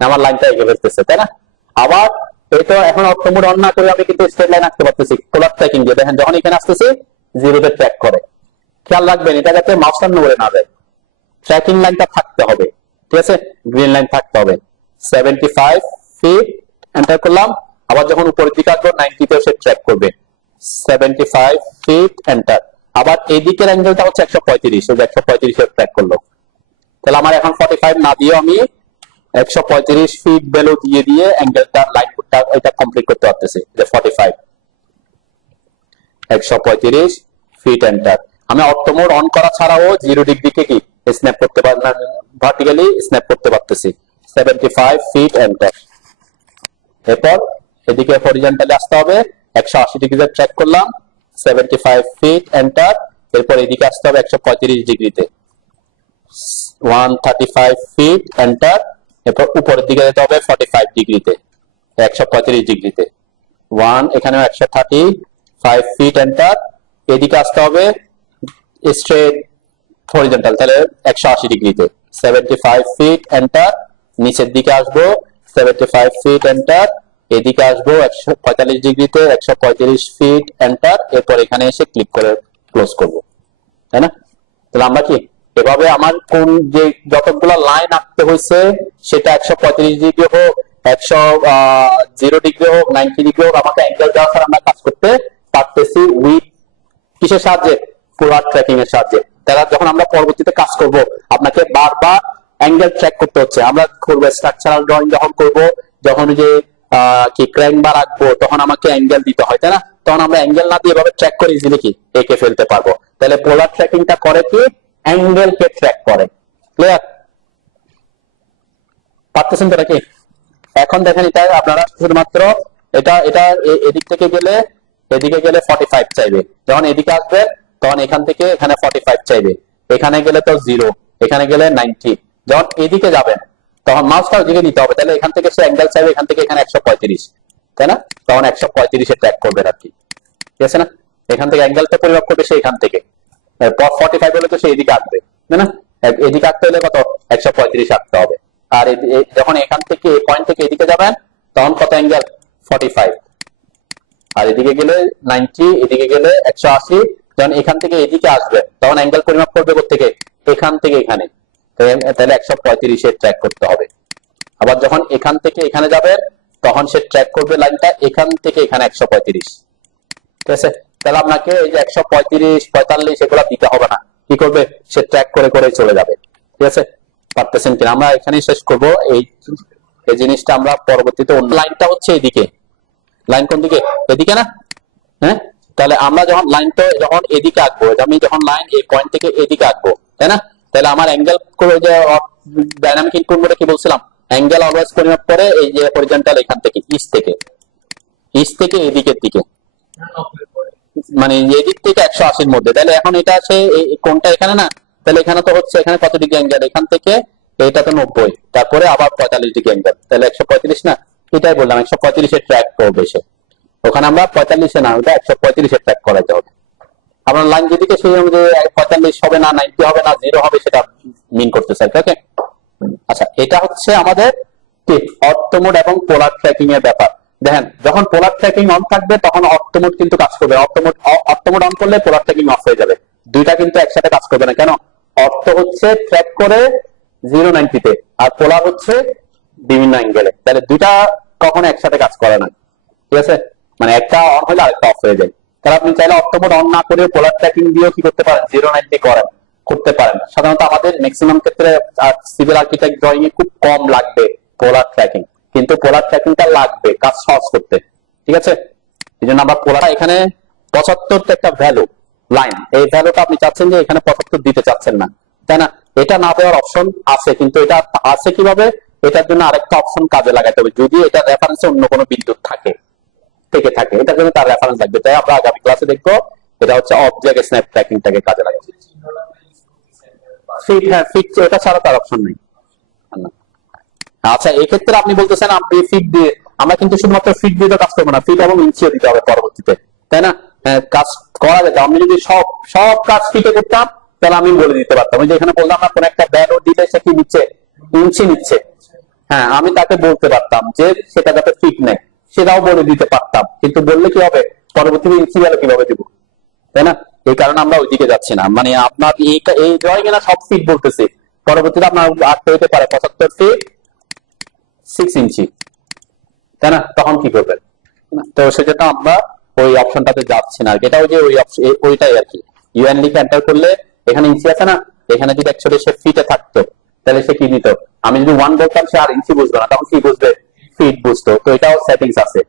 আমার লাইনটা এগিয়ে ফেলতেছে, তাই না? আবার এটা এখন অটোমোড অন না করে আমি কিন্তু স্ট্রেট লাইন আঁকতে পারতেছি পোলার ট্র্যাকিং দিয়ে। দেখেন যখন এখানে আসতেছে 0 তে ট্র্যাক করে, খেয়াল রাখবেন এটা যাতে মাউসটা নড়ে না যায়, ট্র্যাকিং লাইনটা থাকতে হবে, ঠিক আছে? গ্রিন লাইন থাকতে হবে। 75 ফিট এন্টার করলাম, আবার যখন উপরের দিকে আসবো 90 তেও সে ট্র্যাক করবে, 75 ফিট এন্টার। আবার এদিকের অ্যাঙ্গেলটা হচ্ছে 135, ওই 135 এর ট্র্যাক করলো, তাহলে আমার এখন 45 না দিয়ে আমি 135 ফিট ভ্যালু দিয়ে অ্যাঙ্গেলটা লাইনটা এটা কমপ্লিট করতে পারতেছি, যে 45 135 ফিট এন্টার। আমি অটো মোড অন করা ছাড়াও 0 ডিগ্রিকে কি স্ন্যাপ করতে পারি না, ভার্টিক্যালি স্ন্যাপ করতে পারতেছি। 75 ফিট এন্টার। এরপর এদিকে হরিজন্টালি আসতে হবে, 180 ডিগ্রিতে ট্র্যাক করলাম, 75 ফিট এন্টার। এরপর এদিকে আসতে হবে 135 ডিগ্রিতে, 135 ফিট এন্টার। এরপর উপরের দিকে যেতে হবে 45 ডিগ্রিতে, 135 ডিগ্রিতে, 1 এখানে 135 ফিট এন্টার। এদিকে আসতে হবে স্ট্রেট হরিজন্টাল, তাহলে 180 ডিগ্রিতে, 75 ফিট এন্টার। নিচের দিকে আসবো 75 ফিট এন্টার, এদিকে আসবো 145 ডিগ্রিতে, 135 ফিট এন্টার। এরপর এখানে এসে ক্লিক করে ক্লোজ করব, তাই না? তাহলে আমরা কি এভাবে আমার কোন যে যতগুলো লাইন আঁকতে হয়েছে সেটা 135 ডিগ্রি হোক, 100 ডিগ্রি হোক, 90 ডিগ্রি হোক, আমাকে অ্যাঙ্গেল দেওয়া ছাড়া আমরা কাজ করতে পারতেছি উইথ কিসের সাহায্যে, পোলার ট্র্যাকিং এর সাহায্যে। তারা যখন আমরা পরবর্তীতে কাজ করব আপনাকে বারবার অ্যাঙ্গেল ট্র্যাক করতে হচ্ছে। আমরা করবো স্ট্রাকচারাল ড্রয়িং যখন করব, যখন যে কি ক্র্যাঙ্ক বার আঁকবো তখন আমাকে অ্যাঙ্গেল দিতে হয়, তাই না? তখন আমরা অ্যাঙ্গেল না দিয়ে এভাবে ট্র্যাক করে ইজিলি কি এঁকে ফেলতে পারবো। তাহলে পোলার ট্র্যাকিংটা করে কি, অ্যাঙ্গেল কে ট্র্যাক করে। ক্লিয়ার? পারতেছেন তো নাকি? এখন দেখেন এটা আপনারা শুধুমাত্র এটা এটা এদিক থেকে গেলে এদিকে গেলে 45 চাইবে, যখন এদিকে আসবে তখন এখান থেকে এখানে 45 চাইবে, এখানে গেলে তো 0, এখানে গেলে 90। যখন এদিকে যাবেন তখন মাউসটা ওইদিকে নিতে হবে, তাহলে এখান থেকে সে অ্যাঙ্গেল চাইবে এখান থেকে এখানে 135, তাই না? তখন 135 এ ট্র্যাক করবে আর কি, ঠিক আছে না? এখান থেকে অ্যাঙ্গেলটা পরিমাপ করবে সে এখান থেকে, 45 হলে তো সে এদিকে আসবে, তাই না? এদিকে আসতে হলে কত, 135 আসতে হবে। আর যখন এখান থেকে এই পয়েন্ট থেকে এদিকে যাবেন তখন কত অ্যাঙ্গেল, 45। আর এদিকে গেলে 90, এদিকে গেলে 180। যখন এখান থেকে এদিকে আসবে তখন অ্যাঙ্গেল পরিমাপ করবে কোত্থেকে, এখান থেকে এখানে, তাহলে 135 এ ট্র্যাক করতে হবে। আবার যখন এখান থেকে এখানে যাবে তখন সে ট্র্যাক করবে লাইনটা এখান থেকে এখানে 135, ঠিক আছে? তাহলে আপনাকে এই যে 135, 45 এগুলো দিতে হবে না, কি করবে সে ট্র্যাক করে করে চলে যাবে, ঠিক আছে? পারতেছেন কিনা? আমরা এখানেই শেষ করবো এই জিনিসটা। আমরা পরবর্তীতে অন্য লাইনটা হচ্ছে এদিকে, লাইন কোন দিকে, এদিকে না? হ্যাঁ, তাহলে আমরা যখন লাইনটা যখন এদিকে আঁকবো, আমি যখন লাইন এই পয়েন্ট থেকে এদিকে আঁকবো, তাই না? তাহলে আমার অ্যাঙ্গেল করে যে ডাইনামিক ইনপুট মোডে কি বলছিলাম, অ্যাঙ্গেল অলওয়েজ পরিমাপ করে এই যে হরিজন্টাল এখান থেকে ইস্ট থেকে এদিকের দিকে, মানে এদিক থেকে 180-র মধ্যে। তাহলে এখন এটা আছে কোনটা এখানে না, তাহলে এখানে তো হচ্ছে এখানে কত ডিগ্রি অ্যাঙ্গেল, এখান থেকে এটা তো 90, তারপরে আবার 45 ডিগ্রি অ্যাঙ্গেল, তাহলে 135 না? এটাই বললাম 135 এর ট্র্যাক করবে সে। ওখানে আমরা 45 এ না, ওটা 135 এর ট্র্যাক করাতে হবে, আপনার লাইন যেদিকে সেই অনুযায়ী 45 হবে না 90 হবে না 0 হবে সেটা মিন করতেছে ওকে। আচ্ছা, এটা হচ্ছে আমাদের অর্থ মোড এবং পোলার ট্র্যাকিং এর ব্যাপার। দেখেন, যখন পোলার ট্র্যাকিং অন থাকবে তখন অর্থ মোড কিন্তু কাজ করবে, অর্থ মোড অন করলে পোলার ট্র্যাকিং অফ হয়ে যাবে। দুইটা কিন্তু একসাথে কাজ করবে না। কেন? অর্থ হচ্ছে ট্র্যাক করে 0-90 তে, আর পোলার হচ্ছে বিভিন্ন অ্যাঙ্গেলে, তাহলে দুইটা কখনো একসাথে কাজ করে না। ঠিক আছে, মানে একটা অন হলে আরেকটা অফ হয়ে যায়। তাহলে আপনি চাইলে অর্থ মোড অন না করে পোলার ট্র্যাকিং দিয়েও কি করতে পারেন, 0-90 করতে পারেন। সাধারণত আমাদের ম্যাক্সিমাম ক্ষেত্রে সিভিল আর্কিটেক্ট ড্রয়িং এ খুব কম লাগবে পোলার ট্র্যাকিং, কিন্তু পোলার ট্র্যাকিংটা লাগবে কাজ সহজ করতে। ঠিক আছে, এই জন্য আমরা পোলার এখানে 75 একটা ভ্যালু লাইন, এই ভ্যালুটা আপনি চাচ্ছেন যে এখানে 75 দিতে চাচ্ছেন না, তাই না? এটা না দেওয়ার অপশন আছে, কিন্তু এটা আছে কিভাবে, এটার জন্য আরেকটা অপশন কাজে লাগাতে হবে, যদি এটা রেফারেন্সে অন্য কোনো বিদ্যুৎ থাকে থাকে এটার জন্য তার রেফারেন্স লাগবে। তাই আমরা আগামী ক্লাসে দেখবো এটা হচ্ছে অবজেক্ট স্ন্যাপ ট্র্যাকিংটাকে কাজে লাগাচ্ছে। ফিট, হ্যাঁ ফিট, এটা ছাড়া তার অপশন নেই। আচ্ছা, এই ক্ষেত্রে আপনি বলতেছেন আপনি ফিট দিয়ে, আমরা কিন্তু শুধুমাত্র ফিট দিয়ে কাজ করবো না, ফিট এবং ইঞ্চিও দিতে হবে পরবর্তীতে, তাই না? কাজ করা যেত, আমি যদি সব সব কাজ ফিটে করতাম তাহলে আমি বলে দিতে পারতাম। ওই যে এখানে বললাম না, কোন একটা ব্যারো দিলে সে কি নিচ্ছে, ইঞ্চি নিচ্ছে, হ্যাঁ আমি তাকে বলতে পারতাম যে সেটা যাতে ফিট নেয়, সেটাও বলে দিতে পারতাম, কিন্তু বললে কি হবে, পরবর্তীতে ইঞ্চি গেলে কিভাবে দিব, তাই না? এই কারণে আমরা ওইদিকে যাচ্ছি না। মানে আপনার এই ড্রয়িং এ না সব ফিট বলতেছি, পরবর্তীতে আপনার আটতে হতে পারে 75 ফিট 6 ইঞ্চি, তাই না? তখন কি করবেন? তো সেজন্য আমরা ওই অপশনটাতে যাচ্ছি না। এটা ওই যে ওইটাই আর কি, ইউএন লিখে এন্টার করলে এখানে ইঞ্চি আছে না, এখানে যদি অ্যাকচুয়ালি সে ফিটে থাকতো তাহলে সে কি নিত, আমি যদি 1 বলতাম সে আর ইঞ্চি বুঝবে না, তখন কি বুঝবে, ফিট বুঝতো। তো এটাও সেটিংস আছে,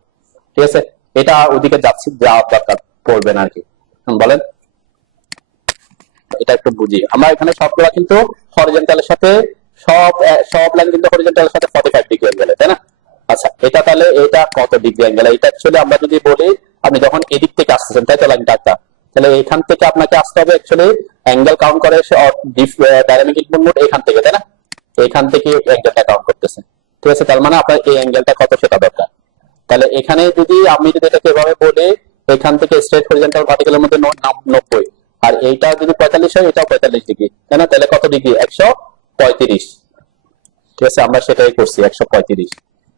ঠিক আছে? এটা ওদিকে যাচ্ছি, যাওয়ার দরকার পড়বে না আর কি। বলেন, এটা একটু বুঝি আমরা। এখানে সবগুলা কিন্তু হরিজন্টালের সাথে, সব লাইন কিন্তু হরিজন্টালের সাথে 45 ডিগ্রি অ্যাঙ্গেলে, তাই না? আচ্ছা, এটা তাহলে এটা কত ডিগ্রি অ্যাঙ্গেল? এটা অ্যাকচুয়ালি আমরা যদি বলি, আপনি যখন এদিক থেকে আসতেছেন তাই তো লাইনটা একটা, তাহলে এখান থেকে আপনাকে আসতে হবে অ্যাকচুয়ালি অ্যাঙ্গেল কাউন্ট করে ডাইনামিক ইনপুট মোড এখান থেকে, তাই না? এখান থেকে অ্যাঙ্গেলটা কাউন্ট করতেছে। ঠিক আছে, তার মানে আপনার এই অ্যাঙ্গেলটা কত সেটা দরকার। তাহলে এখানে যদি আমি যদি এটাকে এভাবে বলি, এখান থেকে স্ট্রেট হরিজন্টাল ভার্টিক্যালের মধ্যে 90, আর এইটা যদি 45 হয়, এটাও 45 ডিগ্রি, তাই না? তাহলে কত ডিগ্রি, 135। ঠিক আছে, আমরা সেটাই করছি 135।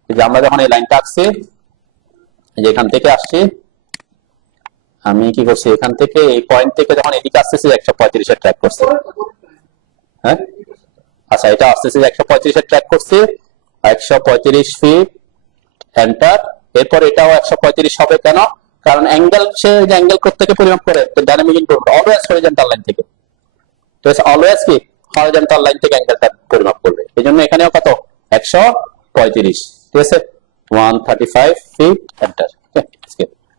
যে আমরা যখন এই লাইনটা আসছি, যে এখান থেকে আসছি, আমি কি করছি, এখান থেকে এই পয়েন্ট থেকে যখন এদিকে আসতেছি 135 এর ট্র্যাক করছি। হ্যাঁ, আচ্ছা, এটা আসতেছি 135 এর ট্র্যাক করছি, 135 ফিট এন্টার। এরপর এটাও 135 হবে, কেন? কারণ অ্যাঙ্গেল, সে যে অ্যাঙ্গেল থেকে পরিমাপ করে dynamic input always horizontal line থেকে, ঠিক আছে, অলওয়েজ কি হরিজন্টাল লাইন থেকে অ্যাঙ্গেলটা পরিমাপ করবে। এই জন্য এখানেও কত, 135। ঠিক আছে, 135 ফিট এন্টার।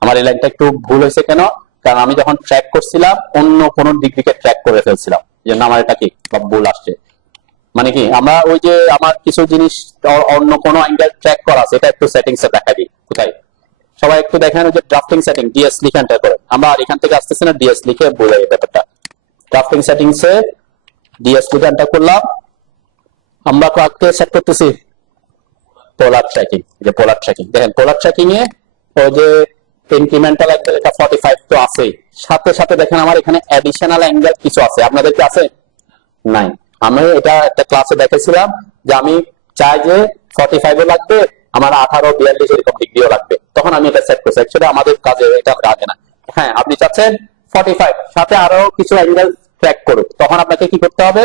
আমার এই লাইনটা একটু ভুল হয়েছে, কেন? কারণ আমি যখন ট্র্যাক করছিলাম অন্য কোন দিক থেকে ট্র্যাক করে ফেলছিলাম, এই জন্য আমার এটা কি ভুল আসছে। মানে কি, আমরা ওই যে আমার কিছু জিনিস অন্য কোনো অ্যাঙ্গেল ট্র্যাক করা আছে, এটা একটু সেটিংস এ দেখা দিই কোথায়। সবাই একটু দেখেন, ওই যে ড্রাফটিং সেটিং, ডিএস লিখে এন্টার করে, আমরা আর এখান থেকে আসতেছি না, ডিএস লিখে বোঝাই ব্যাপারটা। ড্রাফটিং সেটিংস এ ডিএস লিখে এন্টার করলাম, আমরা কাকে সেট করতেছি, পোলার ট্র্যাকিং। যে পোলার ট্র্যাকিং, দেখেন পোলার ট্র্যাকিং এ ওই যে ইনক্রিমেন্টাল অ্যাঙ্গেল এটা 45 তো আছেই, সাথে সাথে দেখেন আমার এখানে অ্যাডিশনাল অ্যাঙ্গেল কিছু আছে, আপনাদের কি আছে? নাই। আমি এটা একটা ক্লাসে দেখেছিলাম যে আমি চাই যে 45 ও লাগবে, আমার 18, 42 এরকম ডিগ্রিও লাগবে, তখন আমি এটা সেট করছি। অ্যাকচুয়ালি আমাদের কাজে এটা লাগে না। হ্যাঁ, আপনি চাচ্ছেন 45 সাথে আরো কিছু অ্যাঙ্গেল ট্র্যাক করুক, তখন আপনাকে কি করতে হবে,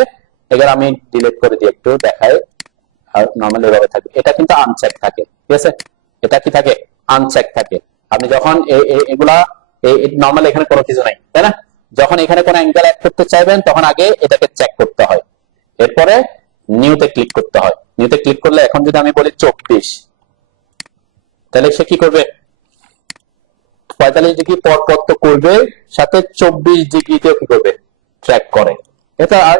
এবার আমি ডিলিট করে দিই, একটু দেখাই। আর নরমালি এভাবে থাকবে, এটা কিন্তু আনচেক থাকে, ঠিক আছে? এটা কি থাকে, আনচেক থাকে। আপনি যখন এগুলা নরমালি এখানে কোনো কিছু নাই, তাই না? যখন এখানে কোনো অ্যাঙ্গেল অ্যাড করতে চাইবেন তখন আগে এটাকে চেক করতে হয়, এরপরে নিউতে ক্লিক করতে হয়। নিউতে ক্লিক করলে এখন যদি আমি বলি 24, তাহলে সে কি করবে, 45 ডিগ্রি পর পর তো করবে, সাথে 24 ডিগ্রিতেও কি করবে, ট্র্যাক করে।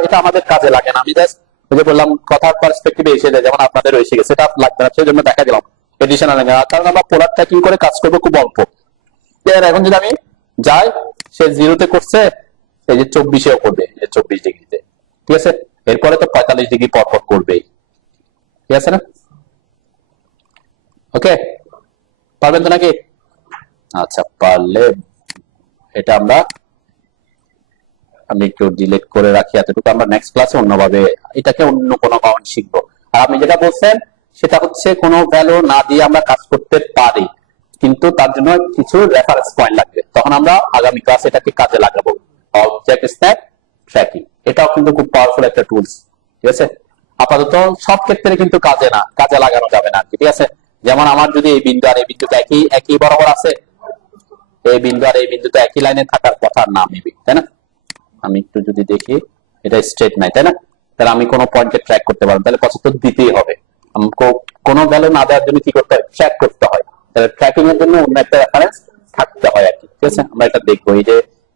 এটা আমাদের কাজে লাগে না, আমি জাস্ট ওই যে বললাম কথার পার্সপেক্টিভে এসে যায়, যেমন আপনাদের এসে গেছে, সেটা লাগবে না, সেই জন্য দেখা দিলাম এডিশনাল অ্যাঙ্গেল। কারণ আমরা পোলার ট্র্যাকিং করে কাজ করবো খুব অল্প। এখন যদি আমি যাই, সে 0-তে করছে, এই যে 24-এও করবে, 24 ডিগ্রিতে, ঠিক আছে? এরপরে তো 45 ডিগ্রি পর পর করবেই, ঠিক আছে না? ওকে, পারবেন তো নাকি? আচ্ছা, পারলে এটা আমরা আমি একটু ডিলিট করে রাখি এতটুকু, আমরা নেক্সট ক্লাসে অন্যভাবে এটাকে অন্য কোনো কমান্ড শিখবো। আর আপনি যেটা বলছেন সেটা হচ্ছে কোনো ভ্যালু না দিয়ে আমরা কাজ করতে পারি, কিন্তু তার জন্য কিছু রেফারেন্স পয়েন্ট লাগবে, তখন আমরা আগামী ক্লাসে এটাকে কাজে লাগাবো। অবজেক্ট স্ট্যাক ট্র্যাকিং এটাও কিন্তু খুব পাওয়ারফুল একটা টুলস, ঠিক আছে। আপাতত সব ক্ষেত্রে কিন্তু কাজে লাগানো যাবে না, ঠিক আছে। যেমন আমার যদি এই বিন্দু আর এই বিন্দুটা একই বরাবর আছে, এই বিন্দু আর এই বিন্দুতে একই লাইনে থাকার কথা না মেবি, তাই না? আমি একটু যদি দেখি এটা স্ট্রেট নাই, তাই না? তাহলে আমি কোনো পয়েন্টে ট্র্যাক করতে পারবো, তাহলে 75 দিতেই হবে। আমাকে কোনো ভ্যালু না দেওয়ার জন্য কি করতে হয়? ট্র্যাক করতে হয়। তাহলে ট্র্যাকিং এর জন্য অন্য একটা রেফারেন্স থাকতে হয় আর কি, ঠিক আছে। আমরা এটা দেখবো,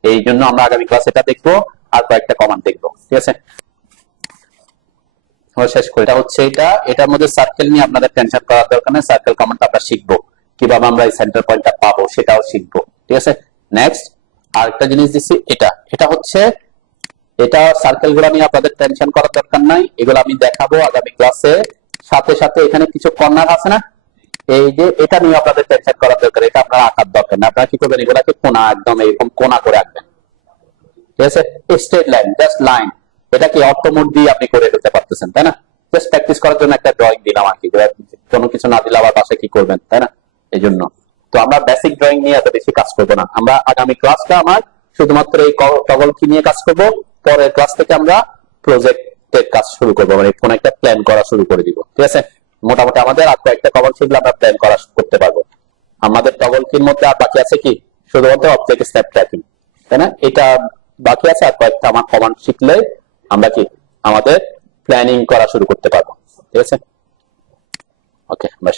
এই জন্য আমরা আগামী ক্লাসে এটা দেখবো আর কয়েকটা কমান্ড দেখবো, ঠিক আছে। আমরা শেষ করি। এটা হচ্ছে এটার মধ্যে সার্কেল নিয়ে আপনাদের টেনশন করার দরকার নেই। সার্কেল কমান্ড আমরা শিখবো, কিভাবে আমরা এই সেন্টার পয়েন্টটা পাবো সেটাও শিখবো, ঠিক আছে। নেক্সট আরেকটা জিনিস দিচ্ছি, এটা হচ্ছে এটা সার্কেল গুলো নিয়ে আপনাদের টেনশন করার দরকার নাই, এগুলো আমি দেখাবো আগামী ক্লাসে। সাথে সাথে এখানে কিছু কর্নার আছে না, এই যে এটা নিয়ে আপনাদের টেনশন করার দরকার, এটা আপনার আঁকার দরকার না। আপনারা কি করবেন, এগুলাকে কোনা একদম এরকম কোনা করে আঁকবেন, ঠিক আছে। স্ট্রেট লাইন, জাস্ট লাইন, এটা কি অটোমোড দিয়ে আপনি করে ফেলতে পারতেছেন, তাই না? জাস্ট প্র্যাকটিস করার জন্য একটা ড্রয়িং দিলাম আর কি, কোনো কিছু না দিলে আবার বাসায় কি করবেন, তাই না? এই জন্য তো আমরা বেসিক ড্রয়িং নিয়ে এত বেশি কাজ করবো না। আমরা আগামী ক্লাসটা আমার শুধুমাত্র এই টগল কি নিয়ে কাজ করব, পরের ক্লাস থেকে আমরা প্রজেক্টের কাজ শুরু করবো, মানে কোন একটা প্ল্যান করা শুরু করে দিব, ঠিক আছে। মোটামুটি আমাদের আর কয়েকটা টগল শিখলে আমরা প্ল্যান করা করতে পারবো। আমাদের টগল কির মধ্যে আর বাকি আছে কি, শুধুমাত্র অবজেক্ট স্ন্যাপ ট্র্যাকিং, তাই না? এটা বাকি আছে, আর কয়েকটা আমার কমান্ড শিখলে আমরা কি আমাদের প্ল্যানিং করা শুরু করতে পারবো, ঠিক আছে। ওকে, বাস।